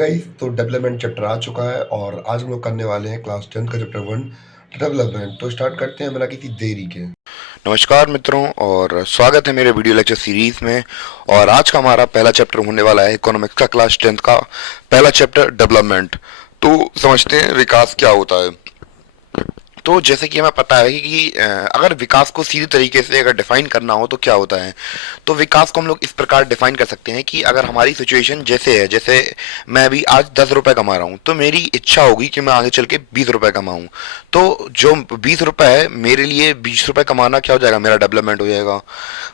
Guys तो development chapter आ चुका है और आज हम लोग करने वाले हैं क्लास 10 का चैप्टर 1 डेवलपमेंट। तो स्टार्ट करते हैं बिना किसी देरी के। नमस्कार मित्रों और स्वागत है मेरे वीडियो लेक्चर सीरीज में। और आज का हमारा पहला चैप्टर होने वाला है इकोनॉमिक्स का क्लास 10 का पहला चैप्टर डेवलपमेंट। तो समझते हैं विकास क्या होता है। तो जैसे कि हमें पता है कि अगर विकास को सीधे तरीके से अगर डिफाइन करना हो तो क्या होता है। तो विकास को हम लोग इस प्रकार डिफाइन कर सकते हैं कि अगर हमारी सिचुएशन जैसे है, जैसे मैं अभी आज 10 रुपए कमा रहा हूँ तो मेरी इच्छा होगी कि मैं आगे चल के 20 रुपए कमाऊँ। तो जो 20 रुपए है मेरे लिए 20 रुपए कमाना क्या हो जाएगा, मेरा डेवलपमेंट हो जाएगा।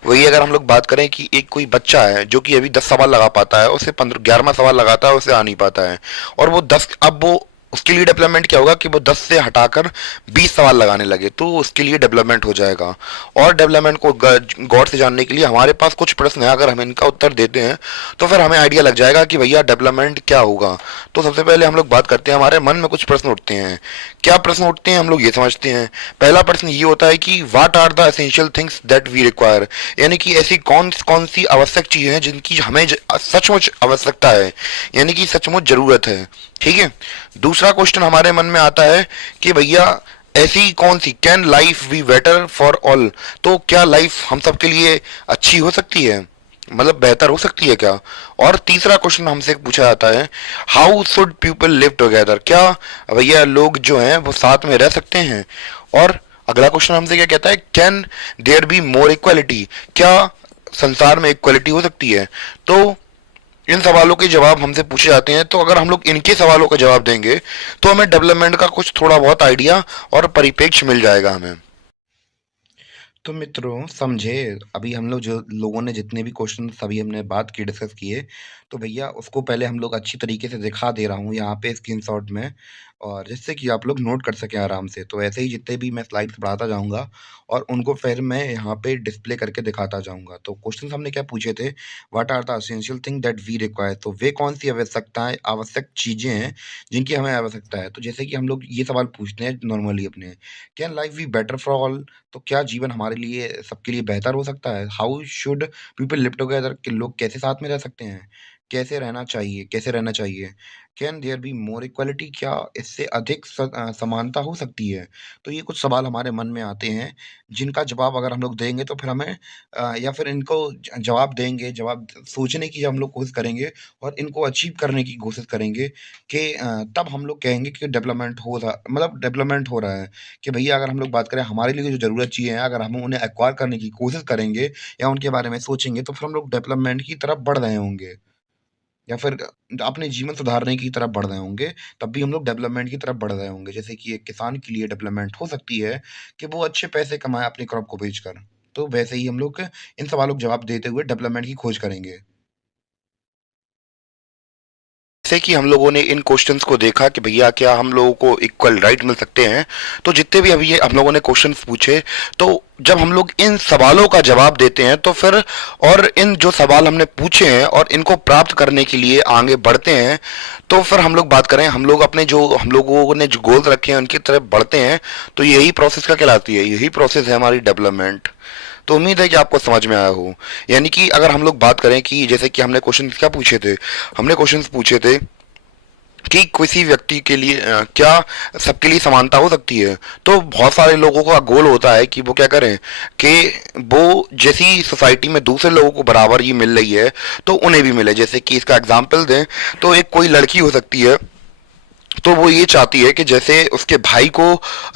वही अगर हम लोग बात करें कि एक कोई बच्चा है जो कि अभी 10 सवाल लगा पाता है, उसे 11वां सवाल लगाता है उसे आ नहीं पाता है, और वो 10 अब वो उसके लिए डेवलपमेंट क्या होगा कि वो 10 से हटाकर 20 सवाल लगाने लगे, तो उसके लिए डेवलपमेंट हो जाएगा। और डेवलपमेंट को गौर से जानने के लिए हमारे पास कुछ प्रश्न है, अगर हम इनका उत्तर देते हैं तो फिर हमें आइडिया लग जाएगा कि भैया डेवलपमेंट क्या होगा। तो सबसे पहले हम लोग बात करते हैं, हमारे मन में कुछ प्रश्न उठते हैं। क्या प्रश्न उठते हैं हम लोग ये समझते हैं। पहला प्रश्न ये होता है कि what are the essential things that we require, यानी कि ऐसी कौन कौन सी आवश्यक चीजें हैं जिनकी हमें सचमुच आवश्यकता है, यानी कि सचमुच जरूरत है। ठीक है। दूसरा क्वेश्चन हमारे मन में आता है कि भैया ऐसी कौन सी, can life be better for all, तो क्या लाइफ हम सब के लिए अच्छी हो सकती है, मतलब बेहतर हो सकती है क्या। और तीसरा क्वेश्चन हमसे पूछा जाता है, how should people live together, क्या भैया लोग जो हैं वो साथ में रह सकते हैं। और अगला क्वेश्चन हमसे क्या कहता है, can there be more equality, क्या संसार में इक्वालिटी हो सकती है। तो इन सवालों के जवाब हमसे पूछे जाते हैं, तो अगर हम लोग इनके सवालों का जवाब देंगे तो हमें डेवलपमेंट का कुछ थोड़ा बहुत आइडिया और परिप्रेक्ष्य मिल जाएगा हमें। तो मित्रों समझे, अभी हम लोग जो लोगों ने जितने भी क्वेश्चन सभी हमने बात की, डिस्कस किए, तो भैया उसको पहले हम लोग अच्छी तरीके से दिखा दे रहा हूँ यहाँ पे स्क्रीनशॉट में, और जिससे कि आप लोग नोट कर सकें आराम से। तो ऐसे ही जितने भी मैं स्लाइड्स बढ़ाता जाऊँगा और उनको फिर मैं यहाँ पे डिस्प्ले करके दिखाता जाऊँगा। तो क्वेश्चन हमने क्या पूछे थे, what are the essential thing that we require, तो वे कौन सी आवश्यकताएं, आवश्यक चीज़ें हैं जिनकी हमें आवश्यकता है। तो जैसे कि हम लोग ये सवाल पूछते हैं नॉर्मली अपने, can life be better for all, तो क्या जीवन हमारे लिए सबके लिए बेहतर हो सकता है। How should people live together, कि लोग कैसे साथ में रह सकते हैं, कैसे रहना चाहिए, कैसे रहना चाहिए। Can there be more equality, क्या इससे अधिक समानता हो सकती है। तो ये कुछ सवाल हमारे मन में आते हैं जिनका जवाब अगर हम लोग देंगे तो फिर हमें या फिर इनको जवाब देंगे, जवाब सोचने की जब हम लोग कोशिश करेंगे और इनको अचीव करने की कोशिश करेंगे कि तब हम लोग कहेंगे कि डेवलपमेंट हो रहा, मतलब डेवलपमेंट हो रहा है। कि भैया अगर हम लोग बात करें हमारे लिए जो ज़रूरत चीज़ें हैं, अगर हम उन्हें एक्वायर करने की कोशिश करेंगे या उनके बारे में सोचेंगे तो फिर हम लोग डेवलपमेंट की तरफ बढ़ रहे होंगे, या फिर अपने जीवन सुधारने की तरफ बढ़ रहे होंगे, तब भी हम लोग डेवलपमेंट की तरफ बढ़ रहे होंगे। जैसे कि एक किसान के लिए डेवलपमेंट हो सकती है कि वो अच्छे पैसे कमाए अपनी क्रॉप को बेचकर। तो वैसे ही हम लोग इन सवालों के जवाब देते हुए डेवलपमेंट की खोज करेंगे। जैसे कि हम लोगों ने इन क्वेश्चंस को देखा कि भैया क्या हम लोगों को इक्वल राइट मिल सकते हैं, तो जितने भी अभी ये हम लोगों ने क्वेश्चंस पूछे, तो जब हम लोग इन सवालों का जवाब देते हैं तो फिर, और इन जो सवाल हमने पूछे हैं और इनको प्राप्त करने के लिए आगे बढ़ते हैं, तो फिर हम लोग बात करें, हम लोग अपने जो हम लोगों ने जो गोल्स रखे हैं उनकी तरफ बढ़ते हैं, तो यही प्रोसेस का कहलाती है, यही प्रोसेस है हमारी डेवलपमेंट। तो उम्मीद है कि आपको समझ में आया हो। यानी कि अगर हम लोग बात करें कि जैसे कि हमने क्वेश्चन क्या पूछे थे, हमने क्वेश्चन पूछे थे कि किसी व्यक्ति के लिए क्या सबके लिए समानता हो सकती है। तो बहुत सारे लोगों का गोल होता है कि वो क्या करें कि वो जैसी सोसाइटी में दूसरे लोगों को बराबर ही मिल रही है तो उन्हें भी मिले। जैसे कि इसका एग्जांपल दें तो एक कोई लड़की हो सकती है, तो वो ये चाहती है कि जैसे उसके भाई को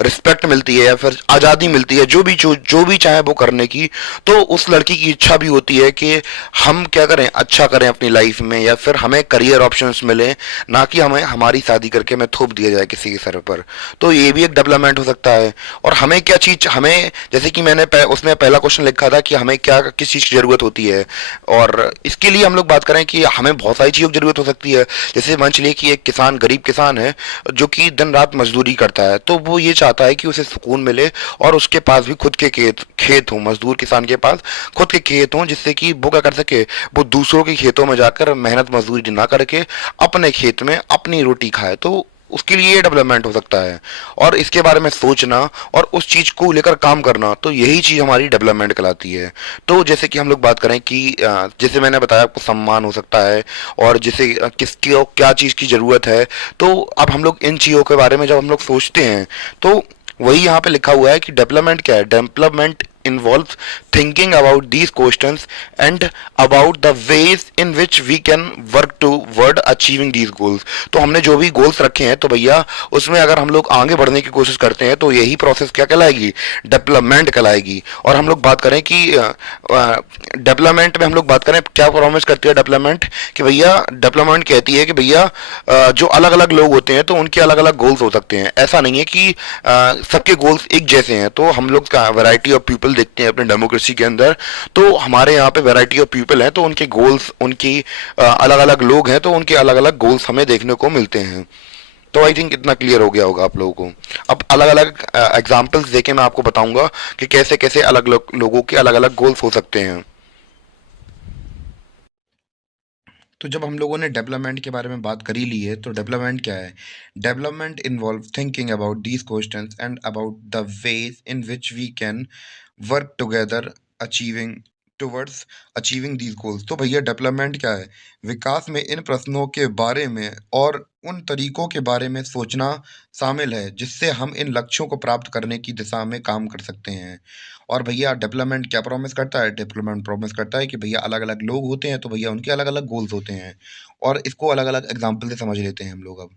रिस्पेक्ट मिलती है या फिर आज़ादी मिलती है जो भी चाहे वो करने की, तो उस लड़की की इच्छा भी होती है कि हम क्या करें, अच्छा करें अपनी लाइफ में, या फिर हमें करियर ऑप्शंस मिले, ना कि हमें हमारी शादी करके हमें थोप दिया जाए किसी के सर पर। तो ये भी एक डेवलपमेंट हो सकता है। और हमें क्या चीज़, हमें जैसे कि मैंने उसमें पहला क्वेश्चन लिखा था कि हमें क्या किस चीज़ की ज़रूरत होती है, और इसके लिए हम लोग बात करें कि हमें बहुत सारी चीज़ों की ज़रूरत हो सकती है। जैसे मान चलिए कि एक किसान, गरीब किसान है जो कि दिन रात मजदूरी करता है, तो वो ये चाहता है कि उसे सुकून मिले और उसके पास भी खुद के खेत खेत हों, मजदूर किसान के पास खुद के खेत हों, जिससे कि वो क्या कर सके, वो दूसरों के खेतों में जाकर मेहनत मजदूरी ना करके अपने खेत में अपनी रोटी खाए। तो उसके लिए ये डेवलपमेंट हो सकता है। और इसके बारे में सोचना और उस चीज को लेकर काम करना, तो यही चीज हमारी डेवलपमेंट कहलाती है। तो जैसे कि हम लोग बात करें कि जैसे मैंने बताया आपको सम्मान हो सकता है, और जैसे किसकी और क्या चीज की जरूरत है। तो अब हम लोग इन चीजों के बारे में जब हम लोग सोचते हैं, तो वही यहाँ पे लिखा हुआ है कि डेवलपमेंट क्या है। Development involves thinking about these questions and about the ways in which we can work toward achieving these goals। तो हमने जो भी गोल्स रखे हैं, तो भैया उसमें अगर हम लोग आगे बढ़ने की कोशिश करते हैं, तो यही प्रोसेस क्या कहलाएगी, डेवलपमेंट कहलाएगी। और हम लोग बात करें कि डेवलपमेंट में हम लोग बात करें क्या प्रॉमिस करती है डेवलपमेंट, कि भैया डेवलपमेंट कहती है कि भैया जो अलग अलग लोग होते हैं, तो उनके अलग अलग गोल्स हो सकते हैं। ऐसा नहीं है कि सबके गोल्स एक जैसे हैं। तो हम लोग वैरायटी ऑफ पीपल देखते हैं अपने डेमोक्रेसी के अंदर, तो हमारे यहाँ पे वैरायटी ऑफ पीपल हैं, तो उनके गोल्स, उनकी अलग अलग लोग हैं, तो उनके अलग अलग गोल्स हमें देखने को मिलते हैं। तो आई थिंक इतना क्लियर हो गया होगा आप लोगों को। अब अलग अलग एग्जाम्पल्स देके मैं आपको बताऊंगा कि कैसे कैसे अलग अलग लोगों के अलग अलग गोल्स हो सकते हैं। तो जब हम लोगों ने डेवलपमेंट के बारे में बात कर ही ली है, तो डेवलपमेंट क्या है। Development involve thinking about these questions and about the ways in which we can work together achieving towards achieving these goals. तो भैया डेवलपमेंट क्या है, विकास में इन प्रश्नों के बारे में और उन तरीकों के बारे में सोचना शामिल है जिससे हम इन लक्ष्यों को प्राप्त करने की दिशा में काम कर सकते हैं। और भैया डेवलपमेंट क्या प्रॉमिस करता है, डेवलपमेंट प्रॉमिस करता है कि भैया अलग अलग लोग होते हैं, तो भैया उनके अलग अलग गोल्स होते हैं। और इसको अलग अलग एग्जाम्पल से समझ लेते हैं हम लोग अब।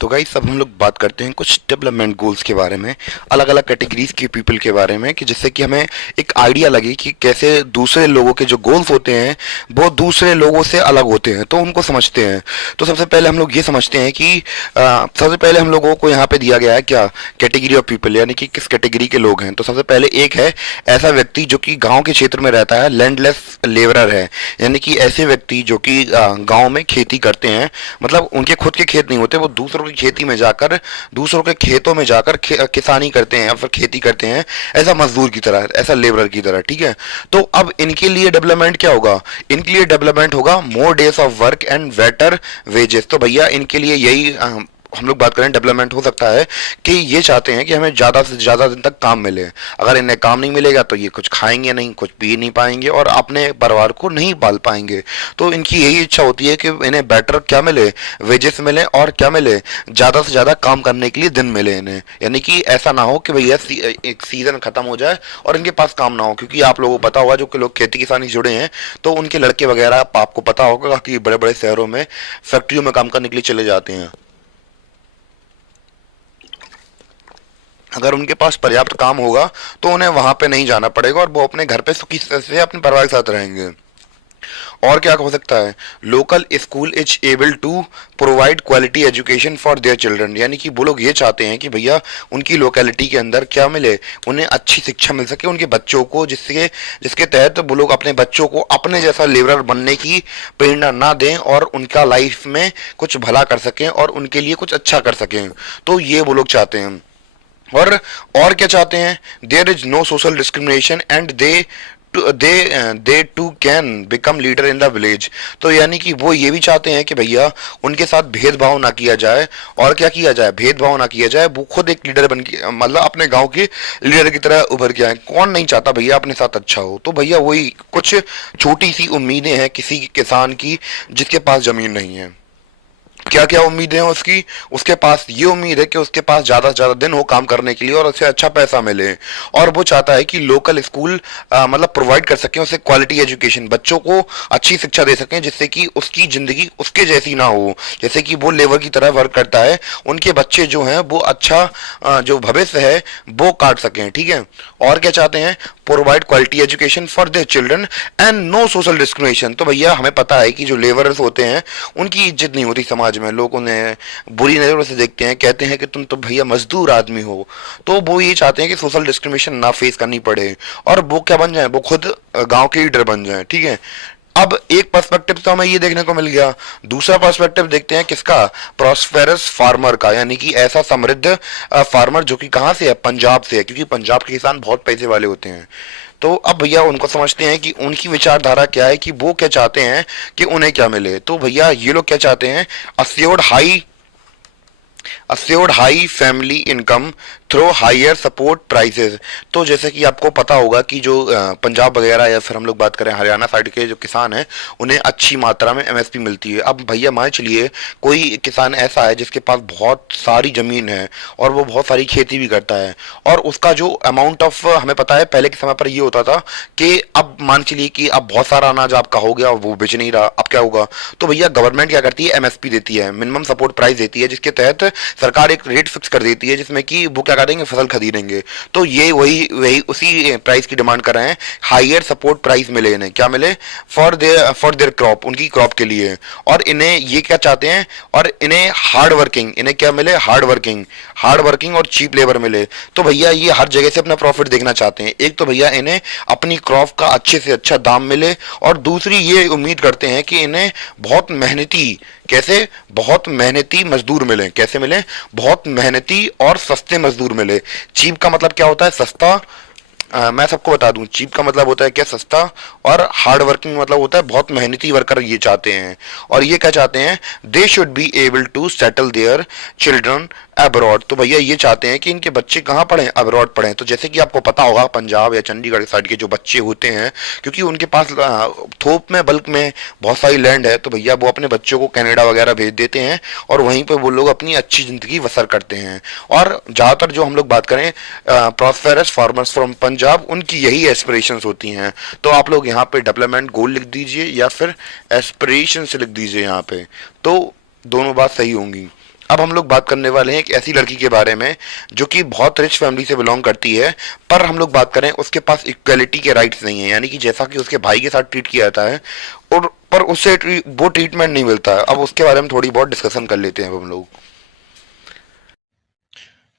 तो गाइस अब हम लोग बात करते हैं कुछ डेवलपमेंट गोल्स के बारे में, अलग अलग कैटेगरीज के पीपल के बारे में, कि जिससे कि हमें एक आइडिया लगे कि कैसे दूसरे लोगों के जो गोल्स होते हैं वो दूसरे लोगों से अलग होते हैं, तो उनको समझते हैं। तो सबसे पहले हम लोग ये समझते हैं कि सबसे पहले हम लोगों को यहाँ पे दिया गया है क्या, कैटेगरी ऑफ पीपल, यानी कि किस कैटेगरी के लोग हैं। तो सबसे पहले एक है ऐसा व्यक्ति जो कि गाँव के क्षेत्र में रहता है, लैंडलेस लेबरर है, यानी कि ऐसे व्यक्ति जो कि गाँव में खेती करते हैं, मतलब उनके खुद के खेत नहीं होते, वो दूसरों खेती में जाकर, दूसरों के खेतों में जाकर किसानी करते हैं या फिर खेती करते हैं, ऐसा मजदूर की तरह, ऐसा लेबरर की तरह, ठीक है। तो अब इनके लिए डेवलपमेंट क्या होगा, इनके लिए डेवलपमेंट होगा more days of work and better wages. तो भैया इनके लिए यही हम लोग बात करें डेवलपमेंट हो सकता है कि ये चाहते हैं कि हमें ज़्यादा से ज़्यादा दिन तक काम मिले। अगर इन्हें काम नहीं मिलेगा तो ये कुछ खाएंगे नहीं, कुछ पी नहीं पाएंगे और अपने परिवार को नहीं पाल पाएंगे। तो इनकी यही इच्छा होती है कि इन्हें बेटर क्या मिले, वेजेस मिले, और क्या मिले, ज़्यादा से ज़्यादा काम करने के लिए दिन मिले इन्हें। यानी कि ऐसा ना हो कि भैया एक सीज़न ख़त्म हो जाए और इनके पास काम ना हो, क्योंकि आप लोगों को पता होगा जो कि लोग खेती किसानी से जुड़े हैं, तो उनके लड़के वगैरह आपको पता होगा कि बड़े बड़े शहरों में फैक्ट्रियों में काम करने के लिए चले जाते हैं। अगर उनके पास पर्याप्त काम होगा तो उन्हें वहां पे नहीं जाना पड़ेगा और वो अपने घर पे सुखी से अपने परिवार के साथ रहेंगे। और क्या हो सकता है, local school is able to provide quality education for their children, यानी कि वो लोग ये चाहते हैं कि भैया उनकी लोकेलिटी के अंदर क्या मिले, उन्हें अच्छी शिक्षा मिल सके उनके बच्चों को, जिसके तहत वो लोग अपने बच्चों को अपने जैसा लेबरर बनने की प्रेरणा ना दें और उनका लाइफ में कुछ भला कर सकें और उनके लिए कुछ अच्छा कर सकें। तो ये वो लोग चाहते हैं। और क्या चाहते हैं, there is no social discrimination and they too can become leader in the village. तो यानी कि वो ये भी चाहते हैं कि भैया उनके साथ भेदभाव ना किया जाए, और क्या किया जाए, भेदभाव ना किया जाए, वो खुद एक लीडर बन के, मतलब अपने गांव के लीडर की तरह उभर के आए। कौन नहीं चाहता भैया अपने साथ अच्छा हो। तो भैया वही कुछ छोटी सी उम्मीदें हैं किसी किसान की जिसके पास जमीन नहीं है। क्या क्या उम्मीदें हैं उसकी, उसके पास ये उम्मीद है कि उसके पास ज्यादा से ज्यादा दिन हो काम करने के लिए और उसे अच्छा पैसा मिले। और वो चाहता है कि लोकल स्कूल मतलब प्रोवाइड कर सकें उसे क्वालिटी एजुकेशन, बच्चों को अच्छी शिक्षा दे सकें जिससे कि उसकी जिंदगी उसके जैसी ना हो, जैसे कि वो लेबर की तरह वर्क करता है, उनके बच्चे जो हैं वो अच्छा जो भविष्य है वो काट सकें, ठीक है। और क्या चाहते हैं, provide quality education for their children and no social discrimination. तो भैया हमें पता है कि जो लेबरर्स होते हैं उनकी इज्जत नहीं होती समाज में, लोग उन्हें बुरी नजरों से देखते हैं, कहते हैं कि तुम तो भैया मजदूर आदमी हो। तो वो ये चाहते हैं कि सोशल डिस्क्रिमिनेशन ना फेस करनी पड़े और वो क्या बन जाए, वो खुद गांव के लीडर बन जाए, ठीक है। अब एक पर्सपेक्टिव तो हमें ये देखने को मिल गया, दूसरा पर्सपेक्टिव देखते हैं किसका, प्रॉस्पेरस फार्मर का, यानी कि ऐसा समृद्ध फार्मर जो कि कहाँ से है, पंजाब से है, क्योंकि पंजाब के किसान बहुत पैसे वाले होते हैं। तो अब भैया उनको समझते हैं कि उनकी विचारधारा क्या है, कि वो क्या चाहते हैं कि उन्हें क्या मिले। तो भैया ये लोग क्या चाहते हैं, assured high assured high family income through higher support prices. तो जैसे कि आपको पता होगा कि जो पंजाब वगैरह या फिर हम लोग बात करें हरियाणा साइड के जो किसान हैं, उन्हें अच्छी मात्रा में एमएसपी मिलती है। अब भैया मान चलिए कोई किसान ऐसा है जिसके पास बहुत सारी ज़मीन है और वो बहुत सारी खेती भी करता है, और उसका जो अमाउंट ऑफ, हमें पता है पहले के समय पर ये होता था कि अब मान चलिए कि अब बहुत सारा अनाज आपका हो गया, वो बेच नहीं रहा, अब क्या होगा। तो भैया गवर्नमेंट क्या करती है, एमएसपी देती है, मिनिमम सपोर्ट प्राइस देती है, जिसके तहत सरकार एक रेट फिक्स कर देती है जिसमें कि वो क्या करेंगे, फसल खरीदेंगे। तो ये वही वही उसी प्राइस की डिमांड कर रहे हैं, हायर सपोर्ट प्राइस मिले इन्हें, क्या मिले, फॉर देयर क्रॉप, उनकी क्रॉप के लिए। और इन्हें ये क्या चाहते हैं, और इन्हें हार्ड वर्किंग, इन्हें क्या मिले, हार्ड वर्किंग और चीप लेबर मिले। तो भैया ये हर जगह से अपना प्रॉफिट देखना चाहते हैं। एक तो भैया इन्हें अपनी क्रॉप का अच्छे से अच्छा दाम मिले, और दूसरी ये उम्मीद करते हैं कि इन्हें बहुत मेहनती, कैसे, बहुत मेहनती मजदूर मिले, कैसे मिले, बहुत मेहनती और सस्ते मजदूर मिले। चीप का मतलब क्या होता है, सस्ता। मैं सबको बता दूं, चीप का मतलब होता है क्या, सस्ता, और हार्ड वर्किंग मतलब होता है बहुत मेहनती वर्कर ये चाहते हैं। और ये क्या चाहते हैं, they should be able to settle their children abroad. तो भैया ये चाहते हैं कि इनके बच्चे कहाँ पढ़ें, अब्रॉड पढ़ें। तो जैसे कि आपको पता होगा पंजाब या चंडीगढ़ साइड के जो बच्चे होते हैं, क्योंकि उनके पास थोक में, बल्क में बहुत सारी लैंड है, तो भैया वो अपने बच्चों को कनाडा वगैरह भेज देते हैं, और वहीं पर वो लोग अपनी अच्छी ज़िंदगी बसर करते हैं। और ज़्यादातर जो हम लोग बात करें प्रॉस्पेरस फार्मर्स फ्रॉम पंजाब, उनकी यही एस्पिरेशंस होती हैं। तो आप लोग यहाँ पे डेवलपमेंट गोल लिख दीजिए या फिर एस्पिरेशंस लिख दीजिए यहाँ पे, तो दोनों बात सही होंगी। अब हम लोग बात करने वाले हैं एक ऐसी लड़की के बारे में जो कि बहुत रिच फैमिली से बिलोंग करती है, पर हम लोग बात करें उसके पास इक्वलिटी के राइट्स नहीं है, यानी कि जैसा कि उसके भाई के साथ ट्रीट किया जाता है, और पर उससे वो ट्रीटमेंट नहीं मिलता है। अब उसके बारे में थोड़ी बहुत डिस्कशन कर लेते हैं अब हम लोग।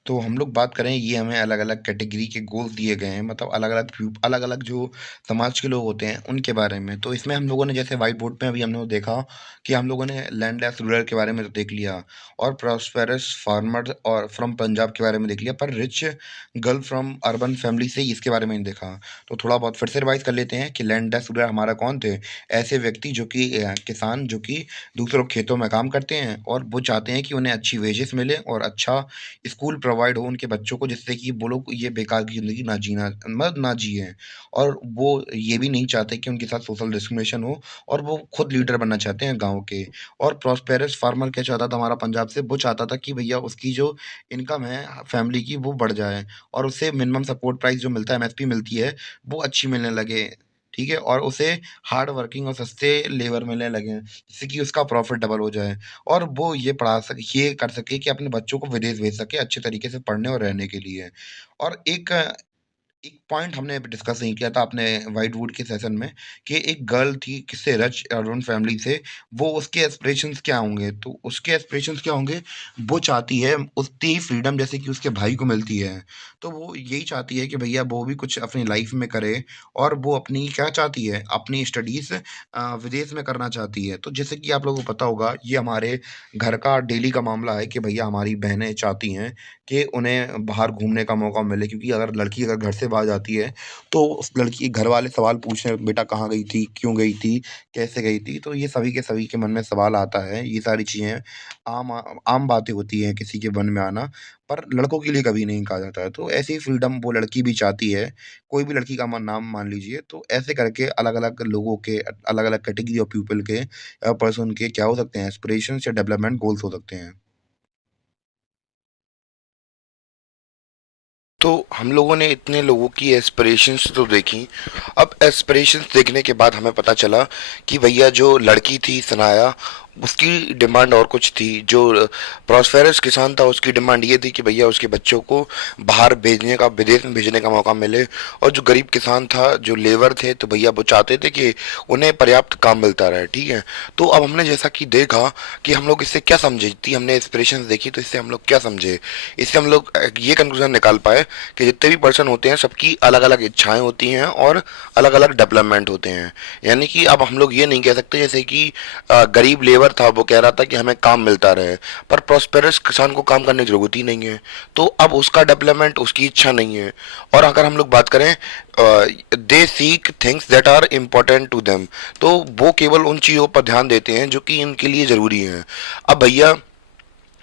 तो हम लोग बात करें, ये हमें अलग अलग कैटेगरी के गोल्स दिए गए हैं, मतलब अलग अलग जो समाज के लोग होते हैं उनके बारे में। तो इसमें हम लोगों ने जैसे व्हाइट बोर्ड पे अभी हमने देखा कि हम लोगों ने लैंडलेस रूरल के बारे में तो देख लिया, और प्रॉस्पेरस फार्मर और फ्रॉम पंजाब के बारे में देख लिया, पर rich girl from urban family से इसके बारे में नहीं देखा। तो थोड़ा बहुत फिर से रिवाइज कर लेते हैं कि लैंडलेस रूरल हमारा कौन थे, ऐसे व्यक्ति जो कि किसान जो कि दूसरों के खेतों में काम करते हैं, और वो चाहते हैं कि उन्हें अच्छी वेजेस मिले और अच्छा स्कूल प्रोवाइड हो उनके बच्चों को, जिससे कि वो लोग ये बेकार की ज़िंदगी ना जीना, मतलब ना जिए। और वो ये भी नहीं चाहते कि उनके साथ सोशल डिस्क्रिमिनेशन हो, और वो खुद लीडर बनना चाहते हैं गाँव के। और प्रॉस्पेरस फार्मर क्या चाहता था हमारा पंजाब से, वो चाहता था कि भैया उसकी जो इनकम है फैमिली की वो बढ़ जाए, और उसे मिनिमम सपोर्ट प्राइस जो मिलता है, एमएसपी मिलती है, वो अच्छी मिलने लगे। ठीक है, और उसे हार्ड वर्किंग और सस्ते लेबर मिलने लगे, जिससे कि उसका प्रॉफिट डबल हो जाए, और वो ये कर सके कि अपने बच्चों को विदेश भेज सके अच्छे तरीके से पढ़ने और रहने के लिए। और एक पॉइंट हमने अभी डिस्कस नहीं किया था अपने व्हाइट वुड के सेशन में, कि एक गर्ल थी किससे, रिच अर्बन फैमिली से, वो उसके एस्पिरेशंस क्या होंगे, तो उसके एस्पिरेशंस क्या होंगे, वो चाहती है उतनी ही फ्रीडम जैसे कि उसके भाई को मिलती है। तो वो यही चाहती है कि भैया वो भी कुछ अपनी लाइफ में करे, और वो अपनी क्या चाहती है, अपनी स्टडीज़ विदेश में करना चाहती है। तो जैसे कि आप लोगों को पता होगा, ये हमारे घर का डेली का मामला है कि भैया हमारी बहनें चाहती हैं कि उन्हें बाहर घूमने का मौका मिले, क्योंकि अगर घर से बाहर जाती है, तो उस लड़की के घर वाले सवाल पूछते हैं, बेटा कहाँ गई थी, क्यों गई थी, कैसे गई थी। तो ये सभी के मन में सवाल आता है, ये सारी चीज़ें आम बातें होती हैं किसी के मन में आना, पर लड़कों के लिए कभी नहीं कहा जाता है। तो ऐसी फ्रीडम वो लड़की भी चाहती है, कोई भी लड़की का नाम मान लीजिए। तो ऐसे करके अलग अलग लोगों के, अलग अलग कैटेगरी ऑफ पीपल के, पर्सन के क्या हो सकते हैं, एस्पिरेशंस या डेवलपमेंट गोल्स हो सकते हैं। तो हम लोगों ने इतने लोगों की एस्पिरेशंस तो देखी। अब एस्पिरेशंस देखने के बाद हमें पता चला कि भैया जो लड़की थी सनाया, उसकी डिमांड और कुछ थी। जो प्रॉस्पेरस किसान था उसकी डिमांड ये थी कि भैया उसके बच्चों को बाहर भेजने का, विदेश में भेजने का मौका मिले। और जो गरीब किसान था, जो लेबर थे, तो भैया वो चाहते थे कि उन्हें पर्याप्त काम मिलता रहे। ठीक है, तो अब हमने जैसा कि देखा कि हम लोग इससे क्या समझे, जितनी हमने एस्पिरेशंस देखी तो इससे हम लोग क्या समझे, इससे हम लोग ये कंक्लूजन निकाल पाए कि जितने भी पर्सन होते हैं सबकी अलग अलग इच्छाएं होती हैं और अलग अलग डेवलपमेंट होते हैं। यानी कि अब हम लोग ये नहीं कह सकते जैसे कि गरीब लेबर लेबर था वो कह रहा था कि हमें काम मिलता रहे, पर प्रॉस्पेरस किसान को काम करने की जरूरत ही नहीं है, तो अब उसका डेवलपमेंट उसकी इच्छा नहीं है। और अगर हम लोग बात करें they seek things that are important to them, तो वो केवल उन चीज़ों पर ध्यान देते हैं जो कि उनके लिए ज़रूरी हैं। अब भैया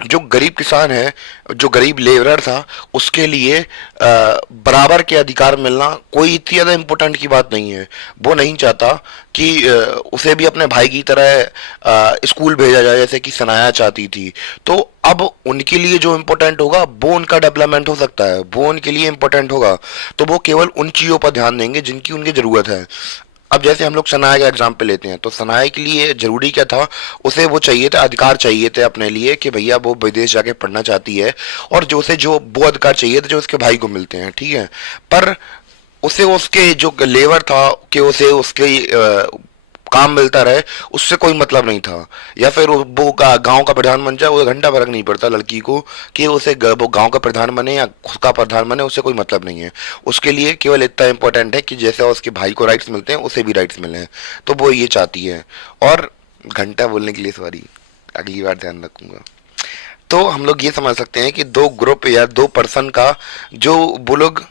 जो गरीब किसान है, जो गरीब लेबरर था, उसके लिए बराबर के अधिकार मिलना कोई इतनी ज़्यादा इम्पोर्टेंट की बात नहीं है। वो नहीं चाहता कि उसे भी अपने भाई की तरह स्कूल भेजा जाए जैसे कि सनाया चाहती थी। तो अब उनके लिए जो इम्पोर्टेंट होगा वो उनका डेवलपमेंट हो सकता है, वो उनके लिए इम्पोर्टेंट होगा, तो वो केवल उन चीज़ों पर ध्यान देंगे जिनकी उनकी ज़रूरत है। अब जैसे हम लोग सनाया का एग्जाम्पल लेते हैं, तो सनाया के लिए जरूरी क्या था, उसे वो चाहिए था, अधिकार चाहिए थे अपने लिए कि भैया वो विदेश जाके पढ़ना चाहती है, और जो उसे जो वो अधिकार चाहिए थे जो उसके भाई को मिलते हैं, ठीक है। पर उसे उसके जो लेबर था कि उसे उसके काम मिलता रहे, उससे कोई मतलब नहीं था। या फिर वो गांव का प्रधान बन जाए, वो घंटा फर्क नहीं पड़ता लड़की को कि उसे वो गांव का प्रधान बने या खुद का प्रधान बने, उससे कोई मतलब नहीं है। उसके लिए केवल इतना इंपॉर्टेंट है कि जैसे उसके भाई को राइट्स मिलते हैं उसे भी राइट्स मिले, तो वो ये चाहती है। और घंटा बोलने के लिए सॉरी, अगली बार ध्यान रखूंगा। तो हम लोग ये समझ सकते हैं कि दो ग्रुप या दो पर्सन का जो वो लोग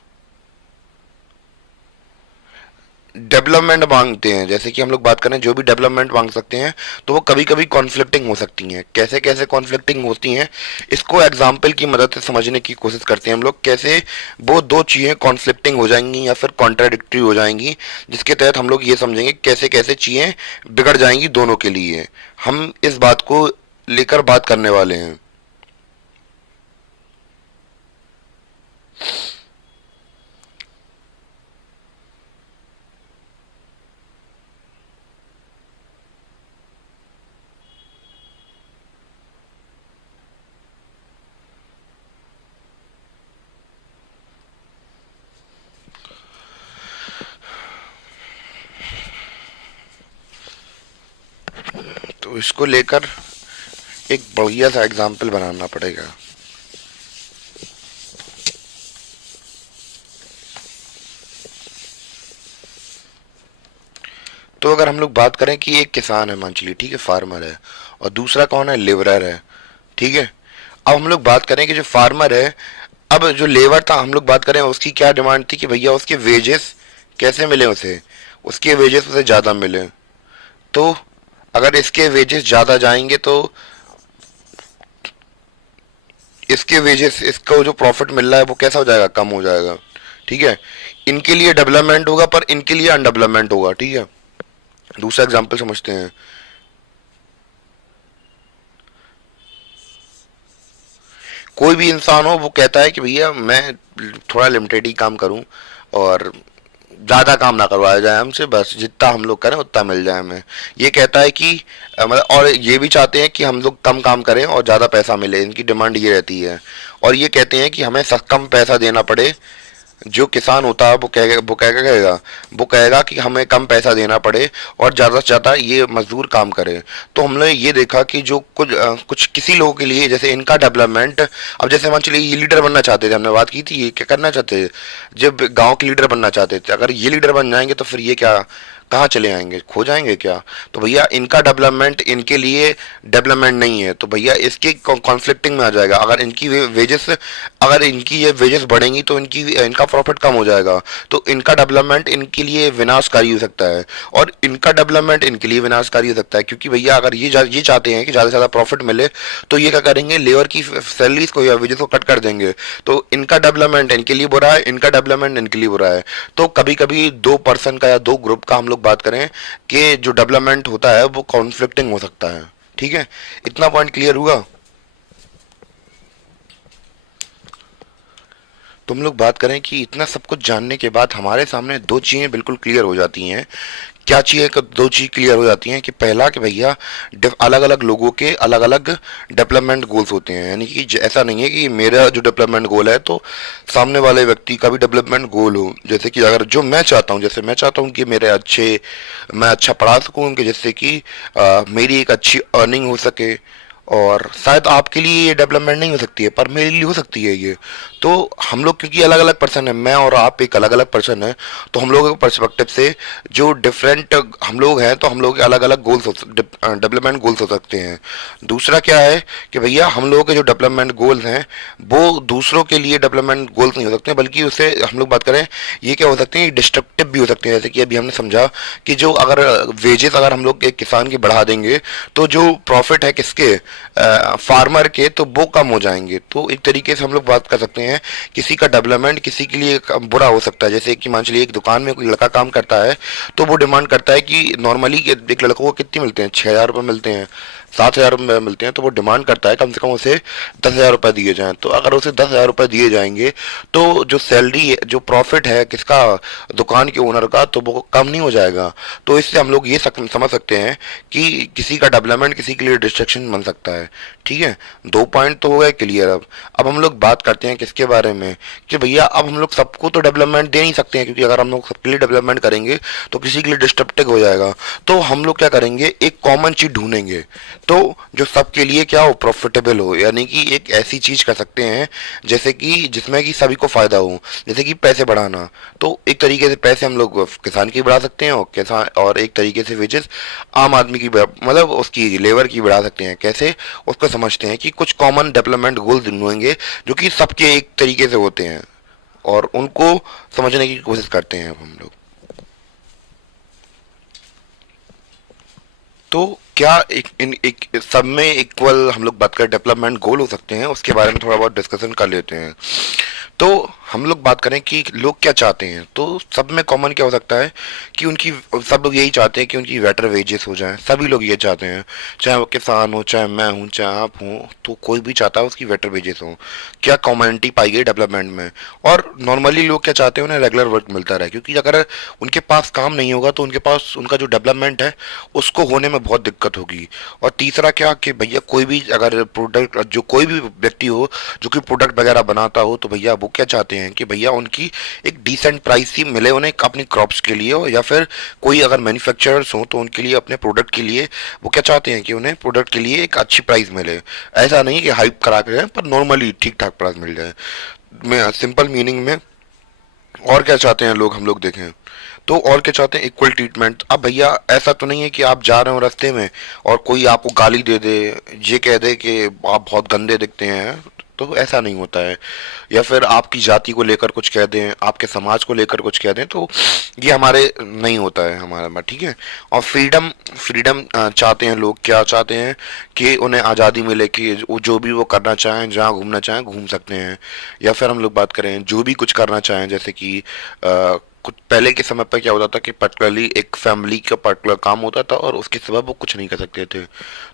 डेवलपमेंट मांगते हैं, जैसे कि हम लोग बात करें जो भी डेवलपमेंट मांग सकते हैं, तो वो कभी कभी कॉन्फ्लिक्टिंग हो सकती हैं। कैसे कैसे कॉन्फ्लिक्टिंग होती हैं, इसको एग्जाम्पल की मदद से समझने की कोशिश करते हैं हम लोग, कैसे वो दो चीज़ें कॉन्फ्लिक्टिंग हो जाएंगी या फिर कॉन्ट्राडिक्टरी हो जाएंगी, जिसके तहत हम लोग ये समझेंगे कैसे कैसे चीज़ें बिगड़ जाएंगी दोनों के लिए। हम इस बात को लेकर बात करने वाले हैं। तो इसको लेकर एक बढ़िया सा एग्जाम्पल बनाना पड़ेगा। तो अगर हम लोग बात करें कि एक किसान है मान चलिए, ठीक है, फार्मर है, और दूसरा कौन है, लेबरर है, ठीक है। अब हम लोग बात करें कि जो फार्मर है, अब जो लेबर था हम लोग बात करें उसकी क्या डिमांड थी कि भैया उसके वेजेस कैसे मिले उसे, उसके वेजेस उसे ज़्यादा मिले। तो अगर इसके वेजेस ज़्यादा जाएंगे तो इसके वेजेस, इसको जो प्रॉफिट मिल रहा है वो कैसा हो जाएगा, कम हो जाएगा, ठीक है। इनके लिए डेवलपमेंट होगा पर इनके लिए अनडेवलपमेंट होगा, ठीक है। दूसरा एग्जाम्पल समझते हैं। कोई भी इंसान हो वो कहता है कि भैया मैं थोड़ा लिमिटेड ही काम करूं और ज़्यादा काम ना करवाया जाए हमसे, बस जितना हम लोग करें उतना मिल जाए हमें। ये कहता है कि मतलब, और ये भी चाहते हैं कि हम लोग कम काम करें और ज़्यादा पैसा मिले, इनकी डिमांड ये रहती है। और ये कहते हैं कि हमें कम पैसा देना पड़े। जो किसान होता है वो कहेगा कि हमें कम पैसा देना पड़े और ज़्यादा से ज़्यादा ये मजदूर काम करे। तो हमने ये देखा कि जो कुछ किसी लोगों के लिए, जैसे इनका डेवलपमेंट, अब जैसे मान चलिए ये लीडर बनना चाहते थे, हमने बात की थी, ये क्या करना चाहते थे, जब गांव के लीडर बनना चाहते थे, अगर ये लीडर बन जाएंगे तो फिर ये क्या, कहाँ चले आएंगे, खो जाएंगे क्या। तो भैया इनका डेवलपमेंट इनके लिए डेवलपमेंट नहीं है, तो भैया इसके कॉन्फ्लिक्टिंग में आ जाएगा। अगर इनकी वेजेस, अगर इनकी ये वेजेस बढ़ेंगी तो इनका प्रॉफिट कम हो जाएगा, तो इनका डेवलपमेंट इनके लिए विनाशकारी हो सकता है, और इनका डेवलपमेंट इनके लिए विनाशकारी हो सकता है। क्योंकि भैया अगर ये चाहते हैं कि ज़्यादा से ज़्यादा प्रॉफिट मिले, तो ये क्या करेंगे, लेबर की सैलरीज को या वेजेस को कट कर देंगे। तो इनका डेवलपमेंट इनके लिए बुरा है, इनका डेवलपमेंट इनके लिए बुरा है। तो कभी कभी दो पर्सन का या दो ग्रुप का हम लोग बात करें कि जो डेवलपमेंट होता है वो कॉन्फ्लिक्टिंग हो सकता है, ठीक है। इतना पॉइंट क्लियर हुआ। तुम लोग बात करें कि इतना सब कुछ जानने के बाद हमारे सामने दो चीज़ें बिल्कुल क्लियर हो जाती हैं। क्या चीज़ें, दो चीज़ क्लियर हो जाती हैं कि पहला कि भैया अलग अलग लोगों के अलग अलग डेवलपमेंट गोल्स होते हैं। यानी कि ऐसा नहीं है कि मेरा जो डेवलपमेंट गोल है तो सामने वाले व्यक्ति का भी डेवलपमेंट गोल हो। जैसे कि अगर जो मैं चाहता हूँ, जैसे मैं चाहता हूँ कि मैं अच्छा पढ़ा सकूँ कि जिससे कि मेरी एक अच्छी अर्निंग हो सके, और शायद आपके लिए ये डेवलपमेंट नहीं हो सकती है, पर मेरे लिए हो सकती है ये। तो हम लोग क्योंकि अलग अलग पर्सन है, मैं और आप एक अलग अलग पर्सन है, तो हम लोगों के पर्सपेक्टिव से जो डिफरेंट हम लोग हैं, तो हम लोग अलग अलग गोल्स डेवलपमेंट गोल्स हो सकते हैं। दूसरा क्या है कि भैया हम लोगों के जो डेवलपमेंट गोल्स हैं वो दूसरों के लिए डेवलपमेंट गोल्स नहीं हो सकते, बल्कि उससे हम लोग बात करें, ये क्या हो सकते हैं, डिस्ट्रक्टिव भी हो सकते हैं। जैसे कि अभी हमने समझा कि जो अगर वेजेस अगर हम लोग एक किसान की बढ़ा देंगे, तो जो प्रॉफिट है किसके, फार्मर के, तो वो कम हो जाएंगे। तो एक तरीके से हम लोग बात कर सकते हैं किसी का डेवलपमेंट किसी के लिए बुरा हो सकता है। जैसे कि मान चलिए एक दुकान में कोई लड़का काम करता है, तो वो डिमांड करता है कि नॉर्मली एक लड़कों को कितने मिलते हैं, 6,000 रुपये मिलते हैं, 7,000 रुपये मिलते हैं, तो वो डिमांड करता है कम से कम उसे 10,000 रुपये दिए जाएं। तो अगर उसे 10,000 रुपये दिए जाएंगे, तो जो सैलरी है, जो प्रॉफिट है किसका, दुकान के ओनर का, तो वो कम नहीं हो जाएगा। तो इससे हम लोग ये समझ सकते हैं कि किसी का डेवलपमेंट किसी के लिए डिस्ट्रैक्शन बन सकता है। ठीक है, 2 पॉइंट तो हो गए क्लियर। अब हम लोग बात करते हैं किसके बारे में, कि भैया अब हम लोग सबको तो डेवलपमेंट दे नहीं सकते हैं, क्योंकि अगर हम लोग सबके लिए डेवलपमेंट करेंगे तो किसी के लिए डिस्टर्बिंग हो जाएगा। तो हम लोग क्या करेंगे, एक कॉमन चीज ढूंढेंगे, तो जो सबके लिए क्या हो, प्रॉफिटेबल हो, यानी कि एक ऐसी चीज कर सकते हैं जैसे कि जिसमें कि सभी को फायदा हो। जैसे कि पैसे बढ़ाना, तो एक तरीके से पैसे हम लोग किसान की बढ़ा सकते हैं, और किसान और एक तरीके से वेजेस आम आदमी की मतलब उसकी लेबर की बढ़ा सकते हैं। कैसे, उसको समझते हैं कि कुछ कॉमन डेवलपमेंट गोल्स ढूंढेंगे जो कि सबके एक तरीके से होते हैं, और उनको समझने की कोशिश करते हैं हम लोग। तो क्या एक सब में इक्वल हम लोग बात करें डेवलपमेंट गोल हो सकते हैं, उसके बारे में थोड़ा बहुत डिस्कशन कर लेते हैं। तो हम लोग बात करें कि लोग क्या चाहते हैं, तो सब में कॉमन क्या हो सकता है कि उनकी, सब लोग यही चाहते हैं कि उनकी बेटर वेजेस हो जाएं। सभी लोग ये चाहते हैं, चाहे वो किसान हो, चाहे मैं हूँ, चाहे आप हूँ, तो कोई भी चाहता है उसकी बेटर वेजेस हो। क्या कॉमनिटी पाई गई डेवलपमेंट में। और नॉर्मली लोग क्या चाहते हैं, उन्हें रेगुलर वर्क मिलता रहे, क्योंकि अगर उनके पास काम नहीं होगा तो उनके पास उनका जो डेवलपमेंट है उसको होने में बहुत दिक्कत होगी। और तीसरा क्या कि भैया कोई भी अगर प्रोडक्ट, जो कोई भी व्यक्ति हो जो कि प्रोडक्ट वगैरह बनाता हो, तो भैया वो क्या चाहते हैं कि भैया उनकी एक डिसेंट प्राइस ही मिले उन्हें अपनी क्रॉप्स के लिए हो, या फिर कोई अगर मैन्युफैक्चरर्स हो तो उनके लिए अपने प्रोडक्ट के लिए वो क्या चाहते हैं कि उन्हें प्रोडक्ट के लिए एक अच्छी प्राइस मिले। ऐसा नहीं कि हाइप करा के, पर नॉर्मली ठीक ठाक प्राइस मिल जाए। मैं सिंपल मीनिंग में और क्या चाहते हैं लोग, हम लोग देखें तो और क्या चाहते हैं, इक्वल ट्रीटमेंट। अब भैया ऐसा तो नहीं है कि आप जा रहे हो रास्ते में और कोई आपको गाली दे दे, ये कह दे कि आप बहुत गंदे दिखते हैं, तो ऐसा नहीं होता है। या फिर आपकी जाति को लेकर कुछ कह दें, आपके समाज को लेकर कुछ कह दें, तो ये हमारे नहीं होता है हमारा में। ठीक है, और फ्रीडम, फ्रीडम चाहते हैं लोग। क्या चाहते हैं कि उन्हें आज़ादी मिले कि जो भी वो करना चाहें, जहाँ घूमना चाहें घूम सकते हैं। या फिर हम लोग बात करें जो भी कुछ करना चाहें, जैसे कि कुछ पहले के समय पर क्या होता था कि पर्टिकुलरली एक फैमिली का पर्टिकुलर काम होता था और उसके सिवा वो कुछ नहीं कर सकते थे।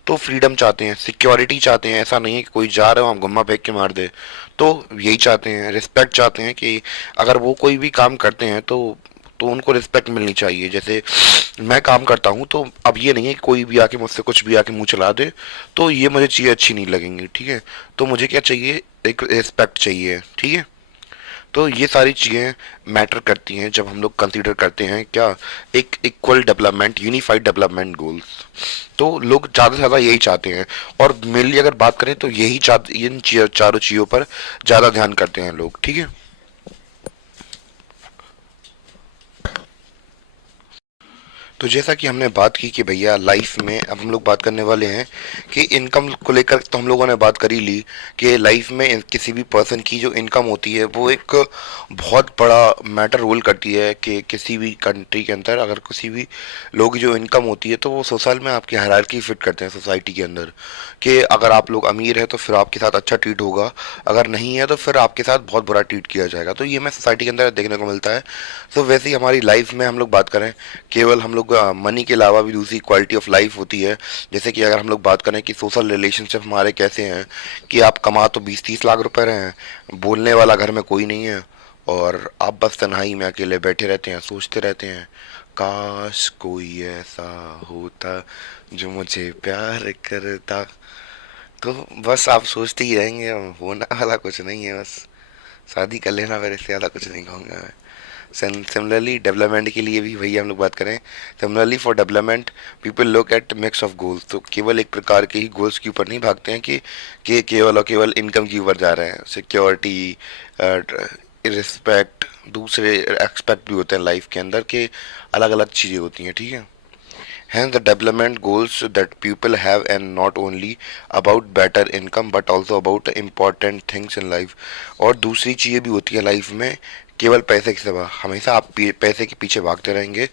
तो फ्रीडम चाहते हैं, सिक्योरिटी चाहते हैं, ऐसा नहीं है कि कोई जा रहे हो हम गुम्मा फेंक के मार दे। तो यही चाहते हैं, रिस्पेक्ट चाहते हैं कि अगर वो कोई भी काम करते हैं तो उनको रिस्पेक्ट मिलनी चाहिए। जैसे मैं काम करता हूँ, तो अब ये नहीं है कि कोई भी आके मुझसे कुछ भी आके मुंह चला दे, तो ये मुझे चीज़ें अच्छी नहीं लगेंगी। ठीक है, तो मुझे क्या चाहिए, एक रिस्पेक्ट चाहिए। ठीक है, तो ये सारी चीज़ें मैटर करती हैं जब हम लोग कंसीडर करते हैं क्या, एक equal development, unified development goals. तो लोग ज़्यादा से ज़्यादा यही चाहते हैं, और मेनली अगर बात करें तो यही चाहते, इन चारों चीज़ों पर ज़्यादा ध्यान करते हैं लोग। ठीक है, तो जैसा कि हमने बात की कि भैया लाइफ में अब हम लोग बात करने वाले हैं कि इनकम को लेकर, तो हम लोगों ने बात कर ही ली कि लाइफ में किसी भी पर्सन की जो इनकम होती है वो एक बहुत बड़ा मैटर रोल करती है। कि किसी भी कंट्री के अंदर अगर किसी भी लोग की जो इनकम होती है, तो वो सोशल में आपकी हायरार्की फिट करते हैं सोसाइटी के अंदर। कि अगर आप लोग अमीर है तो फिर आपके साथ अच्छा ट्रीट होगा, अगर नहीं है तो फिर आपके साथ बहुत बुरा ट्रीट किया जाएगा। तो ये हमें सोसाइटी के अंदर देखने को मिलता है। तो वैसे ही हमारी लाइफ में हम लोग बात करें, केवल हम लोग मनी के अलावा भी दूसरी क्वालिटी ऑफ लाइफ होती है। जैसे कि अगर हम लोग बात करें कि सोशल रिलेशनशिप हमारे कैसे हैं, कि आप कमा तो 20-30 लाख रुपए रहे हैं, बोलने वाला घर में कोई नहीं है, और आप बस तन्हाई में अकेले बैठे रहते हैं, सोचते रहते हैं काश कोई ऐसा होता जो मुझे प्यार करता। तो बस आप सोचते ही रहेंगे, होने वाला कुछ नहीं है, बस शादी कर लेना, फिर इससे ज़्यादा कुछ नहीं कहूँगा मैं। सिमिलरली डेवलपमेंट के लिए भी वही हम लोग बात करें। Similarly for development people look at mix of goals. तो केवल एक प्रकार के ही गोल्स के ऊपर नहीं भागते हैं कि केवल और केवल इनकम के ऊपर जा रहे हैं। सिक्योरिटी, रिस्पेक्ट, दूसरे एक्सपेक्ट भी होते हैं लाइफ के अंदर के, अलग अलग चीज़ें होती हैं, ठीक है। Hence, the development goals that people have and not only about better income but also about important things in life। और दूसरी चीज़ें भी होती है लाइफ में, केवल पैसे के सिवा। हमेशा आप पैसे के पीछे भागते रहेंगे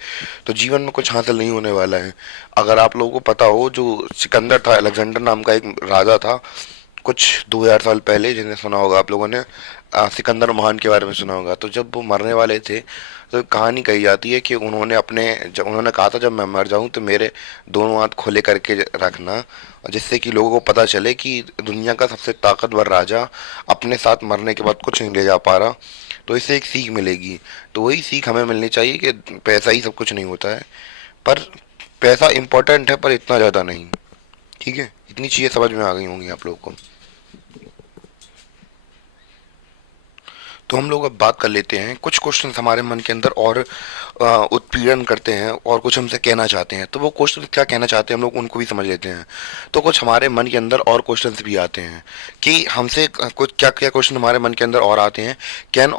तो जीवन में कुछ हासिल नहीं होने वाला है। अगर आप लोगों को पता हो, जो सिकंदर था, अलेक्जेंडर नाम का एक राजा था कुछ 2000 साल पहले, जिन्हें सुना होगा आप लोगों ने, सिकंदर महान के बारे में सुना होगा। तो जब वो मरने वाले थे तो कहानी कही जाती है कि उन्होंने कहा था, जब मैं मर जाऊं तो मेरे दोनों हाथ खुले करके रखना, जिससे कि लोगों को पता चले कि दुनिया का सबसे ताकतवर राजा अपने साथ मरने के बाद कुछ नहीं ले जा पा रहा। तो इससे एक सीख मिलेगी। तो वही सीख हमें मिलनी चाहिए कि पैसा ही सब कुछ नहीं होता है, पर पैसा इम्पोर्टेंट है, पर इतना ज़्यादा नहीं, ठीक है। इतनी चीज़ें समझ में आ गई होंगी आप लोगों को। तो हम लोग अब बात कर लेते हैं, कुछ क्वेश्चन हमारे मन के अंदर और उत्पीड़न करते हैं और कुछ हमसे कहना चाहते हैं। तो वो क्वेश्चन क्या कहना चाहते हैं हम लोग उनको भी समझ लेते हैं। तो कुछ हमारे मन के अंदर और क्वेश्चंस भी आते हैं कि हमसे कुछ क्या क्या क्वेश्चन हमारे मन के अंदर और आते हैं। Can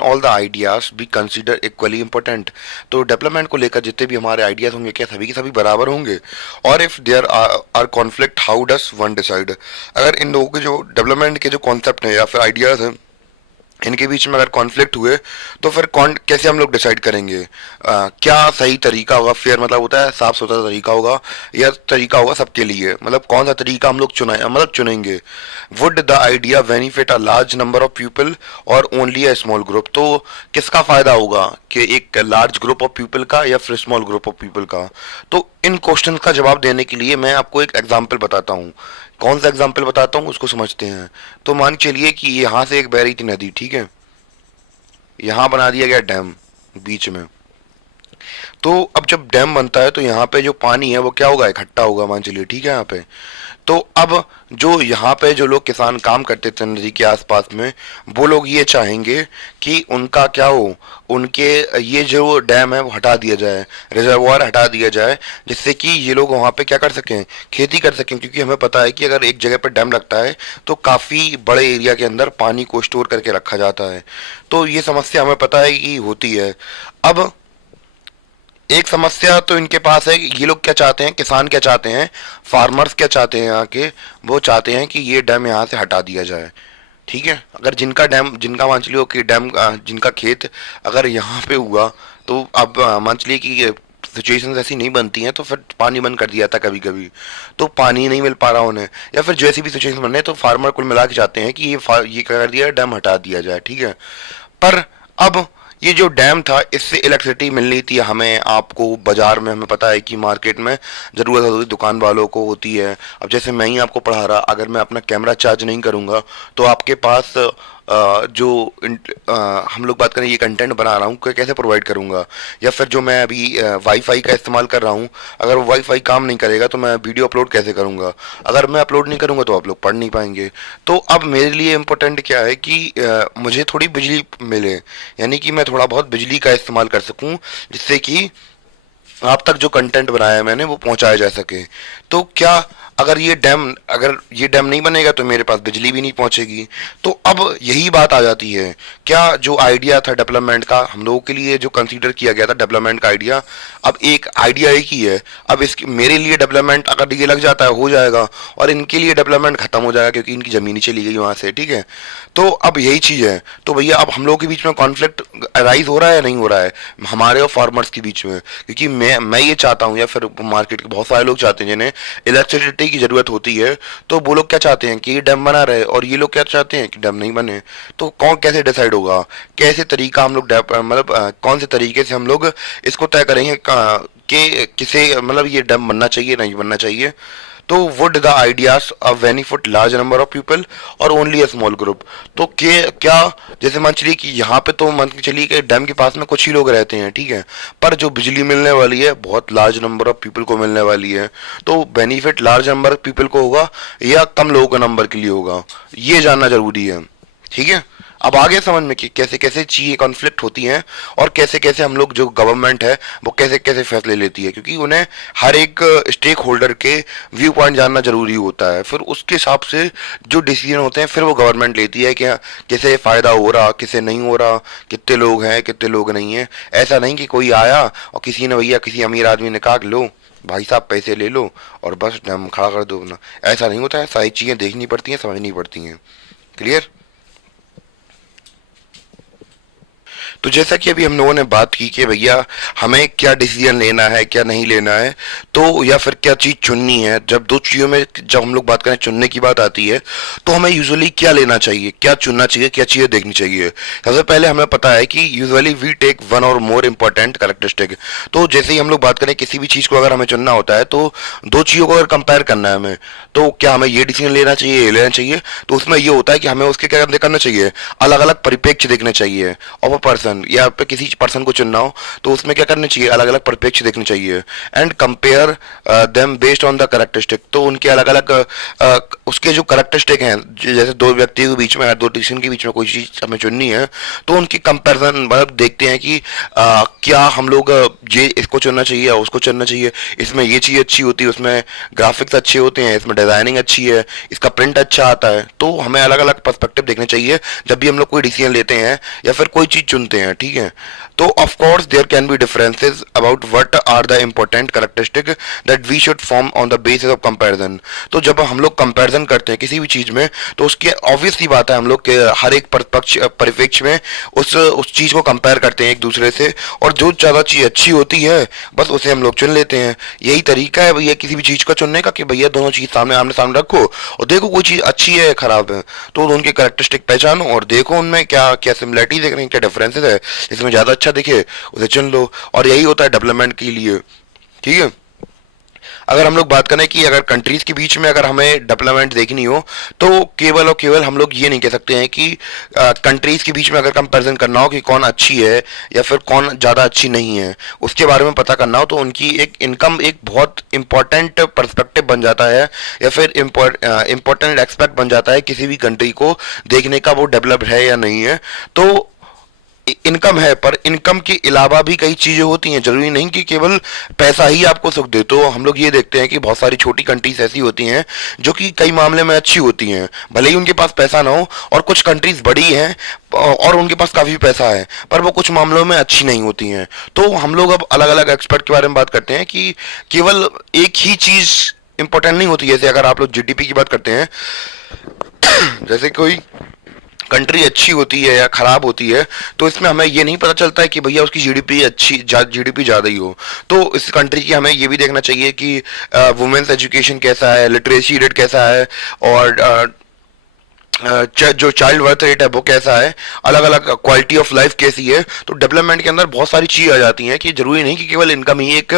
all the ideas be consider equally important. तो डेवलपमेंट को लेकर जितने भी हमारे आइडियाज होंगे, क्या सभी के सभी बराबर होंगे? और if there are conflict, how does one decide. अगर इन लोगों के जो डेवलपमेंट के जो कॉन्सेप्ट हैं या फिर आइडियाज हैं, इनके बीच में अगर कॉन्फ्लिक्ट हुए तो फिर कौन कैसे हम लोग डिसाइड करेंगे? क्या सही तरीका होगा? फेयर मतलब होता है साफ सुथरा तरीका होगा, या तरीका होगा सबके लिए? मतलब कौन सा तरीका हम लोग चुनेंगे? Would the idea benefit a large number of people और ओनली अ स्मॉल ग्रुप। तो किसका फायदा होगा, कि एक लार्ज ग्रुप ऑफ पीपल का या फिर स्मॉल ग्रुप ऑफ पीपल का? तो इन क्वेश्चन का जवाब देने के लिए मैं आपको एक एग्जाम्पल बताता हूँ। कौन सा एग्जाम्पल बताता हूँ उसको समझते हैं। तो मान चलिए कि यहाँ से एक बह रही थी नदी, ठीक है। यहाँ बना दिया गया डैम बीच में। तो अब जब डैम बनता है तो यहाँ पे जो पानी है वो क्या होगा, इकट्ठा होगा, मान चलिए, ठीक है। यहाँ पे तो अब जो यहाँ पे जो लोग किसान काम करते थे नदी के आसपास में, वो लोग ये चाहेंगे कि उनका क्या हो, उनके ये जो डैम है वो हटा दिया जाए, रिजर्वायर हटा दिया जाए, जिससे कि ये लोग वहाँ पे क्या कर सकें, खेती कर सकें। क्योंकि हमें पता है कि अगर एक जगह पर डैम लगता है तो काफ़ी बड़े एरिया के अंदर पानी को स्टोर करके रखा जाता है। तो ये समस्या हमें पता है कि होती है। अब एक समस्या तो इनके पास है कि ये लोग क्या चाहते हैं, किसान क्या चाहते हैं, फार्मर्स क्या चाहते हैं यहाँ के, वो चाहते हैं कि ये डैम यहाँ से हटा दिया जाए, ठीक है। अगर जिनका मान चलिए कि डैम जिनका खेत अगर यहाँ पे हुआ, तो अब मान चलिए कि सिचुएशन ऐसी नहीं बनती हैं तो फिर पानी बंद कर दिया था कभी कभी, तो पानी नहीं मिल पा रहा उन्हें, या फिर जैसी भी सिचुएशन बन रही है, तो फार्मर कुल मिला के चाहते हैं कि ये कर दिया, डैम हटा दिया जाए, ठीक है। पर अब ये जो डैम था, इससे इलेक्ट्रिसिटी मिलनी थी हमें, आपको, बाजार में। हमें पता है कि मार्केट में ज़रूरत होती, दुकान वालों को होती है। अब जैसे मैं ही आपको पढ़ा रहा, अगर मैं अपना कैमरा चार्ज नहीं करूँगा तो आपके पास हम लोग बात करें, ये कंटेंट बना रहा हूँ, कैसे प्रोवाइड करूँगा? या फिर जो मैं अभी वाईफाई का इस्तेमाल कर रहा हूँ, अगर वाईफाई काम नहीं करेगा तो मैं वीडियो अपलोड कैसे करूँगा? अगर मैं अपलोड नहीं करूँगा तो आप लोग पढ़ नहीं पाएंगे। तो अब मेरे लिए इम्पोर्टेंट क्या है कि मुझे थोड़ी बिजली मिले, यानी कि मैं थोड़ा बहुत बिजली का इस्तेमाल कर सकूँ, जिससे कि आप तक जो कंटेंट बनाया है मैंने वो पहुंचाया जा सके। तो क्या अगर ये डैम नहीं बनेगा तो मेरे पास बिजली भी नहीं पहुंचेगी। तो अब यही बात आ जाती है, क्या जो आइडिया था डेवलपमेंट का, हम लोगों के लिए जो कंसीडर किया गया था डेवलपमेंट का आइडिया, अब एक आइडिया एक ही है। अब इसकी मेरे लिए डेवलपमेंट अगर ये लग जाता है हो जाएगा, और इनके लिए डेवलपमेंट खत्म हो जाएगा क्योंकि इनकी ज़मीन ही चली गई वहाँ से, ठीक है। तो अब यही चीज़ है। तो भैया अब हम लोगों के बीच में कॉन्फ्लिक्ट अराइज हो रहा है या नहीं हो रहा है, हमारे और फार्मर्स के बीच में? क्योंकि मैं ये चाहता हूँ, या फिर मार्केट के बहुत सारे लोग चाहते हैं जिन्हें इलेक्ट्रिसिटी की ज़रूरत होती है, तो वो लोग क्या चाहते हैं कि ये डैम बना रहे, और ये लोग क्या चाहते हैं कि डैम नहीं बने। तो कौन कैसे डिसाइड होगा, कैसे तरीका हम लोग मतलब कौन से तरीके से हम लोग इसको तय करेंगे कि किसे मतलब ये डैम बनना चाहिए नहीं बनना चाहिए? तो would the ideas benefit large number of people और ओनली अ स्मॉल ग्रुप। तो क्या जैसे मान चलिए कि यहाँ पे तो मान के चलिए कि डैम के पास में कुछ ही लोग रहते हैं, ठीक है, पर जो बिजली मिलने वाली है बहुत लार्ज नंबर ऑफ पीपल को मिलने वाली है। तो benefit large number of people को होगा या कम लोगों के नंबर के लिए होगा, ये जानना जरूरी है, ठीक है। अब आगे समझ में कि कैसे कैसे चीज़ें कॉन्फ्लिक्ट होती हैं और कैसे कैसे हम लोग जो गवर्नमेंट है वो कैसे कैसे फैसले लेती है, क्योंकि उन्हें हर एक स्टेक होल्डर के व्यू पॉइंट जानना जरूरी होता है। फिर उसके हिसाब से जो डिसीजन होते हैं फिर वो गवर्नमेंट लेती है कि हाँ, किसे फ़ायदा हो रहा, किसे नहीं हो रहा, कितने लोग हैं कितने लोग नहीं हैं। ऐसा नहीं कि कोई आया और किसी ने भैया किसी अमीर आदमी ने कहा कि लो भाई साहब पैसे ले लो और बस हम खड़ा कर दो अपना। ऐसा नहीं होता है, सारी चीज़ें देखनी पड़ती हैं, समझनी पड़ती हैं। क्लियर? तो जैसा कि अभी हम लोगों ने बात की कि भैया हमें क्या डिसीजन लेना है क्या नहीं लेना है, तो या फिर क्या चीज़ चुननी है। जब दो चीज़ों में जब हम लोग बात करें चुनने की बात आती है तो हमें यूजुअली क्या लेना चाहिए, क्या चुनना चाहिए, क्या चीज़ें देखनी चाहिए। सबसे पहले हमें पता है कि यूजुअली वी टेक वन और मोर इंपॉर्टेंट कैरेक्टरिस्टिक। तो जैसे ही हम लोग बात करें किसी भी चीज़ को अगर हमें चुनना होता है तो दो चीज़ों को अगर कंपेयर करना है हमें, तो क्या हमें ये डिसीजन लेना चाहिए ये लेना चाहिए, तो उसमें ये होता है कि हमें उसके क्या करना चाहिए, अलग अलग परिप्रेक्ष्य देखने चाहिए ऑफ अ पर्सन, या पे किसी पर्सन को चुनना हो तो उसमें क्या करना चाहिए, अलग अलग परिप्रेक्ष्य देखने चाहिए। And compare them based on the characteristic. तो उनके अलग अलग उसके जो कैरेक्टरिस्टिक हैं, जैसे दो व्यक्तियों के बीच में दो डिसीजन के बीच में कोई चीज़ हमें चुननी है तो उनकी कंपेरिजन मतलब देखते हैं कि क्या हम लोग ये इसको चुनना चाहिए या उसको चुनना चाहिए, इसमें ये चीज़ अच्छी होती है, उसमें ग्राफिक्स अच्छे होते हैं, इसमें डिज़ाइनिंग अच्छी है, इसका प्रिंट अच्छा आता है। तो हमें अलग अलग पर्सपेक्टिव देखने चाहिए जब भी हम लोग कोई डिसीजन लेते हैं या फिर कोई चीज़ चुनते हैं, ठीक है। तो of course there can be differences about what are the important characteristic that we should form on the basis of comparison. तो जब हम लोग कंपैरिजन करते हैं किसी भी चीज़ में तो उसकी ऑब्वियस सी बात है हम लोग के हर एक परिप्रेक्ष्य में उस चीज़ को कंपेयर करते हैं एक दूसरे से, और जो ज़्यादा चीज़ अच्छी होती है बस उसे हम लोग चुन लेते हैं। यही तरीका है भैया किसी भी चीज़ का चुनने का कि भैया दोनों चीज़ सामने आमने सामने रखो और देखो कोई चीज़ अच्छी है खराब है तो उनके कैरेक्टरिस्टिक पहचानो और देखो उनमें क्या क्या सिमिलरिटी देख रहे हैं, क्या डिफरेंसेस है, इसमें ज़्यादा अच्छा दिखे उसे चुन लो। और यही होता है डेवलपमेंट के लिए, ठीक है। अगर हम लोग बात करें कि अगर कंट्रीज के बीच में अगर हमें डेवलपमेंट देखनी हो तो केवल और केवल हम लोग ये नहीं कह सकते हैं कि कंट्रीज के बीच में अगर कंपैरिजन करना हो कि कौन अच्छी है या फिर कौन ज़्यादा अच्छी नहीं है, उसके बारे में पता करना हो तो उनकी एक इनकम एक बहुत इंपॉर्टेंट पर्सपेक्टिव बन जाता है या फिर इंपॉर्टेंट एक्सपेक्ट बन जाता है किसी भी कंट्री को देखने का, वो डेवलप्ड है या नहीं है। तो इनकम है, पर इनकम के अलावा भी कई चीजें होती हैं, जरूरी नहीं कि केवल पैसा ही आपको सुख दे। तो हम लोग ये देखते हैं कि बहुत सारी छोटी कंट्रीज ऐसी होती हैं जो कि कई मामले में अच्छी होती हैं, भले ही उनके पास पैसा ना हो, और कुछ कंट्रीज बड़ी हैं और उनके पास काफी पैसा है पर वो कुछ मामलों में अच्छी नहीं होती हैं। तो हम लोग अब अलग अलग एक्सपर्ट के बारे में बात करते हैं कि केवल एक ही चीज इंपॉर्टेंट नहीं होती। जैसे अगर आप लोग जीडीपी की बात करते हैं, जैसे कोई कंट्री अच्छी होती है या खराब होती है तो इसमें हमें ये नहीं पता चलता है कि भैया उसकी जीडीपी अच्छी जीडीपी ज़्यादा ही हो। तो इस कंट्री की हमें ये भी देखना चाहिए कि वुमेन्स एजुकेशन कैसा है, लिटरेसी रेट कैसा है, और जो चाइल्ड बर्थ रेट है वो कैसा है, अलग अलग क्वालिटी ऑफ लाइफ कैसी है। तो डेवलपमेंट के अंदर बहुत सारी चीज़ आ जाती हैं कि जरूरी नहीं कि केवल इनकम ही एक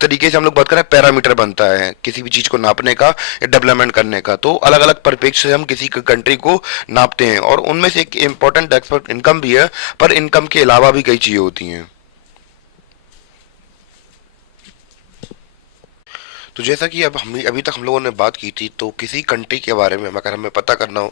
तरीके से हम लोग बात करें पैरामीटर बनता है किसी भी चीज़ को नापने का या डेवलपमेंट करने का। तो अलग अलग परिप्रेक्ष्य से हम किसी कंट्री को नापते हैं और उनमें से एक इम्पॉर्टेंट एक्सपर्ट इनकम भी है, पर इनकम के अलावा भी कई चीज़ें होती हैं। तो जैसा कि अब हम अभी तक हम लोगों ने बात की थी, तो किसी कंट्री के बारे में अगर हमें पता करना हो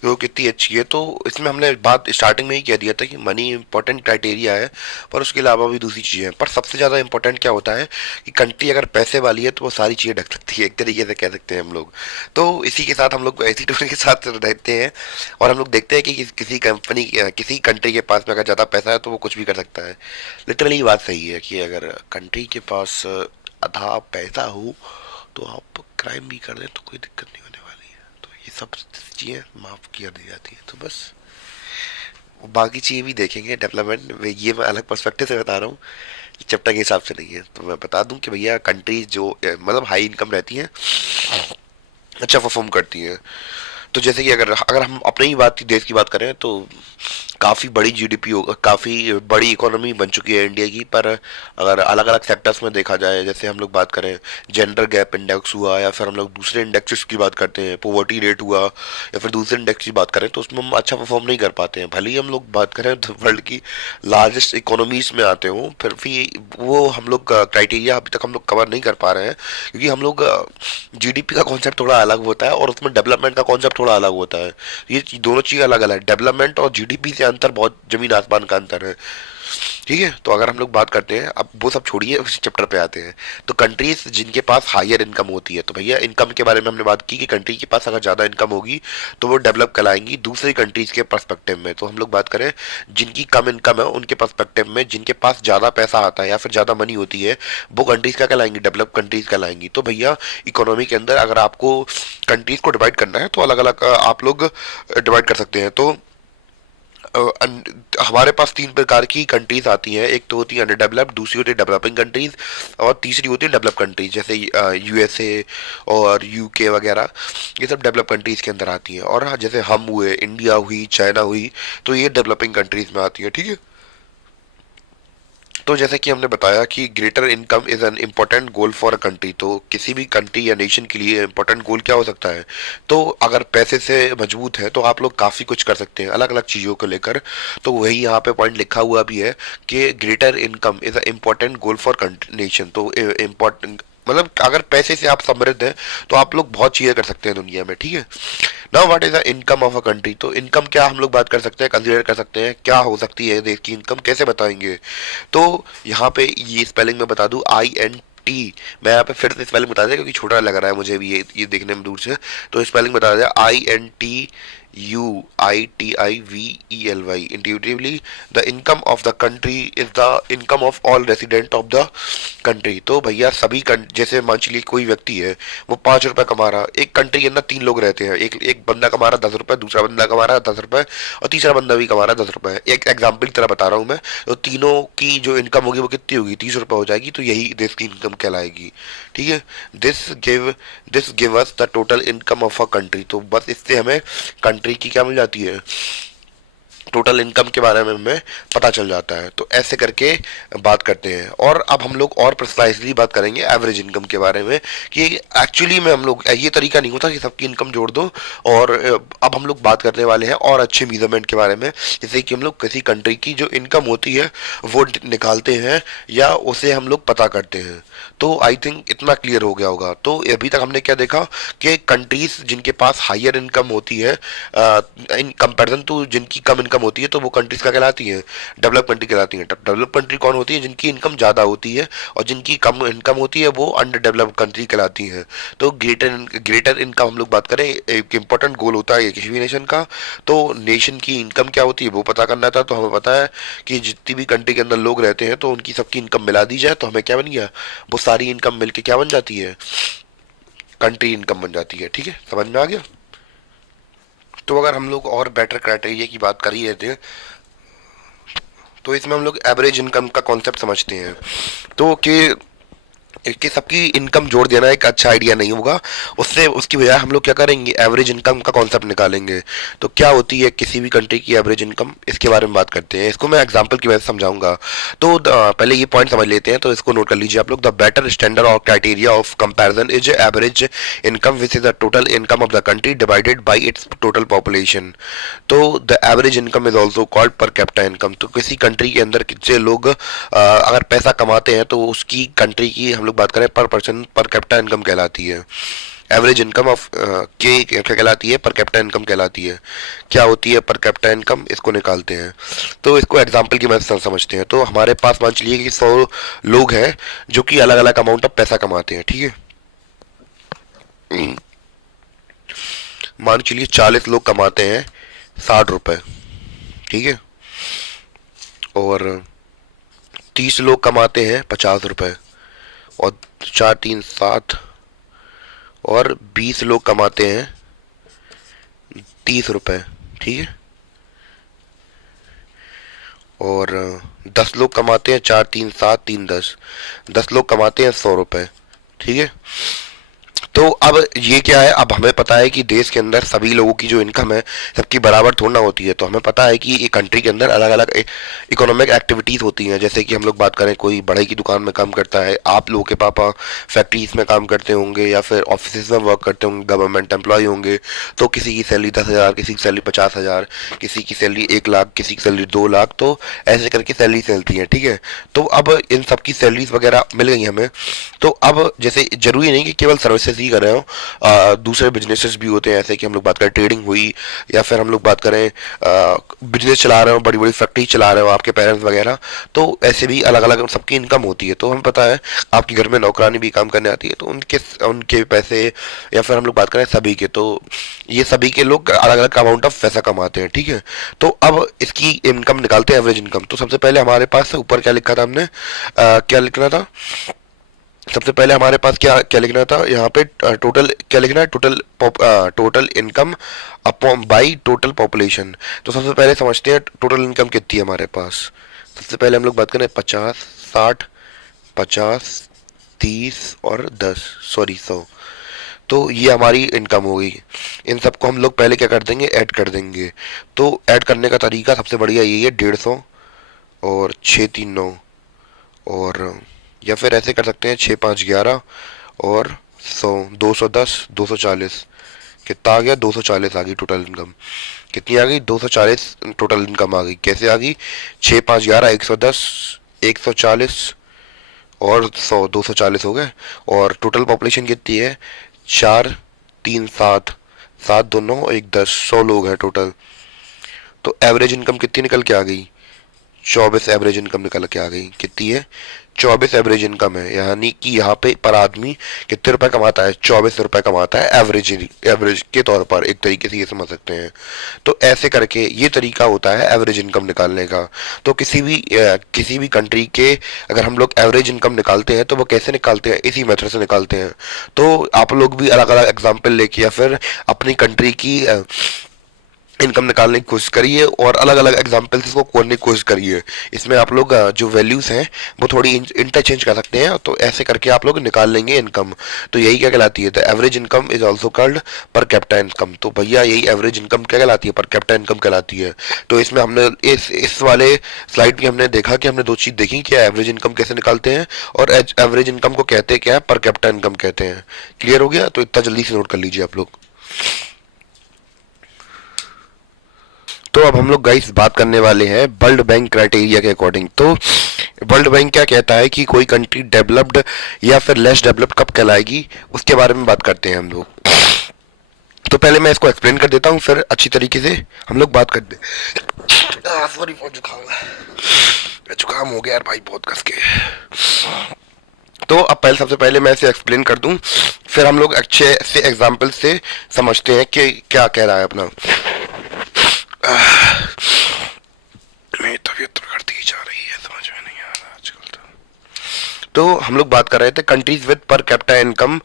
कि वो कितनी अच्छी है तो इसमें हमने बात स्टार्टिंग में ही कह दिया था कि मनी इंपॉर्टेंट क्राइटेरिया है, पर उसके अलावा भी दूसरी चीज़ें हैं। पर सबसे ज़्यादा इंपॉर्टेंट क्या होता है कि कंट्री अगर पैसे वाली है तो वो सारी चीज़ें ढक सकती है, एक तरीके से कह सकते हैं हम लोग। तो इसी के साथ हम लोग ऐसी टोन के साथ रहते हैं और हम लोग देखते हैं कि किसी कंपनी किसी कंट्री के पास में अगर ज़्यादा पैसा है तो वो कुछ भी कर सकता है। लिटरली बात सही है कि अगर कंट्री के पास आधा पैसा हो तो आप क्राइम भी कर दें तो कोई दिक्कत नहीं होने वाली है। तो ये सब चीज़ें माफ़ किया दी जाती है। तो बस बाकी चीज़ें भी देखेंगे डेवलपमेंट में, ये मैं अलग पर्सपेक्टिव से बता रहा हूँ, चैप्टर के हिसाब से नहीं है। तो मैं बता दूं कि भैया कंट्रीज जो मतलब हाई इनकम रहती हैं अच्छा परफॉर्म करती हैं। तो जैसे कि अगर अगर हम अपने ही बात देश की बात करें तो काफ़ी बड़ी जीडीपी हो, काफ़ी बड़ी इकोनॉमी बन चुकी है इंडिया की। पर अगर अलग अलग सेक्टर्स में देखा जाए, जैसे हम लोग बात करें जेंडर गैप इंडेक्स हुआ या फिर हम लोग दूसरे इंडेक्सेस की बात करते हैं, पोवर्टी रेट हुआ या फिर दूसरे इंडेक्स की बात करें, तो उसमें हम अच्छा परफॉर्म नहीं कर पाते हैं। भले ही हम लोग बात करें तो वर्ल्ड की लार्जेस्ट इकोनॉमीज में आते हों, फिर भी वो हम लोग क्राइटेरिया अभी तक हम लोग कवर नहीं कर पा रहे हैं, क्योंकि हम लोग जीडीपी का कॉन्सेप्ट थोड़ा अलग होता है और उसमें डेवलपमेंट का कॉन्सेप्ट थोड़ा अलग होता है। ये दोनों चीज़ अलग अलग है, डेवलपमेंट और जीडीपी से अंतर बहुत जमीन आसमान का अंतर है। ठीक है, तो अगर हम लोग बात करते हैं, अब वो सब छोड़िए, उस चैप्टर पे आते हैं। तो कंट्रीज जिनके पास हायर इनकम होती है, तो भैया इनकम के बारे में हमने बात की कि कंट्री के पास अगर ज़्यादा इनकम होगी तो वो डेवलप कहलाएंगी दूसरी कंट्रीज के पर्सपेक्टिव में। तो हम लोग बात करें जिनकी कम इनकम है उनके पर्सपेक्टिव में, जिनके पास ज़्यादा पैसा आता है या फिर ज़्यादा मनी होती है, वो कंट्रीज क्या कहलाएंगी, डेवलप कंट्रीज कहलाएंगी। तो भैया इकोनॉमी के अंदर अगर आपको कंट्रीज को डिवाइड करना है तो अलग अलग आप लोग डिवाइड कर सकते हैं। तो हमारे पास तीन प्रकार की कंट्रीज आती हैं, एक तो होती है अंडर डेवलप्ड, दूसरी होती है डेवलपिंग कंट्रीज, और तीसरी होती है डेवलप कंट्रीज, जैसे यूएसए और यूके वगैरह, ये सब डेवलप कंट्रीज के अंदर आती हैं। और हाँ, जैसे हम हुए, इंडिया हुई, चाइना हुई, तो ये डेवलपिंग कंट्रीज में आती है। ठीक है, तो जैसे कि हमने बताया कि greater income is an important goal for a country. तो किसी भी कंट्री या नेशन के लिए इम्पोर्टेंट गोल क्या हो सकता है, तो अगर पैसे से मजबूत है तो आप लोग काफ़ी कुछ कर सकते हैं अलग अलग चीज़ों को लेकर। तो वही यहाँ पे पॉइंट लिखा हुआ भी है कि greater income is a important goal for nation. तो इम्पोर्टेंट मतलब अगर पैसे से आप समृद्ध हैं तो आप लोग बहुत चीज़ें कर सकते हैं दुनिया में। ठीक है, now what is the income of a country. तो इनकम क्या हम लोग बात कर सकते हैं, कंसीडर कर सकते हैं क्या हो सकती है देश की इनकम, कैसे बताएंगे। तो यहाँ पे ये स्पेलिंग में बता दूं, INT, मैं यहाँ पे फिर से स्पेलिंग बता दिया क्योंकि छोटा लग रहा है मुझे भी ये देखने में दूर से, तो स्पेलिंग बता दिया, INTUITIVELY, intuitively the income of the country is the income of all resident of the country. तो भैया सभी जैसे मान चलिए कोई व्यक्ति है वो 5 रुपए कमा रहा, एक कंट्री के अंदर 3 लोग रहते हैं, एक बंदा कमा रहा 10 रुपए, दूसरा बंदा कमा रहा 10 रुपए, और तीसरा बंदा भी कमा रहा 10 रुपए। एक एग्जाम्पल की तरह बता रहा हूँ मैं, तो तीनों की जो इनकम होगी वो कितनी होगी, 30 रुपए हो जाएगी। तो यही देश की इनकम कहलाएगी। ठीक है, this give us the total income of a country. तो बस इससे हमें कंट्री की क्या मिल जाती है, टोटल इनकम के बारे में हमें पता चल जाता है। तो ऐसे करके बात करते हैं। और अब हम लोग और प्रिसाइजली बात करेंगे एवरेज इनकम के बारे में, कि एक्चुअली में हम लोग, ये तरीका नहीं होता कि सबकी इनकम जोड़ दो। और अब हम लोग बात करने वाले हैं और अच्छे मेजरमेंट के बारे में, जैसे कि हम लोग किसी कंट्री की जो इनकम होती है वो निकालते हैं या उसे हम लोग पता करते हैं। तो आई थिंक इतना क्लियर हो गया होगा। तो अभी तक हमने क्या देखा कि कंट्रीज जिनके पास हायर इनकम होती है इन कंपैरिजन टू जिनकी कम इनकम होती है, तो वो कंट्रीज क्या कहलाती हैं, डेवलप कंट्री कहलाती हैं। डेवलप कंट्री कौन होती है, जिनकी इनकम ज़्यादा होती है, और जिनकी कम इनकम होती है वो अंडर डेवलप कंट्री कहलाती हैं। तो ग्रेटर इनकम हम लोग बात करें, एक इंपॉर्टेंट गोल होता है किसी भी नेशन का। तो नेशन की इनकम क्या होती है वो पता करना था। तो हमें पता है कि जितनी भी कंट्री के अंदर लोग रहते हैं तो उनकी सबकी इनकम मिला दी जाए तो हमें क्या बन गया, वो सारी इनकम मिलके क्या बन जाती है, कंट्री इनकम बन जाती है। ठीक है, समझ में आ गया। तो अगर हम लोग और बेटर क्राइटेरिया की बात कर ही रहे थे, तो इसमें हम लोग एवरेज इनकम का कॉन्सेप्ट समझते हैं। तो कि सबकी इनकम जोड़ देना एक अच्छा आइडिया नहीं होगा, उससे उसकी बजाय हम लोग क्या करेंगे, एवरेज इनकम का कॉन्सेप्ट निकालेंगे। तो क्या होती है किसी भी कंट्री की एवरेज इनकम, इसके बारे में बात करते हैं। इसको मैं एग्जांपल की वजह से समझाऊंगा। तो पहले ये पॉइंट समझ लेते हैं, तो इसको नोट कर लीजिए आप लोग। द बेटर स्टैंडर्ड और criteria of comparison is average income which is the total income of the country divided by its total population. तो the average income is also called per capita income. तो किसी country के अंदर कितने लोग अगर पैसा कमाते हैं तो उसकी कंट्री की हम लोग बात करें पर पर्सन पर कैपिटा इनकम कहलाती है। एवरेज इनकम ऑफ के क्या कहलाती है, पर कैपिटा इनकम कहलाती है। क्या होती है पर कैपिटा इनकम, इसको निकालते हैं। तो इसको एग्जांपल की मदद से समझते हैं। तो हमारे पास मान चलिए कि 100 लोग हैं जो कि अलग अलग अमाउंट ऑफ पैसा कमाते हैं। ठीक है, मान चलिए 40 लोग कमाते हैं 60 रुपए। ठीक है, और 30 लोग कमाते हैं 50 रुपए, और 4 3 7, और 20 लोग कमाते हैं 30 रुपए। ठीक है, और 10 लोग कमाते हैं 4 3 7 3 10 लोग कमाते हैं 100 रुपए। ठीक है, तो अब ये क्या है, अब हमें पता है कि देश के अंदर सभी लोगों की जो इनकम है सबकी बराबर थोड़ा ना होती है। तो हमें पता है कि एक कंट्री के अंदर अलग अलग इकोनॉमिक एक्टिविटीज़ होती हैं। जैसे कि हम लोग बात करें, कोई बढ़ई की दुकान में काम करता है, आप लोगों के पापा फैक्ट्रीज में काम करते होंगे या फिर ऑफिस में वर्क करते होंगे, गवर्नमेंट एम्प्लॉय होंगे। तो किसी की सैलरी 10,000, किसी की सैलरी 50,000, किसी की सैलरी 1 लाख, किसी की सैलरी 2 लाख। तो ऐसे करके सैलरी चलती है। ठीक है, तो अब इन सब की सैलरीज वगैरह मिल गई हमें। तो अब जैसे जरूरी नहीं कि केवल सर्विसेज ही कर रहे हो, दूसरे बिजनेसेस भी होते हैं, ऐसे कि हम लोग बात करें ट्रेडिंग हुई, या फिर हम लोग बात करें बिजनेस चला रहे हो, बड़ी बड़ी फैक्ट्री चला रहे हो आपके पेरेंट्स वगैरह, तो ऐसे भी अलग अलग सबकी इनकम होती है। तो हमें पता है आपके घर में नौकरानी भी काम करने आती है, तो उनके उनके पैसे, या फिर हम लोग बात करें सभी के, तो ये सभी के लोग अलग अलग अमाउंट ऑफ पैसा कमाते हैं, ठीक है। तो अब इसकी इनकम निकालते हैं, एवरेज इनकम। तो सबसे पहले हमारे पास ऊपर क्या लिखा था हमने, क्या लिखना था, सबसे पहले हमारे पास क्या क्या लिखना था यहाँ पे, टोटल क्या लिखना है, total income upon by total population. तो सबसे पहले समझते हैं टोटल इनकम कितनी है हमारे पास। सबसे पहले हम लोग बात करें 50, 60, 50, 30 और 10, सॉरी 100। तो ये हमारी इनकम हो गई। इन सबको हम लोग पहले क्या कर देंगे, ऐड कर देंगे। तो ऐड करने का तरीका सबसे बढ़िया यही है, 150 और 639, और या फिर ऐसे कर सकते हैं 6 5 11 और 100, 210, 240। कितना आ गया, 240 आ गई टोटल इनकम। कितनी आ गई, 240 टोटल इनकम आ गई। कैसे आ गई, 6 5 11 110, 140 और 100, 240 हो गए। और टोटल पॉपुलेशन कितनी है, 4 3 7, 7 2 9 1 10, 100 लोग हैं टोटल। तो एवरेज इनकम कितनी निकल के आ गई, 24 एवरेज इनकम निकल के आ गई। कितनी है, 24 एवरेज इनकम है, यानी कि यहाँ पे पर आदमी कितने रुपए कमाता है, 24 रुपए कमाता है एवरेज के तौर पर, एक तरीके से ये समझ सकते हैं। तो ऐसे करके ये तरीका होता है एवरेज इनकम निकालने का। तो किसी भी कंट्री के अगर हम लोग एवरेज इनकम निकालते हैं तो वो कैसे निकालते हैं, इसी मेथड से निकालते हैं। तो आप लोग भी अलग अलग एग्जाम्पल लेके या फिर अपनी कंट्री की इनकम निकालने की कोशिश करिए, और अलग अलग एग्जाम्पल से इसको खोलने की कोशिश करिए। इसमें आप लोग जो वैल्यूज हैं वो थोड़ी इंटरचेंज कर सकते हैं, तो ऐसे करके आप लोग निकाल लेंगे इनकम। तो यही क्या कहलाती है, तो average income is also called per capita income. तो भैया यही एवरेज इनकम क्या कहलाती है, पर कैपिटा इनकम कहलाती है। तो इसमें हमने इस वाले स्लाइड में हमने देखा कि हमने दो चीज देखी, क्या एवरेज इनकम कैसे निकालते हैं, और एवरेज इनकम को कहते क्या है, पर कैपिटा इनकम कहते हैं। क्लियर हो गया, तो इतना जल्दी से नोट कर लीजिए आप लोग। तो अब हम लोग गाइस बात करने वाले हैं वर्ल्ड बैंक क्राइटेरिया के अकॉर्डिंग। तो वर्ल्ड बैंक क्या कहता है कि कोई कंट्री डेवलप्ड या फिर लेस डेवलप्ड कब कहलाएगी, उसके बारे में बात करते हैं हम लोग। तो पहले मैं इसको एक्सप्लेन कर देता हूँ, फिर अच्छी तरीके से हम लोग बात करते हैं। सॉरी फॉर जुकाम हो गया यार भाई, बहुत कस के। तो अब सबसे पहले मैं इसे एक्सप्लेन कर दूं, फिर हम लोग अच्छे से एग्जाम्पल से समझते हैं कि क्या कह रहा है अपना। मेरी तबीयत तो बढ़ती ही जा रही है, समझ में नहीं आ रहा आजकल। तो हम लोग बात कर रहे थे countries with per capita income,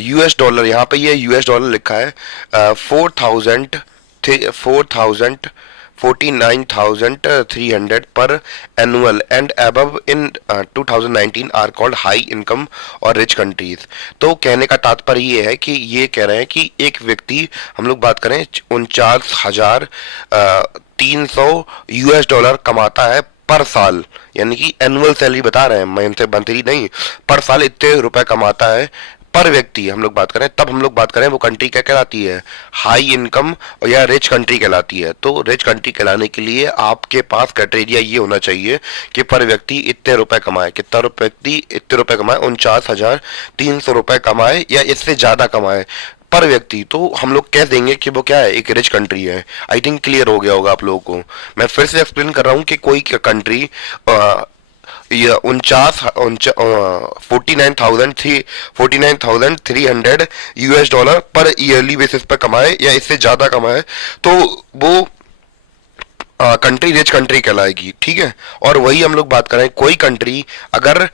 US dollar, यहाँ पे ये यूएस डॉलर लिखा है, 49,300 per annual and above in 2019 are called high income और रिच कंट्रीज। तो कहने का तात्पर्य ये है कि ये कह रहे हैं कि एक व्यक्ति, हम लोग बात करें 49,300 यूएस डॉलर कमाता है पर साल, यानी कि एनुअल सैलरी बता रहे हैं, मंथली नहीं, पर साल इतने रुपए कमाता है पर व्यक्ति हम लोग बात करें, तब हम लोग बात करें वो कंट्री क्या कहलाती है, हाई इनकम या रिच कंट्री कहलाती है। तो रिच कंट्री कहलाने के लिए आपके पास क्राइटेरिया ये होना चाहिए कि पर व्यक्ति इतने रुपए कमाए, कितना व्यक्ति इतने रुपए कमाए, 49,300 रुपए कमाए या इससे ज्यादा कमाए पर व्यक्ति। तो हम लोग कह देंगे कि वो क्या है, एक रिच कंट्री है। आई थिंक क्लियर हो गया होगा आप लोगों को। मैं फिर से एक्सप्लेन कर रहा हूँ कि कोई कंट्री 49,300 यूएस डॉलर पर ईयरली बेसिस पर कमाए या इससे ज्यादा कमाए, तो वो कंट्री रिच कंट्री कहलाएगी, ठीक है। और वही हम लोग बात करें, कोई कंट्री अगर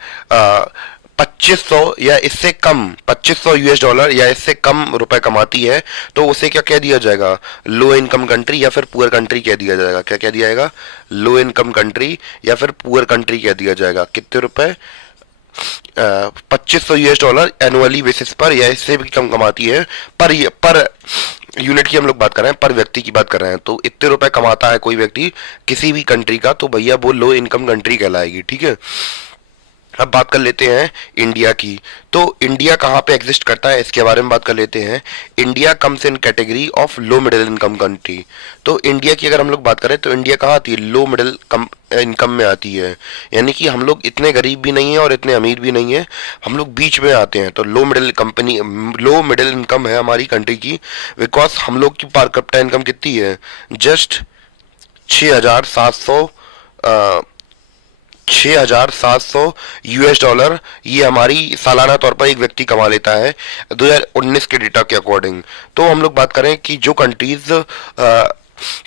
2500 या इससे कम, 2500 यूएस डॉलर या इससे कम रुपए कमाती है, तो उसे क्या कह दिया जाएगा, लो इनकम कंट्री या फिर पुअर कंट्री कह दिया जाएगा। क्या कह दिया जाएगा, लो इनकम कंट्री या फिर पुअर कंट्री कह दिया जाएगा। कितने रुपए, 2500 यूएस डॉलर एनुअली बेसिस पर या इससे भी कम कमाती है पर यूनिट की हम लोग बात कर रहे हैं, पर व्यक्ति की बात कर रहे हैं। तो इतने रुपए कमाता है कोई व्यक्ति किसी भी कंट्री का, तो भैया वो लो इनकम कंट्री कहलाएगी, ठीक है। अब बात कर लेते हैं इंडिया की। तो इंडिया कहाँ पे एग्जिस्ट करता है इसके बारे में बात कर लेते हैं। India comes in category of low middle income country. तो इंडिया की अगर हम लोग बात करें तो इंडिया कहाँ आती है, लो मिडिल इनकम में आती है। यानी कि हम लोग इतने गरीब भी नहीं है और इतने अमीर भी नहीं है, हम लोग बीच में आते हैं। तो लो मिडिल इनकम है हमारी कंट्री की, बिकॉज हम लोग की पर कैपिटा इनकम कितनी है, जस्ट 6,700 6,700 यूएस डॉलर, ये हमारी सालाना तौर पर एक व्यक्ति कमा लेता है 2019 के डेटा के अकॉर्डिंग। तो हम लोग बात करें कि जो कंट्रीज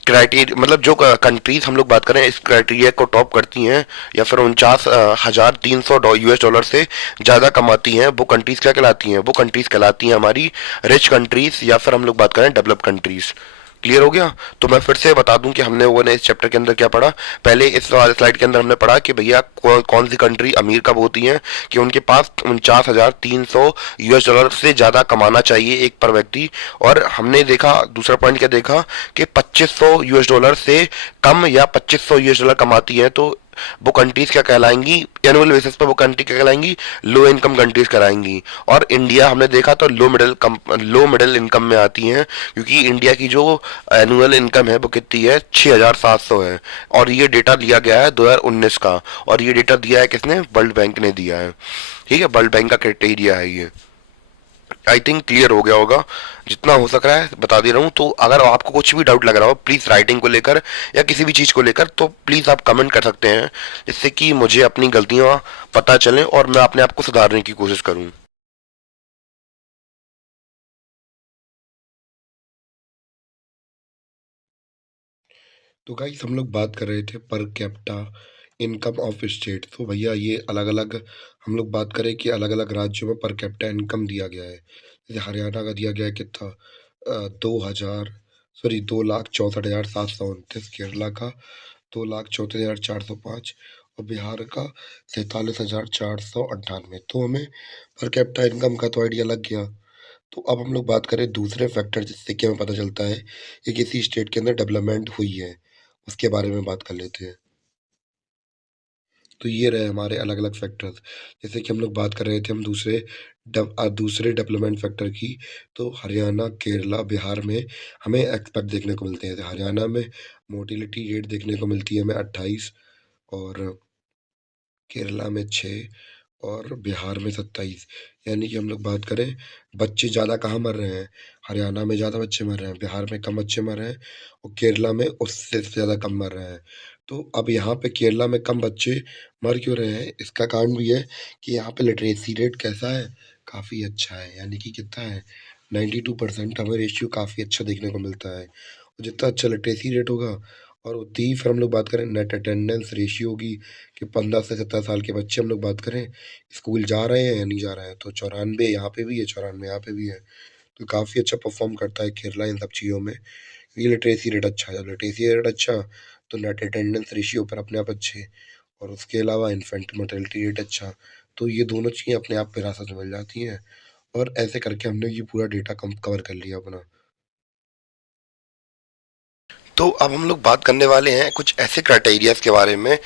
क्राइटेरिया, मतलब जो कंट्रीज हम लोग बात करें इस क्राइटेरिया को टॉप करती हैं या फिर 49,300 यूएस डॉलर से ज़्यादा कमाती हैं, वो कंट्रीज क्या कहलाती हैं, वो कंट्रीज कहलाती हैं हमारी रिच कंट्रीज, या फिर हम लोग बात करें डेवलप कंट्रीज। क्लियर हो गया? तो मैं फिर से बता दूं कि हमने वो ने इस चैप्टर के अंदर क्या पढ़ा। पहले इस स्लाइड के अंदर हमने पढ़ा कि भैया कौन सी कंट्री अमीर कब होती हैं, कि उनके पास 49,300 यूएस डॉलर से ज़्यादा कमाना चाहिए एक पर व्यक्ति। और हमने देखा, दूसरा पॉइंट क्या देखा, कि 2500 यूएस डॉलर से कम या 2500 यूएस डॉलर कमाती है तो वो कंट्रीज क्या कहलाएंगी, एनुअल बेसिस पर वो कंट्री क्या कहलाएंगी, लो इनकम कंट्रीज कहलाएंगी। और इंडिया हमने देखा तो लो मिडिल इनकम में आती हैं, क्योंकि इंडिया की जो एनुअल इनकम है वो कितनी है, 6,700 है। और ये डेटा दिया गया है 2019 का, और ये डेटा दिया है किसने, वर्ल्ड बैंक ने दिया है। ठीक है, वर्ल्ड बैंक का क्राइटेरिया है ये। आई थिंक क्लियर हो गया होगा, जितना हो सक रहा है बता दे रहा हूँ। तो अगर आपको कुछ भी डाउट लग रहा हो प्लीज़ राइटिंग को लेकर या किसी भी चीज़ को लेकर, तो प्लीज़ आप कमेंट कर सकते हैं, जिससे कि मुझे अपनी गलतियाँ पता चलें और मैं अपने आप को सुधारने की कोशिश करूँ। तो गाइस हम लोग बात कर रहे थे पर कैपिटा इनकम ऑफ स्टेट। तो भैया ये अलग अलग हम लोग बात करें कि अलग अलग राज्यों में पर कैपिटा इनकम दिया गया है। जैसे हरियाणा का दिया गया है कितना, 2,64,729। केरला का 2,34,405 और बिहार का 47,498। तो हमें पर कैपिटा इनकम का तो आइडिया लग गया। तो अब हम लोग बात करें दूसरे फैक्टर जिससे कि हमें पता चलता है कि किसी स्टेट के अंदर डेवलपमेंट हुई है, उसके बारे में बात कर लेते हैं। तो ये रहे हमारे अलग अलग फैक्टर्स। जैसे कि हम लोग बात कर रहे थे हम दूसरे डेवलपमेंट फैक्टर की। तो हरियाणा, केरला, बिहार में हमें एक्सपेक्ट देखने को मिलते हैं। हरियाणा में मोटिलिटी रेट देखने को मिलती है हमें 28, और केरला में 6, और बिहार में 27। यानी कि हम लोग बात करें बच्चे ज़्यादा कहाँ मर रहे हैं, हरियाणा में ज़्यादा बच्चे मर रहे हैं, बिहार में कम बच्चे मर रहे हैं, और केरला में उससे ज़्यादा कम मर रहे हैं। तो अब यहाँ पे केरला में कम बच्चे मर क्यों रहे हैं, इसका कारण भी है कि यहाँ पे लिटरेसी रेट कैसा है, काफ़ी अच्छा है। यानी कि कितना है, 92% हमें रेशियो काफ़ी अच्छा देखने को मिलता है। और जितना अच्छा लिटरेसी रेट होगा और उतनी ही फिर हम लोग बात करें नेट अटेंडेंस रेशियो की, कि 15 से 17 साल के बच्चे हम लोग बात करें स्कूल जा रहे हैं या नहीं जा रहे हैं, तो 94 यहाँ पे भी है, 94 यहाँ पे भी है। तो काफ़ी अच्छा परफॉर्म करता है केरला इन सब चीज़ों में, क्योंकि लिटरेसी रेट अच्छा है। जब लिटरेसी रेट अच्छा तो नेट अटेंडेंस रेशियो पर अपने आप अच्छे, और उसके अलावा इन्फेंट मोर्टेलिटी रेट अच्छा। तो ये दोनों चीज़ें अपने आप विरासत में मिल जाती हैं, और ऐसे करके हमने ये पूरा डेटा कवर कर लिया अपना। तो अब हम लोग बात करने वाले हैं कुछ ऐसे क्राइटेरियाज के बारे में।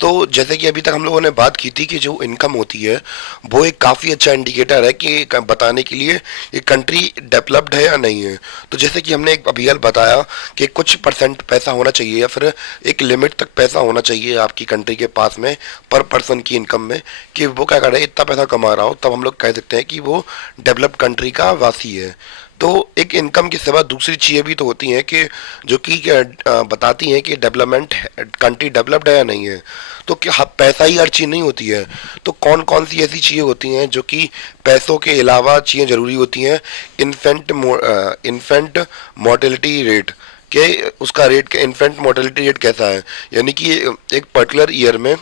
तो जैसे कि अभी तक हम लोगों ने बात की थी कि जो इनकम होती है वो एक काफ़ी अच्छा इंडिकेटर है कि बताने के लिए ये कंट्री डेवलप्ड है या नहीं है। तो जैसे कि हमने एक अभी कल बताया कि कुछ परसेंट पैसा होना चाहिए या फिर एक लिमिट तक पैसा होना चाहिए आपकी कंट्री के पास में पर पर्सन की इनकम में, कि वो क्या कर रहा है, इतना पैसा कमा रहा हो, तब हम लोग कह सकते हैं कि वो डेवलप्ड कंट्री का वासी है। तो एक इनकम के सिवा दूसरी चीज़ें भी तो होती हैं कि जो कि बताती हैं कि डेवलपमेंट कंट्री डेवलप्ड है या नहीं है। तो क्या पैसा ही हर चीज़ नहीं होती है, तो कौन कौन सी ऐसी चीज़ें होती हैं जो कि पैसों के अलावा चीज़ें ज़रूरी होती हैं। इन्फेंट मोर्टेलिटी रेट, के उसका रेट, इन्फेंट मोर्टेलिटी रेट कैसा है, यानी कि एक पर्टिकुलर ईयर में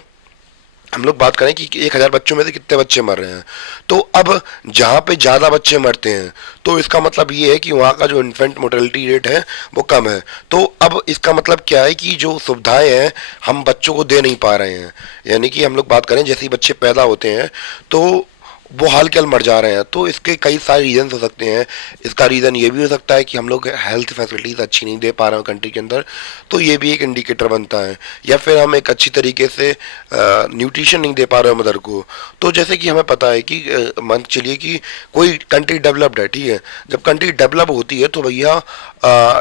हम लोग बात करें कि 1,000 बच्चों में से कितने बच्चे मर रहे हैं। तो अब जहाँ पे ज़्यादा बच्चे मरते हैं तो इसका मतलब ये है कि वहाँ का जो इन्फेंट मोर्टेलिटी रेट है वो कम है। तो अब इसका मतलब क्या है कि जो सुविधाएं हैं हम बच्चों को दे नहीं पा रहे हैं। यानी कि हम लोग बात करें जैसे ही बच्चे पैदा होते हैं तो वो हाल के हाल मर जा रहे हैं। तो इसके कई सारे रीजन हो सकते हैं। इसका रीज़न ये भी हो सकता है कि हम लोग हेल्थ फैसिलिटीज़ अच्छी नहीं दे पा रहे हो कंट्री के अंदर, तो ये भी एक इंडिकेटर बनता है। या फिर हम एक अच्छी तरीके से न्यूट्रिशन नहीं दे पा रहे हो मदर को। तो जैसे कि हमें पता है कि मान के चलिए कि कोई कंट्री डेवलप्ड है, ठीक है, जब कंट्री डेवलप होती है तो भैया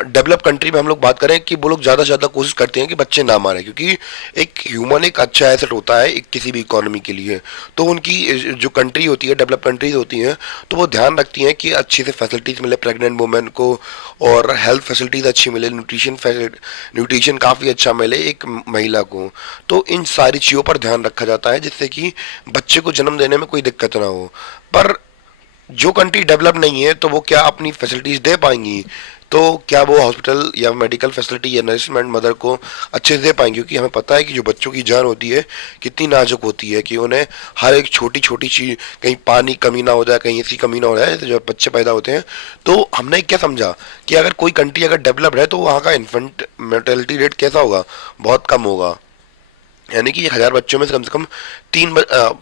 डेवलप कंट्री में हम लोग बात करें कि वो लोग ज़्यादा से ज़्यादा कोशिश करते हैं कि बच्चे ना मारें, क्योंकि एक ह्यूमन एक अच्छा एसेट होता है एक किसी भी इकोनॉमी के लिए। तो उनकी जो कंट्री होती है, डेवलप कंट्रीज होती हैं, तो वो ध्यान रखती हैं कि अच्छी से फैसिलिटीज़ मिले प्रेग्नेंट वुमेन को, और हेल्थ फैसिलिटीज़ अच्छी मिले, न्यूट्रिशन काफ़ी अच्छा मिले एक महिला को। तो इन सारी चीज़ों पर ध्यान रखा जाता है जिससे कि बच्चे को जन्म देने में कोई दिक्कत ना हो। पर जो कंट्री डेवलप नहीं है तो वो क्या अपनी फैसिलिटीज़ दे पाएंगी? तो क्या वो हॉस्पिटल या मेडिकल फैसिलिटी या नरिशमेंट मदर को अच्छे से दे पाएंगे? क्योंकि हमें पता है कि जो बच्चों की जान होती है कितनी नाजुक होती है, कि उन्हें हर एक छोटी छोटी चीज़, कहीं पानी कमी ना हो जाए, कहीं ऐसी कमी ना हो जाए, जब बच्चे पैदा होते हैं। तो हमने क्या समझा कि अगर कोई कंट्री अगर डेवलप्ड है तो वहाँ का इन्फेंट मोर्टेलिटी रेट कैसा होगा? बहुत कम होगा। यानी कि 1,000 बच्चों में से कम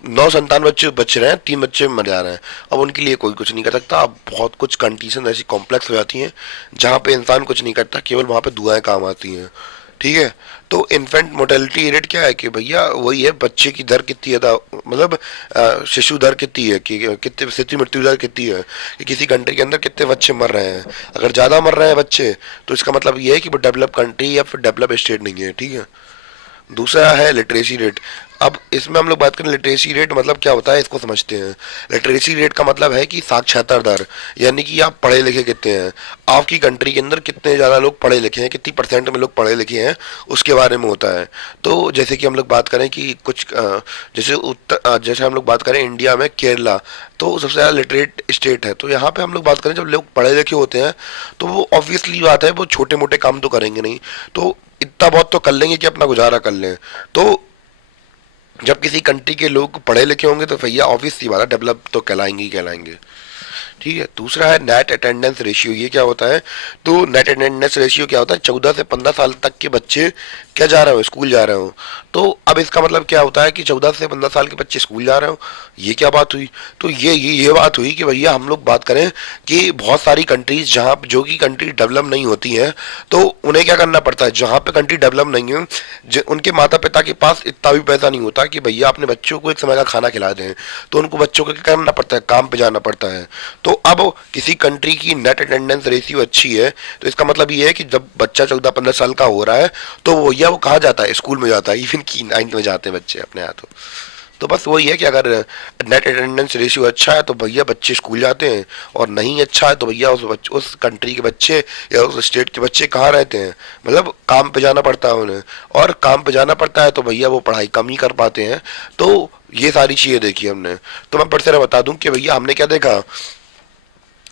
9 संतान बच्चे बच रहे हैं, 3 बच्चे मर जा रहे हैं। अब उनके लिए कोई कुछ नहीं कर सकता। अब बहुत कुछ कंडीशन ऐसी कॉम्प्लेक्स हो जाती हैं जहाँ पे इंसान कुछ नहीं करता, केवल वहाँ पे दुआएं काम आती हैं। ठीक है। तो इन्फेंट मोर्टेलिटी रेट क्या है कि भैया वही है, बच्चे की दर कितनी है, मतलब शिशु दर कितनी है, कि कितने शिशु मृत्यु दर कितनी है, कि किसी कंट्री के अंदर कितने बच्चे मर रहे हैं। अगर ज़्यादा मर रहे हैं बच्चे तो इसका मतलब ये है कि वो डेवलप कंट्री या फिर डेवलप स्टेट नहीं है। ठीक है। दूसरा है लिटरेसी रेट। अब इसमें हम लोग बात करें लिटरेसी रेट मतलब क्या होता है, इसको समझते हैं। लिटरेसी रेट का मतलब है कि साक्षरता दर, यानी कि आप पढ़े लिखे कितने हैं, आपकी कंट्री के अंदर कितने ज़्यादा लोग पढ़े लिखे हैं, कितनी परसेंट में लोग पढ़े लिखे हैं, उसके बारे में होता है। तो जैसे कि हम लोग बात करें कि कुछ जैसे हम लोग बात करें इंडिया में केरला, तो सबसे ज़्यादा लिटरेट स्टेट है। तो यहाँ पे हम लोग बात करें जब लोग पढ़े लिखे होते हैं तो वो ऑब्वियसली बात है वो छोटे मोटे काम तो करेंगे नहीं, तो इतना बहुत तो कर लेंगे कि अपना गुजारा कर लें। तो जब किसी कंट्री के लोग पढ़े लिखे होंगे तो भैया ऑब्वियस सी बात है डेवलप तो कहलाएंगे ही कहलाएंगे। ठीक है। दूसरा है नेट अटेंडेंस रेशियो। ये क्या होता है? तो नेट अटेंडेंस रेशियो क्या होता है? 14 से 15 साल तक के बच्चे क्या जा रहे हो, स्कूल जा रहे हो। तो अब इसका मतलब क्या होता है कि 14 से 15 साल के बच्चे स्कूल जा रहे हो। ये क्या बात हुई? तो ये बात हुई कि भैया हम लोग बात करें कि बहुत सारी कंट्रीज जहाँ जो कि कंट्री डेवलप नहीं होती हैं, तो उन्हें क्या करना पड़ता है, जहाँ पे कंट्री डेवलप नहीं है, उनके माता पिता के पास इतना भी पैसा नहीं होता कि भैया अपने बच्चों को एक समय का खाना खिला दें। तो उनको बच्चों को क्या करना पड़ता है, काम पे जाना पड़ता है। तो अब किसी कंट्री की नेट अटेंडेंस रेशियो अच्छी है तो इसका मतलब ये है कि जब बच्चा 14-15 साल का हो रहा है तो भैया वो कहाँ जाता है, स्कूल में जाता है। इवन की 9th में जाते हैं बच्चे अपने हाथों। तो बस वही है कि अगर नेट अटेंडेंस रेशियो अच्छा है तो भैया बच्चे स्कूल जाते हैं, और नहीं अच्छा है तो भैया उस कंट्री के बच्चे या उस स्टेट के बच्चे कहाँ रहते हैं, मतलब काम पे जाना पड़ता है उन्हें। और काम पे जाना पड़ता है तो भैया वो पढ़ाई कम ही कर पाते हैं। तो ये सारी चीज़ें देखी हमने। तो मैं फिर से बता दूं कि भैया हमने क्या देखा,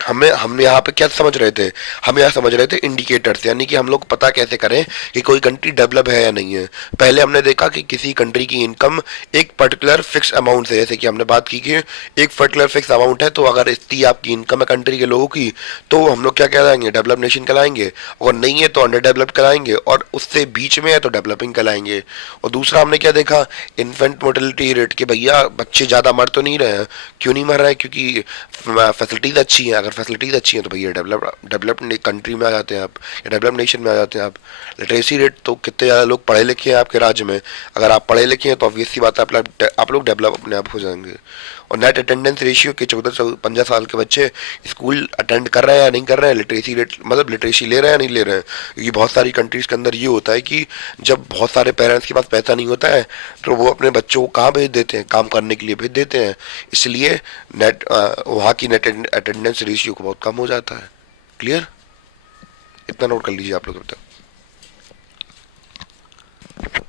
हम यहाँ पे क्या समझ रहे थे, हम यहाँ समझ रहे थे इंडिकेटर्स, यानी कि हम लोग पता कैसे करें कि कोई कंट्री डेवलप है या नहीं है। पहले हमने देखा कि किसी कंट्री की इनकम एक पर्टिकुलर फिक्स अमाउंट से, जैसे कि हमने बात की कि एक पर्टिकुलर फिक्स अमाउंट है, तो अगर इतनी आपकी इनकम है कंट्री के लोगों की तो हम लोग क्या कहलाएंगे, डेवलप नेशन कहलाएंगे। और नहीं है तो अंडर डेवलप कहलाएंगे, और उससे बीच में है तो डेवलपिंग कहलाएंगे। और दूसरा हमने क्या देखा, इन्फेंट मोर्टेलिटी रेट, कि भैया बच्चे ज़्यादा मर तो नहीं रहे हैं। क्यों नहीं मर रहे हैं? क्योंकि फैसिलिटीज़ अच्छी हैं। अगर फैसिलिटीज़ अच्छी हैं तो भैया डेवलप्ड कंट्री में आ जाते हैं आप, या डेवलप नेशन में आ जाते हैं आप। लिटरेसी रेट, तो कितने ज़्यादा लोग पढ़े लिखे हैं आपके राज्य में, अगर आप पढ़े लिखे हैं तो ऑब्वियस सी बात है आप लोग डेवलप अपने आप हो जाएंगे। और नेट अटेंडेंस रेशियो के 14 से 15 साल के बच्चे स्कूल अटेंड कर रहे हैं या नहीं कर रहे हैं, लिटरेसी रेट मतलब लिटरेसी ले रहे हैं या नहीं ले रहे हैं। क्योंकि बहुत सारी कंट्रीज़ के अंदर ये होता है कि जब बहुत सारे पेरेंट्स के पास पैसा नहीं होता है तो वो अपने बच्चों को कहाँ भेज देते हैं, काम करने के लिए भेज देते हैं। इसलिए वहाँ की नेट अटेंडेंस रेशियो को बहुत कम हो जाता है। क्लियर? इतना नोट कर लीजिए आप लोग अब तक।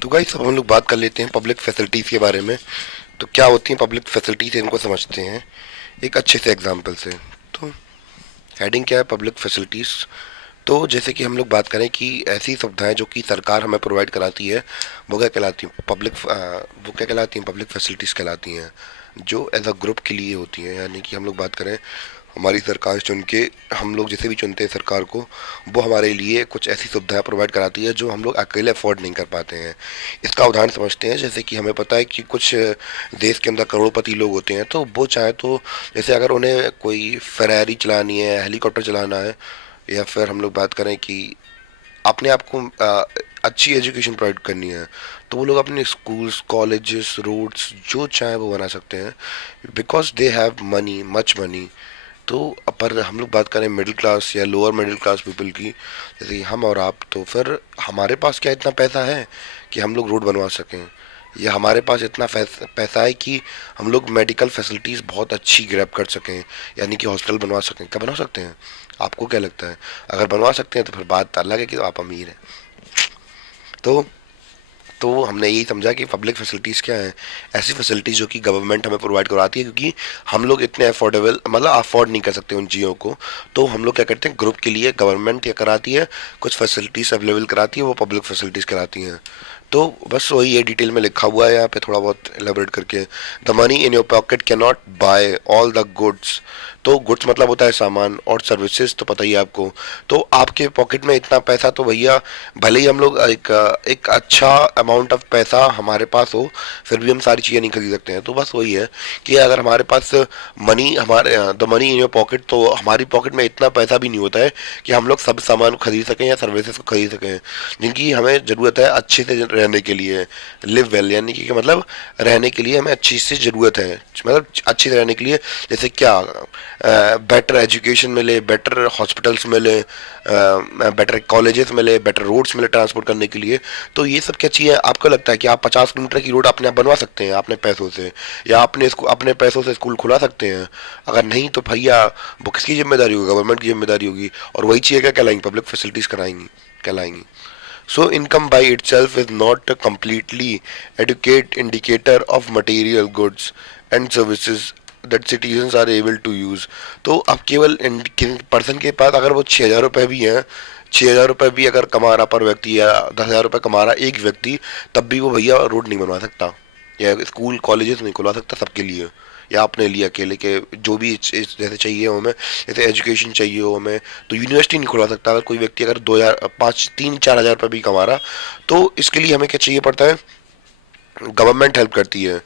तो गाइस अब हम लोग बात कर लेते हैं पब्लिक फैसिलिटीज़ के बारे में। तो क्या होती हैं पब्लिक फैसिलिटीज़, इनको समझते हैं एक अच्छे से एग्जांपल से। तो हेडिंग क्या है, पब्लिक फैसिलिटीज़। तो जैसे कि हम लोग बात करें कि ऐसी सुविधाएं जो कि सरकार हमें प्रोवाइड कराती है वो क्या कहलाती हैं, वो क्या कहलाती हैं, पब्लिक फैसिलिटीज़ कहलाती हैं, जो एज अ ग्रुप के लिए होती हैं। यानी कि हम लोग बात करें हमारी सरकार चुन के, हम लोग जिसे भी चुनते हैं सरकार को, वो हमारे लिए कुछ ऐसी सुविधाएं प्रोवाइड कराती है जो हम लोग अकेले अफोर्ड नहीं कर पाते हैं। इसका उदाहरण समझते हैं, जैसे कि हमें पता है कि कुछ देश के अंदर करोड़पति लोग होते हैं, तो वो चाहे तो जैसे अगर उन्हें कोई फेरारी चलानी है, हेलीकॉप्टर चलाना है, या फिर हम लोग बात करें कि अपने आप को अच्छी एजुकेशन प्रोवाइड करनी है, तो वो लोग अपने स्कूल्स, कॉलेजेस, रोड्स जो चाहे वो बना सकते हैं, because they have money, much money. तो पर हम लोग बात करें मिडिल क्लास या लोअर मिडिल क्लास पीपल की, जैसे हम और आप, तो फिर हमारे पास क्या इतना पैसा है कि हम लोग रोड बनवा सकें, या हमारे पास इतना पैसा है कि हम लोग मेडिकल फैसिलिटीज़ बहुत अच्छी ग्रैब कर सकें, यानी कि हॉस्पिटल बनवा सकें? क्या बनवा सकते हैं? आपको क्या लगता है? अगर बनवा सकते हैं तो फिर बात अलग है कि आप अमीर हैं। तो हमने यही समझा कि पब्लिक फैसिलिटीज़ क्या हैं, ऐसी फैसिलिटीज़ जो कि गवर्नमेंट हमें प्रोवाइड करवाती है, क्योंकि हम लोग इतने अफोर्डेबल, मतलब अफोर्ड नहीं कर सकते उन चीज़ों को। तो हम लोग क्या करते हैं, ग्रुप के लिए गवर्नमेंट या कराती है, कुछ फैसिलिटीज़ अवेलेबल कराती है, वो पब्लिक फैसिलिटीज़ कराती हैं। तो बस वही ये डिटेल में लिखा हुआ है यहाँ पे, थोड़ा बहुत एलेबोरेट करके। The money in your pocket can not buy all the goods. तो गुड्स मतलब होता है सामान, और सर्विसेज तो पता ही है आपको। तो आपके पॉकेट में इतना पैसा तो भैया, भले ही हम लोग एक अच्छा अमाउंट ऑफ पैसा हमारे पास हो, फिर भी हम सारी चीज़ें नहीं खरीद सकते हैं। तो बस वही है कि अगर हमारे पास मनी, हमारे the money in your pocket, तो हमारी पॉकेट में इतना पैसा भी नहीं होता है कि हम लोग सब सामान को खरीद सकें या सर्विसेज को खरीद सकें जिनकी हमें ज़रूरत है अच्छे से रहने के लिए। लिव वेल, यानी कि मतलब रहने के लिए हमें अच्छी से ज़रूरत है, मतलब अच्छे से रहने के लिए। जैसे क्या, बेटर एजुकेशन मिले, बेटर हॉस्पिटल्स मिले, बेटर कॉलेजेस मिले, बेटर रोड्स मिले ट्रांसपोर्ट करने के लिए। तो ये सब क्या चीज़ें, आपको लगता है कि आप 50 किलोमीटर की रोड अपने आप बनवा सकते हैं अपने पैसों से, या अपने पैसों से स्कूल खुला सकते हैं? अगर नहीं तो भैया वो किसकी जिम्मेदारी होगी? गवर्नमेंट की जिम्मेदारी होगी। और वही चीज़ें क्या कहलाएंगी? पब्लिक फैसिलिटीज़ कराएंगी, कहलाएंगी। So income by itself is not a completely adequate indicator of material goods and services that citizens are able to use. तो अब केवल पर्सन के पास अगर वो 6,000 रुपये भी हैं, 6,000 रुपये भी अगर कमा रहा पर व्यक्ति, या 10,000 रुपये कमा रहा एक व्यक्ति, तब भी वो भैया रोड नहीं बनवा सकता, या स्कूल कॉलेजेस नहीं खुला सकता सबके लिए, या अपने लिए अकेले के जो भी जैसे चाहिए हो हमें, जैसे एजुकेशन चाहिए हो हमें, तो यूनिवर्सिटी नहीं खुलवा सकता। अगर कोई व्यक्ति अगर 2,000, 5, 3, 4 हज़ार रुपये भी कमा रहा, तो इसके लिए हमें क्या चाहिए पड़ता है? गवर्नमेंट हेल्प करती है,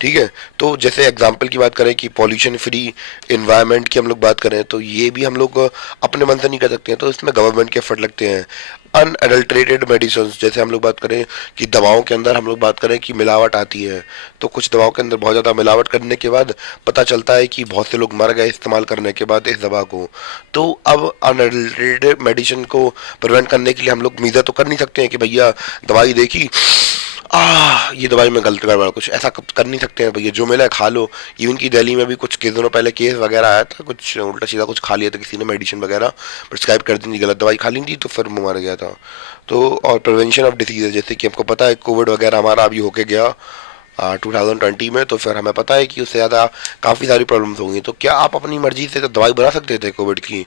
ठीक है। तो जैसे एग्जांपल की बात करें कि पॉल्यूशन फ्री इन्वायरमेंट की हम लोग बात करें, तो ये भी हम लोग अपने मन से नहीं कर सकते हैं, तो इसमें गवर्नमेंट के एफर्ट लगते हैं। अनएडल्ट्रेटेड मेडिसिन, जैसे हम लोग बात करें कि दवाओं के अंदर हम लोग बात करें कि मिलावट आती है, तो कुछ दवाओं के अंदर बहुत ज़्यादा मिलावट करने के बाद पता चलता है कि बहुत से लोग मर गए इस्तेमाल करने के बाद इस दवा को। तो अब अनएडल्ट्रेटेड मेडिसिन को प्रिवेंट करने के लिए हम लोग मीज़ा तो कर नहीं सकते हैं कि भैया दवाई देखी, ये दवाई में गलत गड़बड़, कुछ ऐसा कर नहीं सकते हैं भैया, जो मिला है खा लो। इवन की दिल्ली में भी कुछ दिनों पहले केस वगैरह आया था, कुछ उल्टा सीधा कुछ खा लिया था किसी ने, मेडिसिन वगैरह प्रिस्क्राइब कर दी थी, गलत दवाई खा ली थी, तो फिर वो मर गया था। तो और प्रिवेंशन ऑफ डिसीज, जैसे कि आपको पता है कोविड वगैरह हमारा अभी होके गया 2020 में, तो फिर हमें पता है कि उससे ज़्यादा काफ़ी सारी प्रॉब्लम्स होंगी। तो क्या आप अपनी मर्जी से दवाई बना सकते थे कोविड की?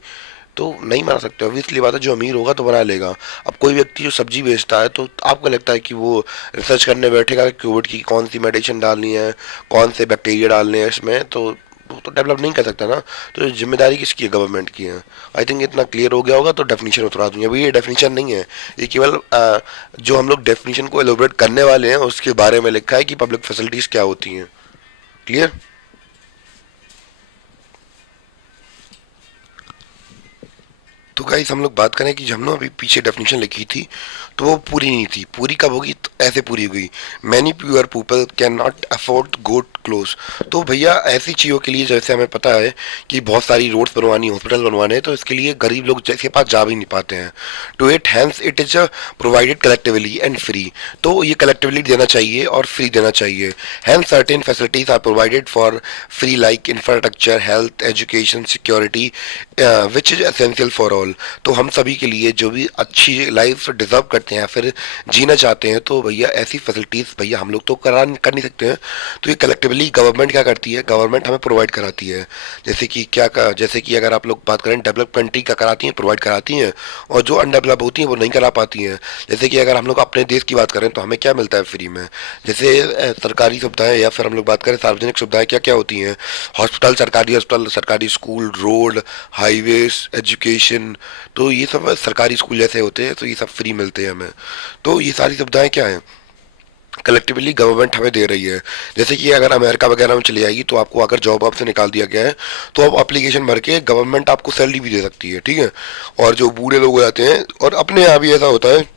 तो नहीं बना सकते, ऑब्वियसली बात है, जो अमीर होगा तो बना लेगा। अब कोई व्यक्ति जो सब्जी बेचता है, तो आपको लगता है कि वो रिसर्च करने बैठेगा कि कोविड की कौन सी मेडिसिन डालनी है, कौन से बैक्टीरिया डालने हैं इसमें, तो वो तो डेवलप नहीं कर सकता ना। तो जिम्मेदारी किसकी है? गवर्नमेंट की है। आई थिंक इतना क्लियर हो गया होगा, तो डेफिनेशन उतरा दूंगा। अभी ये डेफिनेशन नहीं है, ये केवल जो हम लोग डेफिनेशन को एलोबरेट करने वाले हैं उसके बारे में लिखा है कि पब्लिक फैसिलिटीज़ क्या होती हैं। क्लियर? तो गाइस हम लोग बात करें कि जब हमने अभी पीछे डेफिनेशन लिखी थी, तो वो पूरी नहीं थी। पूरी कब होगी? तो ऐसे पूरी हुई, many pure people can not afford good close. तो भैया ऐसी चीज़ों के लिए, जैसे हमें पता है कि बहुत सारी रोड्स बनवानी, हॉस्पिटल बनवाने हैं, तो इसके लिए गरीब लोग जैसे पास जा भी नहीं पाते हैं। To it hence it is provided collectively and free. तो ये कलेक्टिवली देना चाहिए और फ्री देना चाहिए। Hence certain facilities are provided for free, like infrastructure, health, education, security, which is essential for all. तो हम सभी के लिए जो भी अच्छी लाइफ डिजर्व करते हैं, फिर जीना चाहते हैं, तो भैया ऐसी फैसिलिटीज़ भैया हम लोग तो कर नहीं सकते हैं। तो ये कलेक्टिवली गवर्नमेंट क्या करती है, गवर्नमेंट हमें प्रोवाइड कराती है। जैसे कि अगर आप लोग बात करें डेवलप कंट्री क्या कराती हैं, प्रोवाइड कराती हैं, और जो अनडेवलप होती हैं वो नहीं करा पाती हैं। जैसे कि अगर हम लोग अपने देश की बात करें तो हमें क्या मिलता है फ्री में, जैसे सरकारी सुविधाएं, या फिर हम लोग बात करें सार्वजनिक सुविधाएं क्या क्या होती हैं, हॉस्पिटल, सरकारी स्कूल, रोड, हाईवेज, एजुकेशन। तो ये सब सरकारी स्कूल जैसे होते हैं, तो ये सब फ्री मिलते हैं हमें। तो ये सारी सुविधाएं क्या हैं, कलेक्टिवली गवर्नमेंट हमें दे रही है। जैसे कि अगर अमेरिका वगैरह में चली जाएगी तो आपको अगर जॉब आपसे निकाल दिया गया है तो आप एप्लीकेशन भर के गवर्नमेंट आपको सैलरी भी दे सकती है, ठीक है। और जो बूढ़े लोग हो जाते हैं, और अपने यहाँ भी ऐसा होता है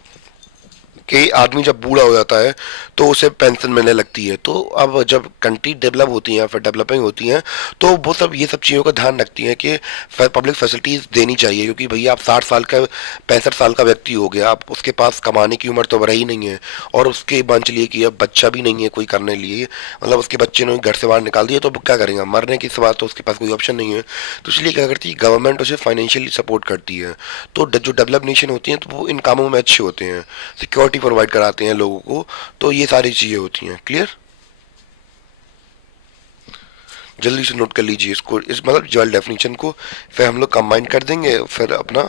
कि आदमी जब बूढ़ा हो जाता है तो उसे पेंशन मिलने लगती है। तो अब जब कंट्री डेवलप होती हैं, फिर डेवलपिंग होती हैं, तो वो सब ये सब चीज़ों का ध्यान रखती हैं कि पब्लिक फैसिलिटीज़ देनी चाहिए। क्योंकि भैया आप 60 साल का, 65 साल का व्यक्ति हो गया, आप उसके पास कमाने की उम्र तो रही नहीं है, और उसके मान चलिए कि अब बच्चा भी नहीं है कोई करने लिए, मतलब उसके बच्चे ने घर से बाहर निकाल दिया, तो वो क्या करेगा, मरने के सिवा तो उसके पास कोई ऑप्शन नहीं है। तो इसलिए क्या करती है गवर्नमेंट, उसे फाइनेंशियली सपोर्ट करती है। तो जो डेवलप नेशन होती हैं तो वो इन कामों में अच्छे होते हैं, सिक्योरिटी प्रोवाइड कराते हैं लोगों को। तो ये सारी चीज़ें होती हैं। क्लियर? जल्दी से नोट कर लीजिए इसको, इस मतलब ज्वेल डेफिनेशन को, फिर हम लोग कंबाइन कर देंगे, फिर अपना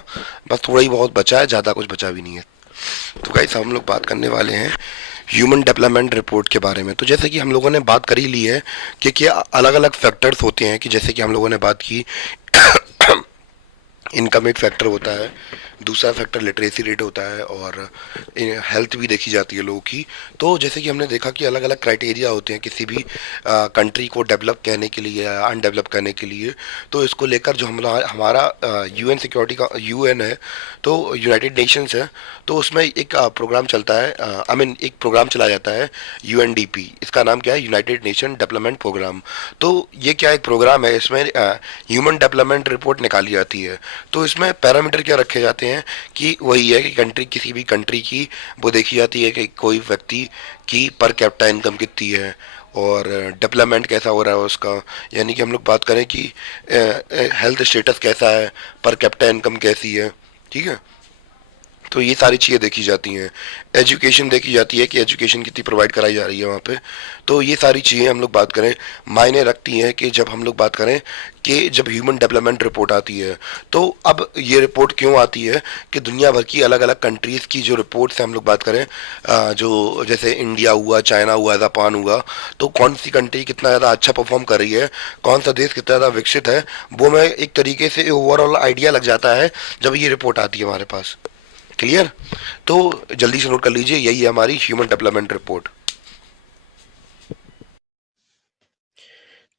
बस थोड़ा ही बहुत बचा है, ज़्यादा कुछ बचा भी नहीं है। तो गाइस हम लोग बात करने वाले हैं ह्यूमन डेवलपमेंट रिपोर्ट के बारे में। तो जैसे कि हम लोगों ने बात कर ही ली है कि क्या अलग अलग फैक्टर्स होते हैं, कि जैसे कि हम लोगों ने बात की इनकम एक फैक्टर होता है, दूसरा फैक्टर लिटरेसी रेट होता है, और हेल्थ भी देखी जाती है लोगों की। तो जैसे कि हमने देखा कि अलग अलग क्राइटेरिया होते हैं किसी भी कंट्री को डेवलप कहने के लिए या अनडेवलप करने के लिए। तो इसको लेकर जो हमारा यूएन सिक्योरिटी का यूएन है, तो यूनाइटेड नेशंस है, तो उसमें एक प्रोग्राम चलता है, आई मीन एक प्रोग्राम चलाया जाता है यूएनडीपी। इसका नाम क्या है, यूनाइटेड नेशन डेवलपमेंट प्रोग्राम। तो ये क्या एक प्रोग्राम है, इसमें ह्यूमन डेवलपमेंट रिपोर्ट निकाली जाती है। तो इसमें पैरामीटर क्या रखे जाते हैं, कि वही है कि किसी भी कंट्री की वो देखी जाती है कि कोई व्यक्ति की पर कैपिटा इनकम कितनी है, और डेवलपमेंट कैसा हो रहा है उसका। यानी कि हम लोग बात करें कि हेल्थ स्टेटस कैसा है, पर कैपिटा इनकम कैसी है, ठीक है। तो ये सारी चीज़ें देखी जाती हैं। एजुकेशन देखी जाती है कि एजुकेशन कितनी प्रोवाइड कराई जा रही है वहाँ पे। तो ये सारी चीज़ें हम लोग बात करें मायने रखती हैं, कि जब हम लोग बात करें कि जब ह्यूमन डेवलपमेंट रिपोर्ट आती है, तो अब ये रिपोर्ट क्यों आती है, कि दुनिया भर की अलग अलग कंट्रीज़ की जो रिपोर्ट्स हैं हम लोग बात करें, जो जैसे इंडिया हुआ, चाइना हुआ, जापान हुआ, तो कौन सी कंट्री कितना ज़्यादा अच्छा परफॉर्म कर रही है, कौन सा देश कितना ज़्यादा विकसित है, वो में एक तरीके से ओवरऑल आइडिया लग जाता है जब ये रिपोर्ट आती है हमारे पास। क्लियर? तो जल्दी से नोट कर लीजिए, यही है हमारी ह्यूमन डेवलपमेंट रिपोर्ट।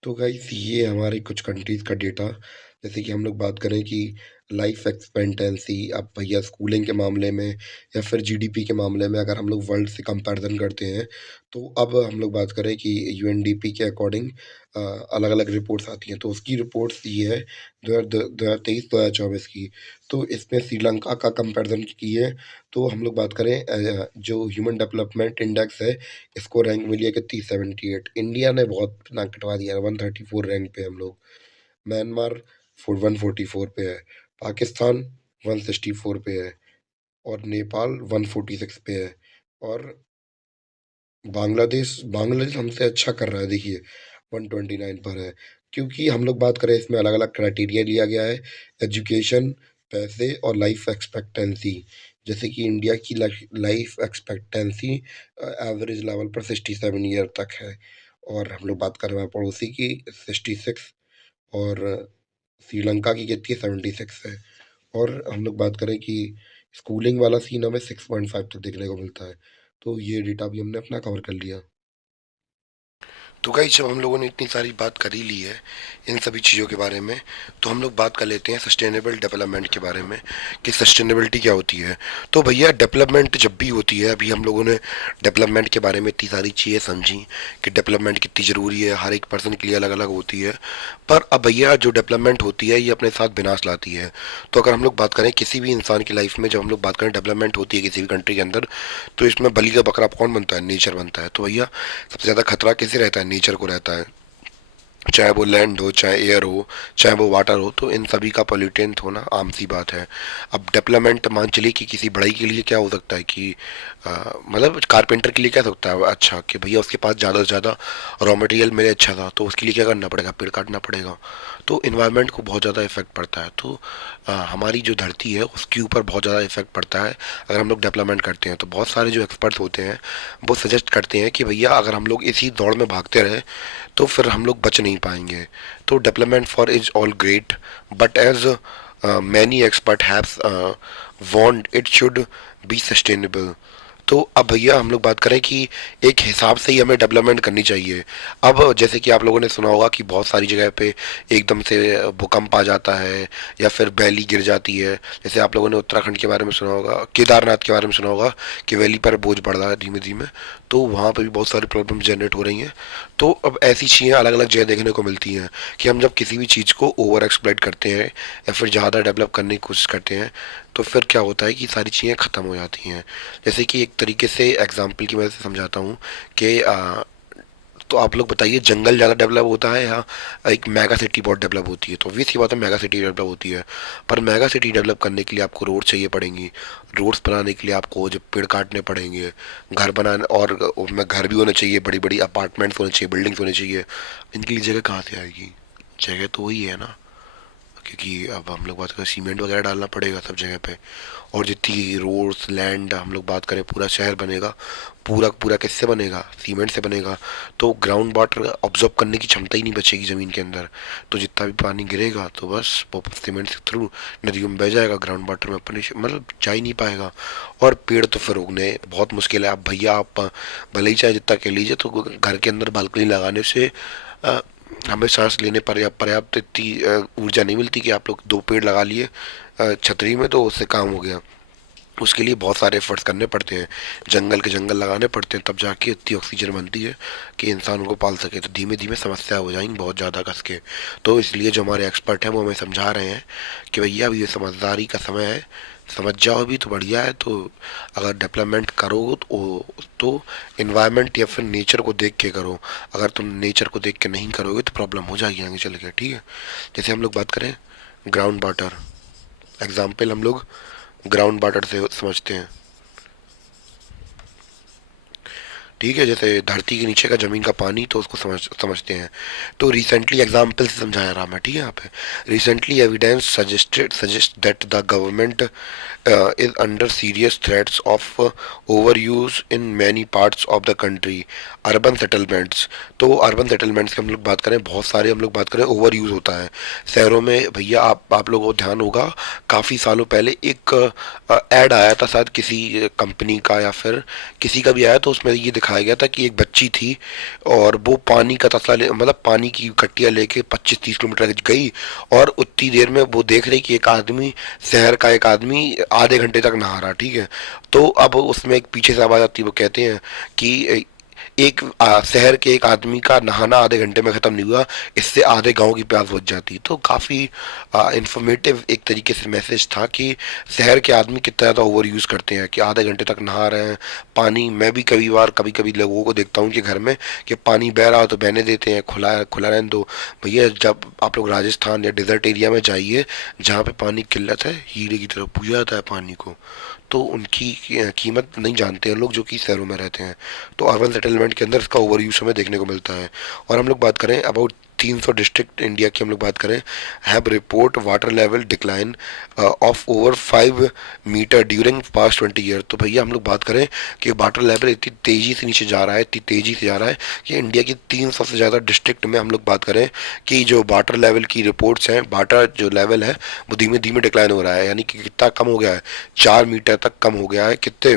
तो गाइस ये हमारे कुछ कंट्रीज़ का डेटा, जैसे कि हम लोग बात करें कि लाइफ एक्सपेक्टेंसी, अब भैया स्कूलिंग के मामले में या फिर जीडीपी के मामले में अगर हम लोग वर्ल्ड से कंपैरिजन करते हैं, तो अब हम लोग बात करें कि यूएनडीपी के अकॉर्डिंग अलग अलग रिपोर्ट्स आती हैं। तो उसकी रिपोर्ट्स ये है 2023-2024 की। तो इसमें श्रीलंका का कंपैरिजन की है। तो हम लोग बात करें जो ह्यूमन डेवलपमेंट इंडेक्स है, इसको रैंक मिली है कितनी, 78। इंडिया ने बहुत नाक कटवा दिया है, 134 रैंक पे हम लोग। म्यांमार 144 पे है, पाकिस्तान 164 पे है, और नेपाल 146 पे है, और बांग्लादेश हमसे अच्छा कर रहा है, देखिए 129 पर है। क्योंकि हम लोग बात करें इसमें अलग अलग क्राइटेरिया लिया गया है, एजुकेशन, पैसे और लाइफ एक्सपेक्टेंसी। जैसे कि इंडिया की लाइफ एक्सपेक्टेंसी एवरेज लेवल पर 67 ईयर तक है, और हम लोग बात कर रहे हैं पड़ोसी की 66, और श्रीलंका की कितनी है, 76 है। और हम लोग बात करें कि स्कूलिंग वाला सीन हमें 6.5 तक देखने को मिलता है। तो ये डेटा भी हमने अपना कवर कर लिया। तो गाइस जब हम लोगों ने इतनी सारी बात कर ही ली है इन सभी चीज़ों के बारे में, तो हम लोग बात कर लेते हैं सस्टेनेबल डेवलपमेंट के बारे में, कि सस्टेनेबिलिटी क्या होती है। तो भैया डेवलपमेंट जब भी होती है, अभी हम लोगों ने डेवलपमेंट के बारे में इतनी सारी चीज़ें समझी कि डेवलपमेंट कितनी ज़रूरी है, हर एक पर्सन के लिए अलग अलग होती है। पर अब भैया जो डेवलपमेंट होती है ये अपने साथ विनाश लाती है। तो अगर हम लोग बात करें किसी भी इंसान की लाइफ में, जब हम लोग बात करें डेवलपमेंट होती है किसी भी कंट्री के अंदर, तो इसमें बलि का बकरा कौन बनता है, नेचर बनता है। तो भैया सबसे ज़्यादा खतरा किसे रहता है, नेचर को रहता है। चाहे वो लैंड हो, चाहे एयर हो, चाहे वो वाटर हो, तो इन सभी का पॉल्यूटेंट होना आम सी बात है। अब डेवलपमेंट मान चलिए कि किसी बढ़ई के लिए क्या हो सकता है कि मतलब कारपेंटर के लिए क्या सकता है अच्छा कि भैया उसके पास ज़्यादा से ज़्यादा रॉ मटेरियल मिले अच्छा था, तो उसके लिए क्या करना पड़ेगा, पेड़ काटना पड़ेगा। तो इन्वायरमेंट को बहुत ज़्यादा इफेक्ट पड़ता है। तो हमारी जो धरती है उसके ऊपर बहुत ज़्यादा इफेक्ट पड़ता है अगर हम लोग डेवलपमेंट करते हैं। तो बहुत सारे जो एक्सपर्ट्स होते हैं वो सजेस्ट करते हैं कि भैया अगर हम लोग इसी दौड़ में भागते रहे तो फिर हम लोग बच नहीं पाएंगे। तो development for is all great, but as many expert have want it should be sustainable. तो अब भैया हम लोग बात करें कि एक हिसाब से ही हमें डेवलपमेंट करनी चाहिए। अब जैसे कि आप लोगों ने सुना होगा कि बहुत सारी जगह पे एकदम से भूकंप आ जाता है या फिर वैली गिर जाती है। जैसे आप लोगों ने उत्तराखंड के बारे में सुना होगा, केदारनाथ के बारे में सुना होगा कि वैली पर बोझ बढ़ रहा है धीमे धीमे। तो वहाँ पर भी बहुत सारी प्रॉब्लम जनरेट हो रही हैं। तो अब ऐसी चीज़ें अलग अलग जगह देखने को मिलती हैं कि हम जब किसी भी चीज़ को ओवर एक्सप्लॉइट करते हैं या फिर ज़्यादा डेवलप करने की कोशिश करते हैं तो फिर क्या होता है कि सारी चीज़ें ख़त्म हो जाती हैं। जैसे कि एक तरीके से एग्जाम्पल की वजह से समझाता हूँ कि तो आप लोग बताइए, जंगल ज़्यादा डेवलप होता है या एक मेगा सिटी बहुत डेवलप होती है? तो ऑब्वियस सी बात है, मेगा सिटी डेवलप होती है। पर मेगा सिटी डेवलप करने के लिए आपको रोड चाहिए पड़ेंगी। रोड्स बनाने के लिए आपको जब पेड़ काटने पड़ेंगे, घर बनाने, और उसमें घर भी होने चाहिए, बड़ी बड़ी अपार्टमेंट्स होने चाहिए, बिल्डिंग्स होने चाहिए। इनके लिए जगह कहाँ से आएगी? जगह तो वही है ना, क्योंकि अब हम लोग बात करें सीमेंट वगैरह डालना पड़ेगा सब जगह पे। और जितनी रोड्स लैंड हम लोग बात करें, पूरा शहर बनेगा, पूरा पूरा किससे बनेगा? सीमेंट से बनेगा। तो ग्राउंड वाटर ऑब्जॉर्ब करने की क्षमता ही नहीं बचेगी ज़मीन के अंदर। तो जितना भी पानी गिरेगा तो बस वो सीमेंट से थ्रू नदियों में बह जाएगा, ग्राउंड वाटर में अपने मतलब जा ही नहीं पाएगा। और पेड़ तो फिर उगने बहुत मुश्किल है। आप भैया आप भले ही चाहे जितना कह लीजिए, तो घर के अंदर बालकनी लगाने से अ, हमें सांस लेने पर पर्याप्त इतनी ऊर्जा नहीं मिलती कि आप लोग 2 पेड़ लगा लिए छतरी में तो उससे काम हो गया। उसके लिए बहुत सारे एफर्ट्स करने पड़ते हैं, जंगल के जंगल लगाने पड़ते हैं, तब जाके इतनी ऑक्सीजन बनती है कि इंसान उनको पाल सके। तो धीमे धीमे समस्या हो जाएंगी बहुत ज़्यादा कस के। तो इसलिए जो हमारे एक्सपर्ट हैं वो हमें समझा रहे हैं कि भैया अभी ये समझदारी का समय है, समझ जाओ भी तो बढ़िया है। तो अगर डेवलपमेंट करो तो इन्वायरमेंट या फिर नेचर को देख के करो। अगर तुम नेचर को देख के नहीं करोगे तो प्रॉब्लम हो जाएगी आगे चल के, ठीक है। जैसे हम लोग बात करें ग्राउंड वाटर, एग्जाम्पल हम लोग ग्राउंड वाटर से समझते हैं, ठीक है। जैसे धरती के नीचे का जमीन का पानी, तो उसको समझते हैं। तो रिसेंटली एग्जाम्पल से समझाया रहा मैं, ठीक है। यहाँ पे recently evidence suggest that the government is under serious threats of over use in many parts of the country. Urban settlements, तो अर्बन सेटलमेंट्स की हम लोग बात करें, बहुत सारे हम लोग बात करें ओवर यूज होता है शहरों में। भैया आप लोगों को ध्यान होगा, काफ़ी सालों पहले एक एड आया था शायद किसी कंपनी का या फिर किसी का भी आया, तो उसमें ये दिखाया गया था कि एक बच्ची थी और वो पानी का तसला मतलब पानी की कट्टियाँ लेके 25-30 किलोमीटर गई, और उतनी देर में वो देख रही कि एक आदमी, शहर का एक आदमी आधे घंटे तक नहा रहा, ठीक है। तो अब उसमें एक पीछे से आवाज़ आती है, वो कहते हैं कि एक शहर के एक आदमी का नहाना आधे घंटे में ख़त्म नहीं हुआ, इससे आधे गांव की प्यास बुझ जाती। तो काफ़ी इंफॉर्मेटिव एक तरीके से मैसेज था कि शहर के आदमी कितना ज़्यादा ओवर यूज़ करते हैं कि आधे घंटे तक नहा रहे हैं पानी। मैं भी कभी कभी लोगों को देखता हूँ कि घर में कि पानी बह रहा हो तो बहने देते हैं, खुला खुला रहने दो। भैया जब आप लोग राजस्थान या डिजर्ट एरिया में जाइए जहाँ पे पानी की किल्लत है, हीरे की तरह पूजा जाता है पानी को। तो उनकी कीमत नहीं जानते हैं लोग जो कि शहरों में रहते हैं। तो अर्बन सेटलमेंट के अंदर इसका ओवर यूज हमें देखने को मिलता है। और हम लोग बात करें अबाउट 300 डिस्ट्रिक्ट इंडिया की हम लोग बात करें, have report water level decline of over 5 metre during past 20 year. तो भैया हम लोग बात करें कि वाटर लेवल इतनी तेज़ी से नीचे जा रहा है, इतनी तेज़ी से जा रहा है कि इंडिया की 300 से ज़्यादा डिस्ट्रिक्ट में हम लोग बात करें कि जो वाटर लेवल की रिपोर्ट्स हैं, वाटर जो लेवल है वो धीमे धीमे डिक्लाइन हो रहा है। यानी कि कितना कम हो गया है, 4 मीटर तक कम हो गया है कितने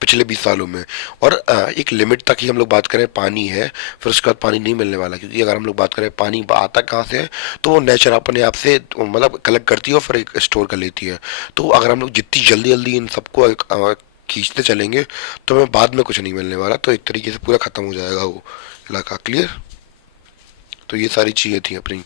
पिछले 20 सालों में। और एक लिमिट तक ही हम लोग बात करें पानी है, फिर उसके बाद पानी नहीं मिलने वाला। क्योंकि अगर हम लोग बात करें पानी आता कहाँ से है, तो वो नेचर अपने आप से मतलब कलेक्ट करती है और फिर स्टोर कर लेती है। तो अगर हम लोग जितनी जल्दी जल्दी इन सबको खींचते चलेंगे तो हमें बाद में कुछ नहीं मिलने वाला। तो एक तरीके से पूरा ख़त्म हो जाएगा वो इलाका, क्लियर। तो ये सारी चीज़ें थी अपनी।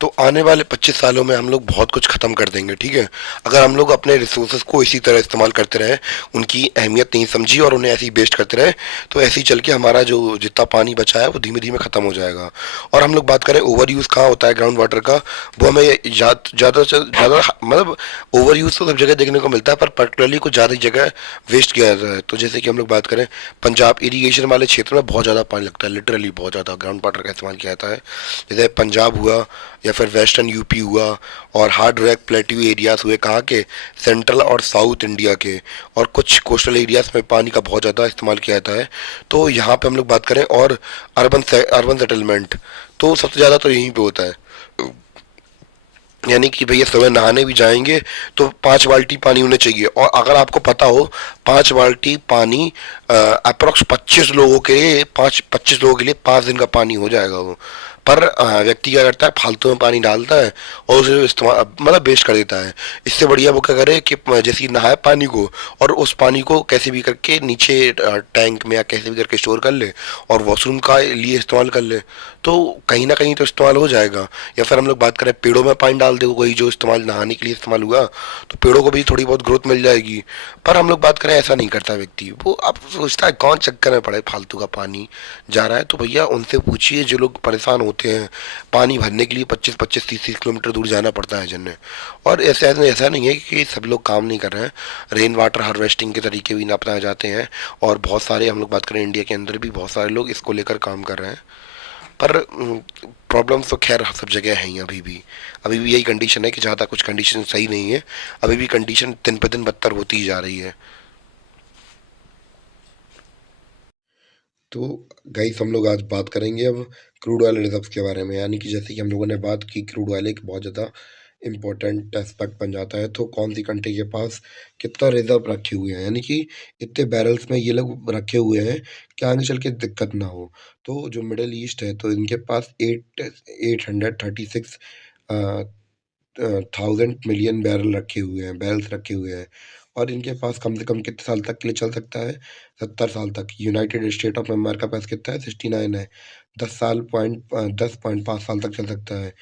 तो आने वाले 25 सालों में हम लोग बहुत कुछ खत्म कर देंगे, ठीक है। अगर हम लोग अपने रिसोर्सेज को इसी तरह इस्तेमाल करते रहे, उनकी अहमियत नहीं समझी और उन्हें ऐसे ही वेस्ट करते रहे, तो ऐसे ही चल के हमारा जो जितना पानी बचा है वो धीमे धीमे खत्म हो जाएगा। और हम लोग बात करें ओवर यूज कहाँ होता है ग्राउंड वाटर का, वो हमें ज़्यादा से ज़्यादा मतलब ओवर यूज तो सब जगह देखने को मिलता है, पर पर्टिकुलरली कुछ ज़्यादा जगह वेस्ट किया जाता है। तो जैसे कि हम लोग बात करें पंजाब इरीगेशन वाले क्षेत्र में बहुत ज़्यादा पानी लगता है, लिटरली बहुत ज़्यादा ग्राउंड वाटर का इस्तेमाल किया जाता है। जैसे पंजाब हुआ या फिर वेस्टर्न यूपी हुआ, और हार्ड रैक प्लेट्यू एरियाज हुए कहाँ के, सेंट्रल और साउथ इंडिया के, और कुछ कोस्टल एरियाज में पानी का बहुत ज़्यादा इस्तेमाल किया जाता है। तो यहाँ पे हम लोग बात करें, और अर्बन सेटलमेंट, तो सबसे ज़्यादा तो यहीं पे होता है। यानी कि भैया सुबह नहाने भी जाएंगे तो 5 बाल्टी पानी होने चाहिए, और अगर आपको पता हो 5 बाल्टी पानी अप्रोक्स 25 लोगों के लिए 5 दिन का पानी हो जाएगा वो। पर व्यक्ति क्या करता है, फालतू में पानी डालता है और उसे इस्तेमाल मतलब वेस्ट कर देता है। इससे बढ़िया वो क्या करे कि जैसे ही नहाए पानी को, और उस पानी को कैसे भी करके नीचे टैंक में या कैसे भी करके स्टोर कर ले और वॉशरूम का लिए इस्तेमाल कर ले, तो कहीं ना कहीं तो इस्तेमाल हो जाएगा। या फिर हम लोग बात करें पेड़ों में पानी डाल दे, वही जो इस्तेमाल नहाने के लिए इस्तेमाल हुआ, तो पेड़ों को भी थोड़ी बहुत ग्रोथ मिल जाएगी। पर हम लोग बात करें ऐसा नहीं करता व्यक्ति, वो अब सोचता है कौन चक्कर में पड़े, फालतू का पानी जा रहा है। तो भैया उनसे पूछिए जो लोग परेशान होते हैं, पानी भरने के लिए 25-25 30-30 किलोमीटर दूर जाना पड़ता है जिन्हें। और ऐसा नहीं है कि सब लोग काम नहीं कर रहे हैं, रेन वाटर हार्वेस्टिंग के तरीके भी अपनाए जाते हैं, और बहुत सारे हम लोग बात करें इंडिया के अंदर भी बहुत सारे लोग इसको लेकर काम कर रहे हैं। पर प्रॉब्लम्स तो खैर सब जगह हैं ही, अभी भी यही कंडीशन है कि ज़्यादा कुछ कंडीशन सही नहीं है, अभी भी कंडीशन दिन पे दिन बदतर होती ही जा रही है। तो गाइस हम लोग आज बात करेंगे अब क्रूड ऑयल रिजर्व्स के बारे में। यानी कि जैसे कि हम लोगों ने बात की, क्रूड ऑयल एक बहुत ज़्यादा इम्पोर्टेंट एस्पेक्ट बन जाता है। तो कौन सी कंट्री के पास कितना रिजर्व रखे हुए हैं, यानी कि इतने बैरल्स में ये लोग रखे हुए हैं कि आगे चल के दिक्कत ना हो। तो जो मिडल ईस्ट है, तो इनके पास 836 थाउजेंड मिलियन बैरल्स रखे हुए हैं। और इनके पास कम से कम कितने साल तक के लिए चल सकता है, 70 साल तक। यूनाइटेड स्टेट ऑफ अमेरिका पास कितना है, 69 है, 10.5 साल तक चल सकता है।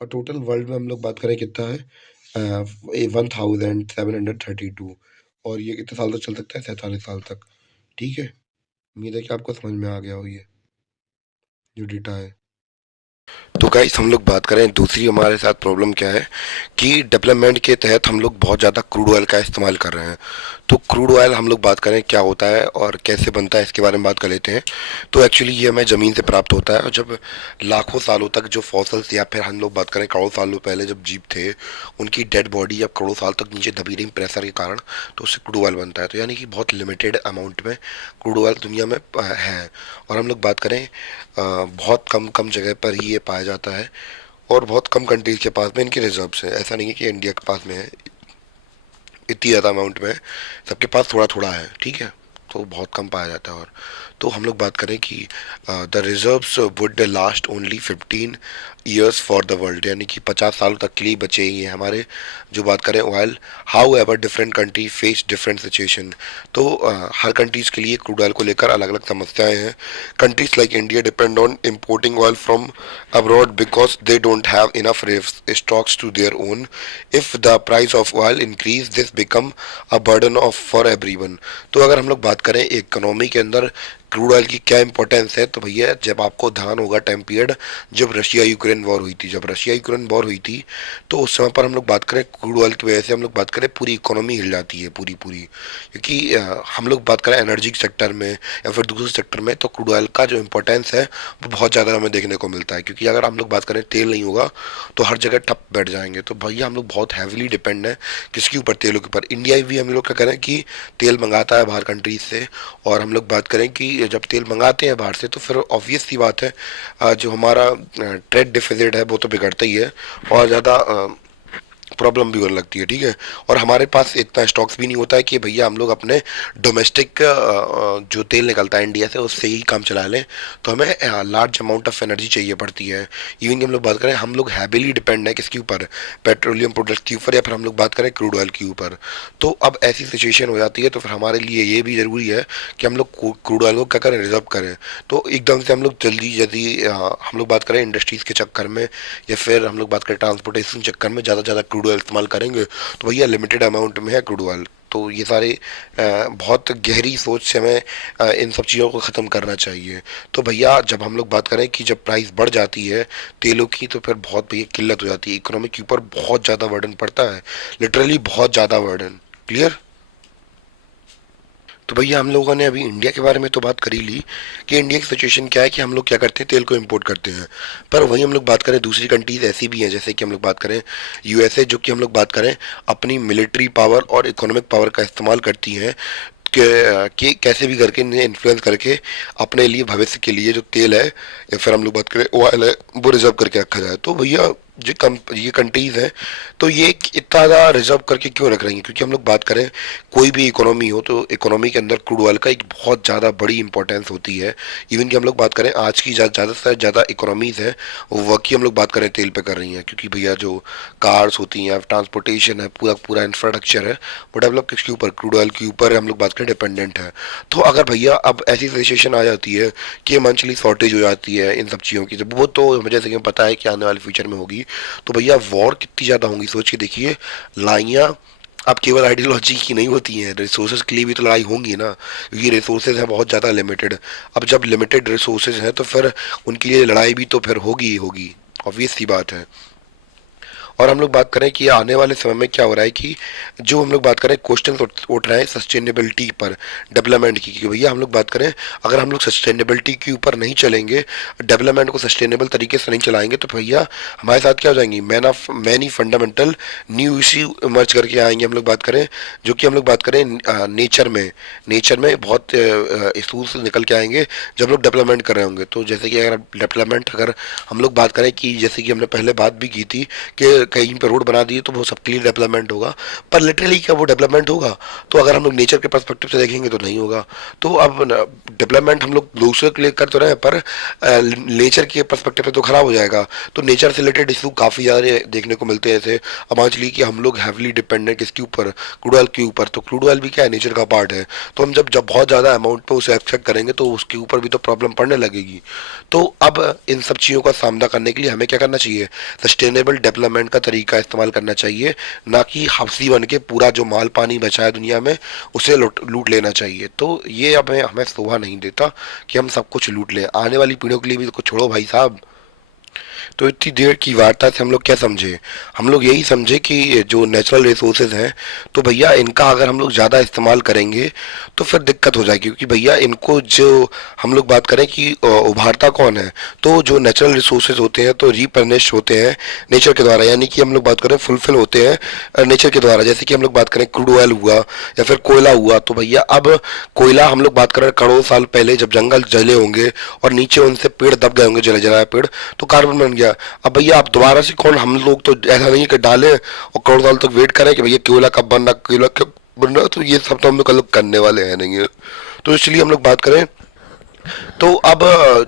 और टोटल वर्ल्ड में हम लोग बात करें कितना है, 1732, और ये कितने साल तक चल सकता है, 47 साल तक। ठीक है, उम्मीद है कि आपको समझ में आ गया हो ये जो डेटा है। तो गाइस हम लोग बात करें दूसरी हमारे साथ प्रॉब्लम क्या है, कि डेवलपमेंट के तहत हम लोग बहुत ज़्यादा क्रूड ऑयल का इस्तेमाल कर रहे हैं। तो क्रूड ऑयल हम लोग बात करें क्या होता है और कैसे बनता है, इसके बारे में बात कर लेते हैं। तो एक्चुअली ये हमें ज़मीन से प्राप्त होता है, और जब लाखों सालों तक जो फॉसल्स, या फिर हम लोग बात करें करोड़ों सालों पहले जब जीव थे, उनकी डेड बॉडी जब करोड़ों साल तक नीचे दबी रही प्रेशर के कारण, तो उससे क्रूड ऑयल बनता है। तो यानी कि बहुत लिमिटेड अमाउंट में क्रूड ऑयल दुनिया में है। और हम लोग बात करें बहुत कम कम जगह पर ही ये पाया जाता है, और बहुत कम कंट्रीज के पास में इनके रिजर्व्स है। ऐसा नहीं है कि इंडिया के पास में है इतनी ज़्यादा अमाउंट में, सबके पास थोड़ा थोड़ा है, ठीक है। तो बहुत कम पाया जाता है। और तो हम लोग बात करें कि the reserves would last only 15 years for the world, यानी कि 50 सालों तक के लिए बचे ही हैं हमारे जो बात करें oil. How ever different country face different situation. तो हर कंट्रीज के लिए क्रूड ऑयल को लेकर अलग अलग समस्याएं हैं। Countries like India depend on importing oil from abroad because they don't have enough stocks to their own. If the price of oil increase this become a burden of for everyone. तो अगर हम लोग बात करें economy के अंदर crude oil की क्या इंपॉर्टेंस है, तो भैया जब आपको ध्यान होगा टाइम पीरियड जब रशिया यूक्रेन वॉर हुई थी, तो उस समय पर हम लोग बात करें क्रूड ऑयल की वजह से हम लोग बात करें पूरी इकोनॉमी हिल जाती है पूरी पूरी। क्योंकि हम लोग बात करें एनर्जी सेक्टर में या फिर दूसरे सेक्टर में, तो क्रूड ऑयल का जो इंपॉर्टेंस है वो बहुत ज़्यादा हमें देखने को मिलता है। क्योंकि अगर हम लोग बात करें तेल नहीं होगा तो हर जगह ठप बैठ जाएंगे। तो भैया हम लोग बहुत हैविली डिपेंड है किसके ऊपर, तेलों के ऊपर। इंडिया भी हम लोग क्या करें कि तेल मंगाता है बाहर कंट्रीज से, और हम लोग बात करें कि जब तेल मंगाते हैं बाहर से तो फिर ऑब्वियस सी बात है जो हमारा ट्रेड डिफिसिट है वो तो बिगड़ता ही है। और ज़्यादा प्रॉब्लम भी होने लगती है, ठीक है। और हमारे पास इतना स्टॉक्स भी नहीं होता है कि भैया हम लोग अपने डोमेस्टिक जो तेल निकलता है इंडिया से उससे ही काम चला लें। तो हमें लार्ज अमाउंट ऑफ एनर्जी चाहिए पड़ती है। इवन कि हम लोग बात करें, हम लोग हैविली डिपेंड है किसके ऊपर, पेट्रोलियम प्रोडक्ट के ऊपर, या फिर हम लोग बात करें क्रूड ऑयल के ऊपर। तो अब ऐसी सिचुएशन हो जाती है तो फिर हमारे लिए ये भी ज़रूरी है कि हम लोग क्रूड ऑयल को क्या करें, रिजर्व करें। तो एकदम से हम लोग जल्दी जल्दी हम लोग बात करें इंडस्ट्रीज़ के चक्कर में, या फिर हम लोग बात करें ट्रांसपोर्टेशन चक्कर में ज़्यादा ज़्यादा क्रूड ऑयल इस्तेमाल करेंगे तो भैया लिमिटेड अमाउंट में है क्रूड ऑयल। तो ये सारे बहुत गहरी सोच से हमें इन सब चीज़ों को ख़त्म करना चाहिए। तो भैया जब हम लोग बात करें कि जब प्राइस बढ़ जाती है तेलों की तो फिर बहुत भैया किल्लत हो जाती है, इकोनॉमी के ऊपर बहुत ज़्यादा बर्डन पड़ता है, लिटरली बहुत ज़्यादा बर्डन। क्लियर? तो भैया हम लोगों ने अभी इंडिया के बारे में तो बात कर ही ली कि इंडिया की सिचुएशन क्या है कि हम लोग क्या करते हैं, तेल को इंपोर्ट करते हैं। पर वही हम लोग बात करें दूसरी कंट्रीज ऐसी भी हैं, जैसे कि हम लोग बात करें यूएसए, जो कि हम लोग बात करें अपनी मिलिट्री पावर और इकोनॉमिक पावर का इस्तेमाल करती हैं कि कैसे भी करके इन्हें इन्फ्लुएंस करके अपने लिए भविष्य के लिए जो तेल है या फिर हम लोग बात करें ऑयल है वो रिजर्व करके रखा जाए। तो भैया ये कंट्रीज हैं तो ये इतना ज़्यादा रिजर्व करके क्यों रख रही हैं, क्योंकि हम लोग बात करें कोई भी इकोनॉमी हो तो इकोनॉमी के अंदर क्रूड ऑयल का एक बहुत ज़्यादा बड़ी इंपॉर्टेंस होती है। इवन कि हम लोग बात करें आज की ज़्यादा से ज़्यादा इकोनॉमीज़ हैं वो वर्क ही हम लोग बात करें तेल पे कर रही हैं, क्योंकि भैया जो कार्स होती हैं, ट्रांसपोर्टेशन है, पूरा पूरा इंफ्रास्ट्रक्चर है वो डेवलप किसके ऊपर, क्रूड ऑयल के ऊपर हम लोग बात करें डिपेंडेंट है। तो अगर भैया अब ऐसी सिचुएशन आ जाती है कि मंथली शॉर्टेज हो जाती है इन सब चीज़ों की, जब वो तो मुझे जैसे कि पता है कि आने वाले फ्यूचर में होगी, तो भैया वॉर कितनी ज़्यादा होंगी सोच के देखिए। लड़ाइयाँ अब केवल आइडियोलॉजी की नहीं होती हैं, रिसोर्सेज के लिए भी तो लड़ाई होंगी ना, क्योंकि रिसोर्सेज हैं बहुत ज़्यादा लिमिटेड। अब जब लिमिटेड रिसोर्सेज हैं तो फिर उनके लिए लड़ाई भी तो फिर होगी ही होगी, ऑब्वियस सी बात है। और हम लोग बात करें कि आने वाले समय में क्या हो रहा है कि जो हम लोग बात करें क्वेश्चन उठ रहे हैं सस्टेनेबिलिटी पर, डेवलपमेंट की, कि भैया हम लोग बात करें अगर हम लोग सस्टेनेबिलिटी के ऊपर नहीं चलेंगे, डेवलपमेंट को सस्टेनेबल तरीके से नहीं चलाएंगे तो भैया हमारे साथ क्या हो जाएंगी, many fundamental new issue emerge करके आएंगे। हम लोग बात करें जो कि हम लोग बात करें नेचर में बहुत इशूज निकल के आएंगे जब लोग डेवलपमेंट कर रहे होंगे। तो जैसे कि अगर हम लोग बात करें कि जैसे कि हमने पहले बात भी की थी कि कहीं पे रोड बना दिए तो वो सबके लिए डेवलपमेंट होगा, पर लिटरली क्या वो डेवलपमेंट होगा? तो अगर हम लोग नेचर के पर्सपेक्टिव से देखेंगे तो नहीं होगा। तो अब डेवलपमेंट हम लोग दूसरे के लिए कर तो रहे हैं पर नेचर के पर्सपेक्टिव से तो खराब हो जाएगा। तो नेचर से रिलेटेड इशू काफ़ी ज़्यादा देखने को मिलते हैं। जैसे अब मान लीजिए कि हम लोग हैवली डिपेंडेंट किसके ऊपर, क्रूड ऑयल के ऊपर। तो क्रूड ऑयल भी क्या है, नेचर का पार्ट है। तो हम जब जब बहुत ज़्यादा अमाउंट पे उसे एक्सपेक्ट करेंगे तो उसके ऊपर भी तो प्रॉब्लम पड़ने लगेगी। तो अब इन सब चीज़ों का सामना करने के लिए हमें क्या करना चाहिए, सस्टेनेबल डेवलपमेंट का तरीका इस्तेमाल करना चाहिए, ना कि हफ्सी बन के पूरा जो माल पानी बचा है दुनिया में उसे लूट लेना चाहिए। तो ये अब हमें शोभा नहीं देता कि हम सब कुछ लूट लें। आने वाली पीढ़ियों के लिए भी तो कुछ छोड़ो भाई साहब। तो इतनी देर की वार्ता से हम लोग क्या समझे, हम लोग यही समझे कि जो नेचुरल रिसोर्सेज हैं तो भैया इनका अगर हम लोग ज़्यादा इस्तेमाल करेंगे तो फिर दिक्कत हो जाएगी, क्योंकि भैया इनको जो हम लोग बात करें कि उभारता कौन है, तो जो नेचुरल रिसोर्सेज होते हैं तो रिप्लेनिश होते हैं नेचर के द्वारा, यानी कि हम लोग बात करें फुलफिल होते हैं नेचर के द्वारा। जैसे कि हम लोग बात करें क्रूड ऑयल हुआ या फिर कोयला हुआ, तो भैया अब कोयला हम लोग बात करें करोड़ों साल पहले जब जंगल जले होंगे और नीचे उनसे पेड़ दब गए होंगे, जले जलाए पेड़, तो कार्बन बन गया। अब भैया आप दोबारा से कौन, हम लोग तो ऐसा नहीं कि डालें और करोड़ साल तक वेट करें कि भैया कोयला कब बनना, कोयला कब बनना, तो ये सब तो हम लोग करने वाले हैं नहीं है। तो इसलिए हम लोग बात करें तो अब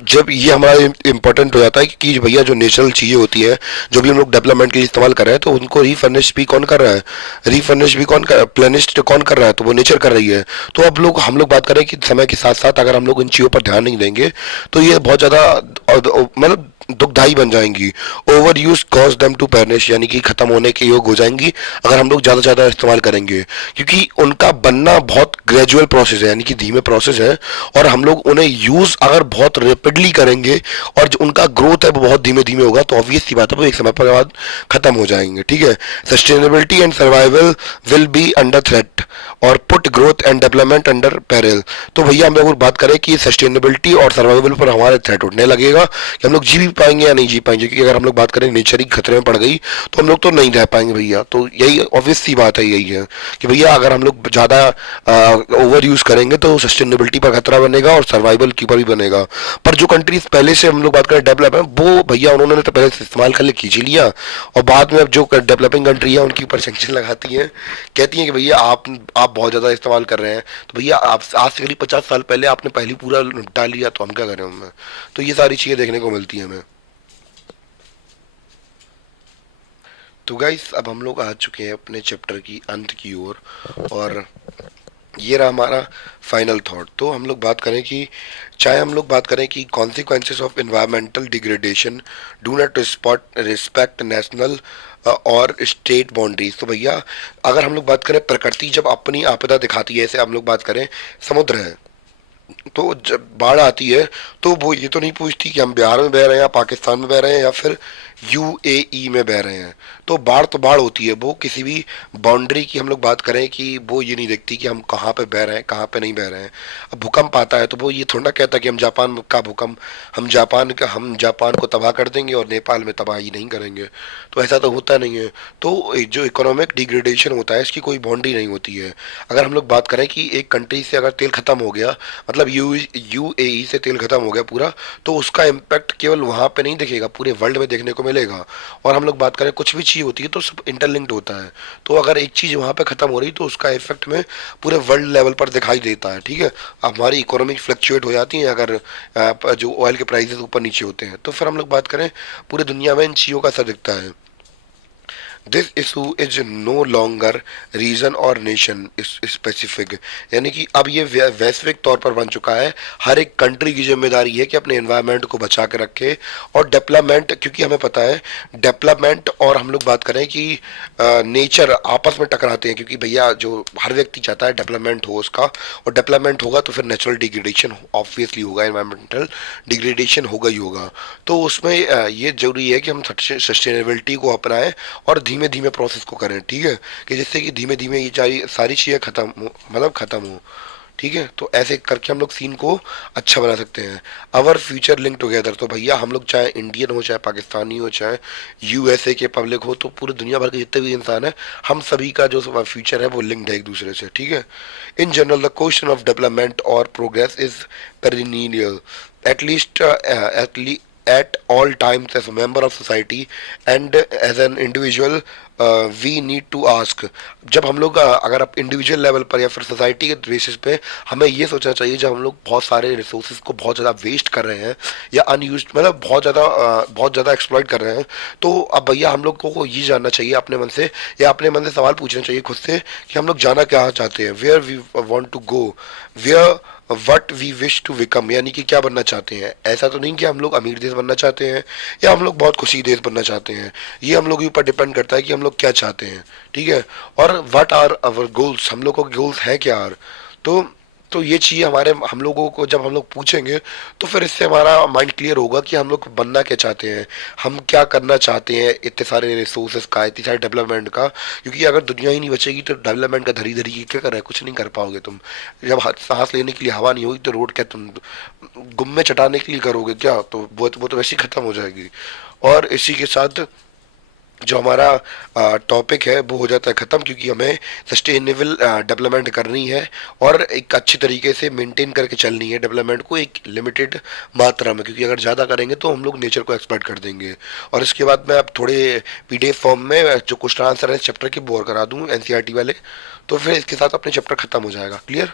जब ये हमारा इम्पोर्टेंट हो जाता है कि भैया जो नेचुरल चीज़ें होती हैं जो भी हम लोग डेवलपमेंट के लिए इस्तेमाल कर रहे हैं तो उनको रीफर्निश भी कौन कर रहा है, रीफर्निश भी कौन कर, प्लेनिश कौन कर रहा है, तो वो नेचर कर रही है। तो अब लोग हम लोग बात करें कि समय के साथ साथ अगर हम लोग इन चीज़ों पर ध्यान नहीं देंगे तो ये बहुत ज़्यादा मतलब दुखदाई बन जाएंगी। Overuse cause them to perish, यानी कि खत्म होने के योग हो जाएंगी अगर हम लोग ज़्यादा से ज़्यादा इस्तेमाल करेंगे, क्योंकि उनका बनना बहुत ग्रेजुअल प्रोसेस है, यानी कि धीमे प्रोसेस है। और हम लोग उन्हें यूज़ अगर बहुत रेपिडली करेंगे और जो उनका ग्रोथ है वो बहुत धीमे धीमे होगा तो ऑब्वियस सी बात है वो एक समय पर बाद खत्म हो जाएंगे। ठीक है, sustainability and survival will be under threat और put growth and development under peril. तो भैया हम लोग बात करें कि सस्टेनेबिलिटी और सर्वाइवल पर हमारे थ्रेट उठने लगेगा कि हम लोग जी भी पाएंगे या नहीं जी पाएंगे, क्योंकि अगर हम लोग बात करें नेचर ही खतरे में पड़ गई तो हम लोग तो नहीं रह पाएंगे भैया। तो यही ऑब्वियस सी बात है, यही है कि भैया अगर हम लोग ज़्यादा ओवर यूज़ करेंगे तो सस्टेनेबिलिटी पर खतरा बनेगा और सर्वाइवल की पर भी बनेगा। पर जो कंट्रीज पहले से हम लोग बात करें डेवलप है, वो भैया उन्होंने तो पहले से इस्तेमाल कर ले खींच ही लिया, और बाद में अब जो डेवलपिंग कंट्री है उनके ऊपर सेंक्शन लगाती हैं, कहती हैं कि भैया आप बहुत ज़्यादा इस्तेमाल कर रहे हैं। तो भैया आप आज से करीब 50 साल पहले आपने पहले पूरा निपटा लिया, तो हम क्या करें उनमें। तो ये सारी चीज़ें देखने को मिलती हैं हमें। तो गाइस अब हम लोग आ चुके हैं अपने चैप्टर की अंत की ओर, और ये रहा हमारा फाइनल थॉट। तो हम लोग बात करें कि चाहे हम लोग बात करें कि consequences of environmental degradation do not respect national और स्टेट बाउंड्रीज। तो भैया अगर हम लोग बात करें प्रकृति जब अपनी आपदा दिखाती है, जैसे हम लोग बात करें समुद्र है, तो जब बाढ़ आती है तो वो ये तो नहीं पूछती कि हम बिहार में बह रहे हैं या पाकिस्तान में बह रहे हैं या फिर यूएई में बह रहे हैं। तो बाढ़ होती है, वो किसी भी बाउंड्री की हम लोग बात करें कि वो ये नहीं देखती कि हम कहाँ पे बह रहे हैं कहाँ पे नहीं बह रहे हैं। अब भूकंप आता है तो वो ये थोड़ा ना कहता कि हम जापान को तबाह कर देंगे और नेपाल में तबाही नहीं करेंगे। तो ऐसा तो होता नहीं है। तो जो इकोनॉमिक डिग्रेडेशन होता है इसकी कोई बाउंड्री नहीं होती है। अगर हम लोग बात करें कि एक कंट्री से अगर तेल खत्म हो गया, मतलब यूएई से तेल खत्म हो गया पूरा, तो उसका इम्पैक्ट केवल वहाँ पे नहीं दिखेगा, पूरे वर्ल्ड में देखने को मिलेगा। और हम लोग बात करें कुछ भी चीज़ होती है तो सब इंटरलिंक्ड होता है। तो अगर एक चीज़ वहाँ पे खत्म हो रही तो उसका इफेक्ट में पूरे वर्ल्ड लेवल पर दिखाई देता है। ठीक है, अब हमारी इकोनॉमी फ्लक्चुएट हो जाती है अगर जो ऑयल के प्राइसेस ऊपर नीचे होते हैं, तो फिर हम लोग बात करें पूरी दुनिया में इन चीज़ों का असर दिखता है। This issue is no longer region और नेशन स्पेसिफिक, यानी कि अब ये वैश्विक तौर पर बन चुका है। हर एक कंट्री की जिम्मेदारी है कि अपने एनवायरनमेंट को बचा के रखे। और डेवलपमेंट, क्योंकि हमें पता है डेवलपमेंट और हम लोग बात करें कि नेचर आपस में टकराते हैं, क्योंकि भैया जो हर व्यक्ति चाहता है डेवलपमेंट हो उसका, और डेवलपमेंट होगा तो फिर नेचुरल डिग्रेडेशन ऑब्वियसली होगा, एनवायरमेंटल डिग्रेडेशन होगा ही होगा। तो उसमें ये जरूरी है कि हम सस्टेनेबिलिटी को अपनाएं और धीमे धीमे प्रोसेस को करें। ठीक है, कि जिससे कि धीमे धीमे ये सारी चीज़ें खत्म हो, मतलब खत्म हो। ठीक है, तो ऐसे करके हम लोग सीन को अच्छा बना सकते हैं। अवर फ्यूचर लिंक टुगेदर, तो भैया हम लोग चाहे इंडियन हो, चाहे पाकिस्तानी हो, चाहे यूएसए के पब्लिक हो, तो पूरी दुनिया भर के जितने भी इंसान हैं, हम सभी का जो फ्यूचर है वो लिंक्ड है एक दूसरे से। ठीक है, in general the question of development और progress is perennial, at least at all times as a member of society and as an individual we need to ask. जब हम लोग अगर आप इंडिविजुअल लेवल पर या फिर सोसाइटी के बेसिस पे हमें ये सोचना चाहिए, जब हम लोग बहुत सारे रिसोर्सेज को बहुत ज़्यादा वेस्ट कर रहे हैं या अनयूज मतलब बहुत ज़्यादा एक्सप्लॉइट कर रहे हैं, तो अब भैया हम लोग को ये जानना चाहिए अपने मन से, या अपने मन से सवाल पूछना चाहिए खुद से कि हम लोग जाना क्या चाहते हैं, where we want to go, where what we wish to become, यानी कि क्या बनना चाहते हैं। ऐसा तो नहीं कि हम लोग अमीर देश बनना चाहते हैं या हम लोग बहुत खुशी देश बनना चाहते हैं, ये हम लोग के ऊपर डिपेंड करता है कि हम लोग क्या चाहते हैं। ठीक है, और व्हाट आर अवर गोल्स, हम लोग को गोल्स है क्या यार। तो ये चीज़ हम लोगों को जब हम लोग पूछेंगे तो फिर इससे हमारा माइंड क्लियर होगा कि हम लोग बनना क्या चाहते हैं, हम क्या करना चाहते हैं इतने सारे रिसोर्सेज का, इतनी सारे डेवलपमेंट का। क्योंकि अगर दुनिया ही नहीं बचेगी तो डेवलपमेंट का धरी धरी क्या कर रहा है, कुछ नहीं कर पाओगे तुम। जब सांस लेने के लिए हवा नहीं होगी तो रोड क्या तुम गुम्मे चटाने के लिए करोगे क्या, तो वो तो वैसे ही खत्म हो जाएगी। और इसी के साथ जो हमारा टॉपिक है वो हो जाता है ख़त्म, क्योंकि हमें सस्टेनेबल डेवलपमेंट करनी है और एक अच्छी तरीके से मेंटेन करके चलनी है डेवलपमेंट को एक लिमिटेड मात्रा में, क्योंकि अगर ज़्यादा करेंगे तो हम लोग नेचर को एक्सप्लॉइट कर देंगे। और इसके बाद मैं अब थोड़े पीडीएफ फॉर्म में जो क्वेश्चन आंसर है इस चैप्टर के वो और करा दूँ एनसीईआरटी वाले, तो फिर इसके साथ अपने चैप्टर ख़त्म हो जाएगा। क्लियर।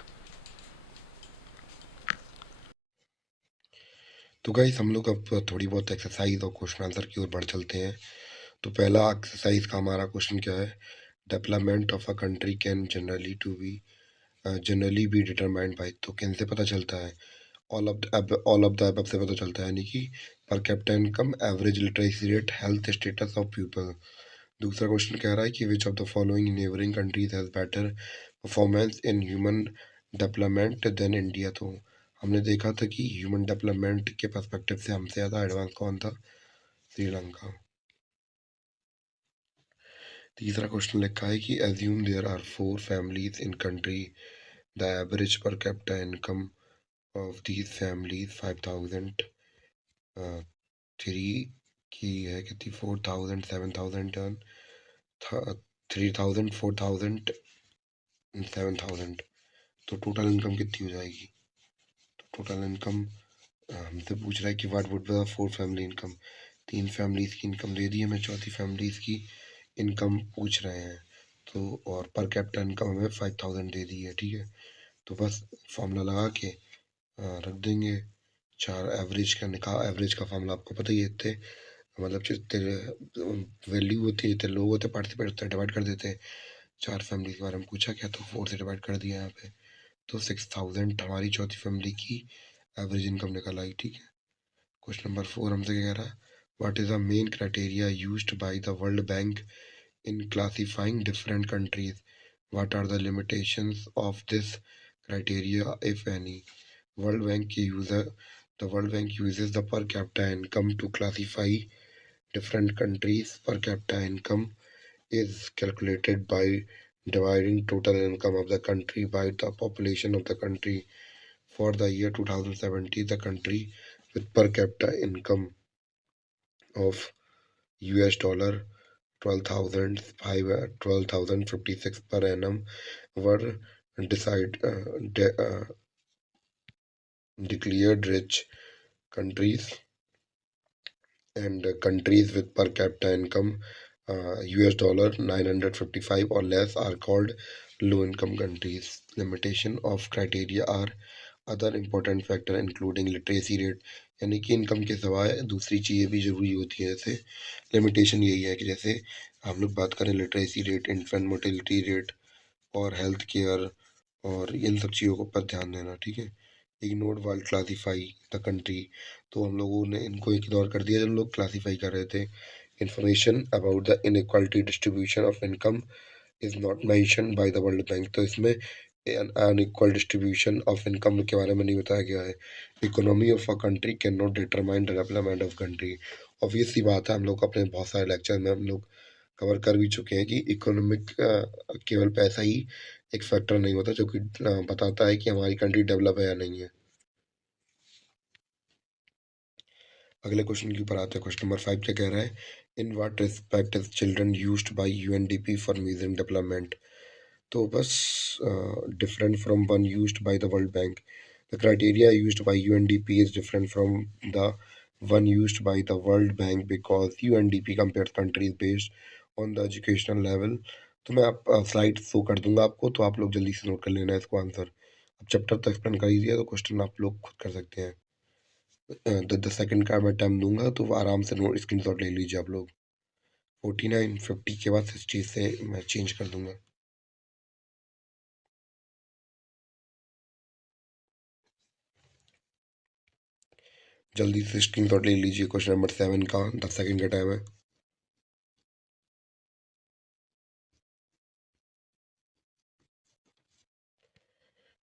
तो गाइस हम लोग अब थोड़ी बहुत एक्सरसाइज और क्वेश्चन आंसर की ओर बढ़ चलते हैं। तो पहला एक्सरसाइज का हमारा क्वेश्चन क्या है, development of a country can generally be determined by, तो कैन से पता चलता है, ऑल ऑफ द अबव से पता चलता है, यानी कि per capita income, average literacy rate, health status of people. दूसरा क्वेश्चन कह रहा है कि which of the following neighbouring countries has better performance in human development than India. तो हमने देखा था कि ह्यूमन डेवलपमेंट के पर्सपेक्टिव से हमसे ज़्यादा एडवांस कौन था, श्रीलंका। तीसरा क्वेश्चन लिखा है कि assume there are 4 families in country, the average per capita income of these families 5000 3 की है कितनी 4000 7000 टर्न 3000 4000 7000 तो टोटल इनकम कितनी हो जाएगी। तो टोटल इनकम हमसे पूछ रहा है कि what would be the 4 family income. 3 families की इनकम दे दी है, हमें चौथी फैमिलीज की इनकम पूछ रहे हैं। तो और पर कैपिटा इनकम हमें 5000 दे दी है, ठीक है। तो बस फॉर्मूला लगा के रख देंगे। 4 एवरेज का निकाल, एवरेज का फॉर्मूला आपको पता ही है। इतने मतलब जितने वैल्यू होती है, जितने लोग होते हैं पार्टिसिपेट होते हैं, डिवाइड कर देते हैं। 4 फैमिली के बारे में पूछा क्या, तो 4 से डिवाइड कर दिया यहाँ पे। तो 6000 हमारी चौथी फैमिली की एवरेज इनकम निकल आई, ठीक है। क्वेश्चन नंबर 4 हमसे क्या कह रहा है, what is the main criteria used by the World Bank in classifying different countries, what are the limitations of this criteria if any. World Bank के user The World Bank uses the per capita income to classify different countries. Per capita income is calculated by dividing total income of the country by the population of the country. For the year 2070, the country with per capita income of US dollar 12,056 per annum were declared rich countries, and countries with per capita income US dollar 955 or less are called low income countries. Limitation of criteria are other important factor including literacy rate, यानी कि income के सिवाय दूसरी चीज़ें भी जरूरी होती हैं। जैसे लिमिटेशन यही है कि जैसे हम लोग बात करें literacy rate, infant mortality rate और हेल्थ केयर और इन सब चीज़ों को पर ध्यान देना, ठीक है। Ignored while classify the country, तो हम लोगों ने इनको इग्नोर कर दिया जब लोग क्लासीफाई कर रहे थे। Information about the inequality distribution of income is not mention by the World bank, तो इसमें अनइक्वल डिस्ट्रीब्यूशन ऑफ इनकम के बारे में नहीं बताया गया है। Economy of a country can not determine development of country. Obvious सी बात है, हम लोग अपने बहुत सारे लेक्चर में हम लोग कवर कर भी चुके हैं कि इकोनॉमिक केवल पैसा ही एक फैक्टर नहीं होता जो कि बताता है कि हमारी कंट्री डेवलप है या नहीं है। अगले क्वेश्चन के ऊपर आते हैं। क्वेश्चन नंबर 5 क्या कह रहा है, in what respect is children used by UNDP for measuring development. तो बस different from one used by the World bank. The criteria used bye UNDP is different from the one used by the World bank because UNDP compares countries based on the educational level. तो मैं आप slide show कर दूंगा आपको, तो आप लोग जल्दी से नोट कर लेना है इसको आंसर। अब चैप्टर तो एक्सप्लेन कर ही दिया, तो क्वेश्चन आप लोग खुद कर सकते हैं। 10 सेकंड का मैं टाइम दूंगा, तो आराम से नोट स्क्रीन शॉट ले लीजिए आप लोग। 49 50 के बाद 60 से मैं चेंज कर दूंगा। जल्दी से स्क्रीन शॉट ले लीजिए। क्वेश्चन नंबर 7 का 10 सेकंड का टाइम है।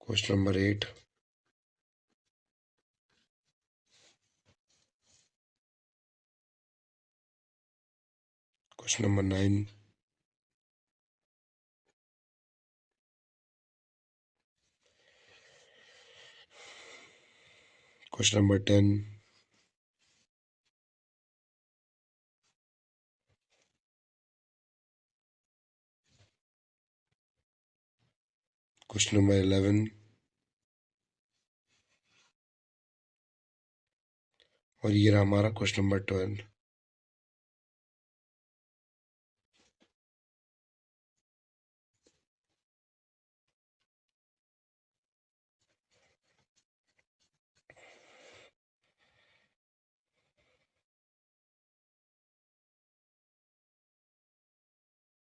Question number 8, question number 9, question number 10, question number 11 और ये रहा हमारा क्वेश्चन नंबर 12।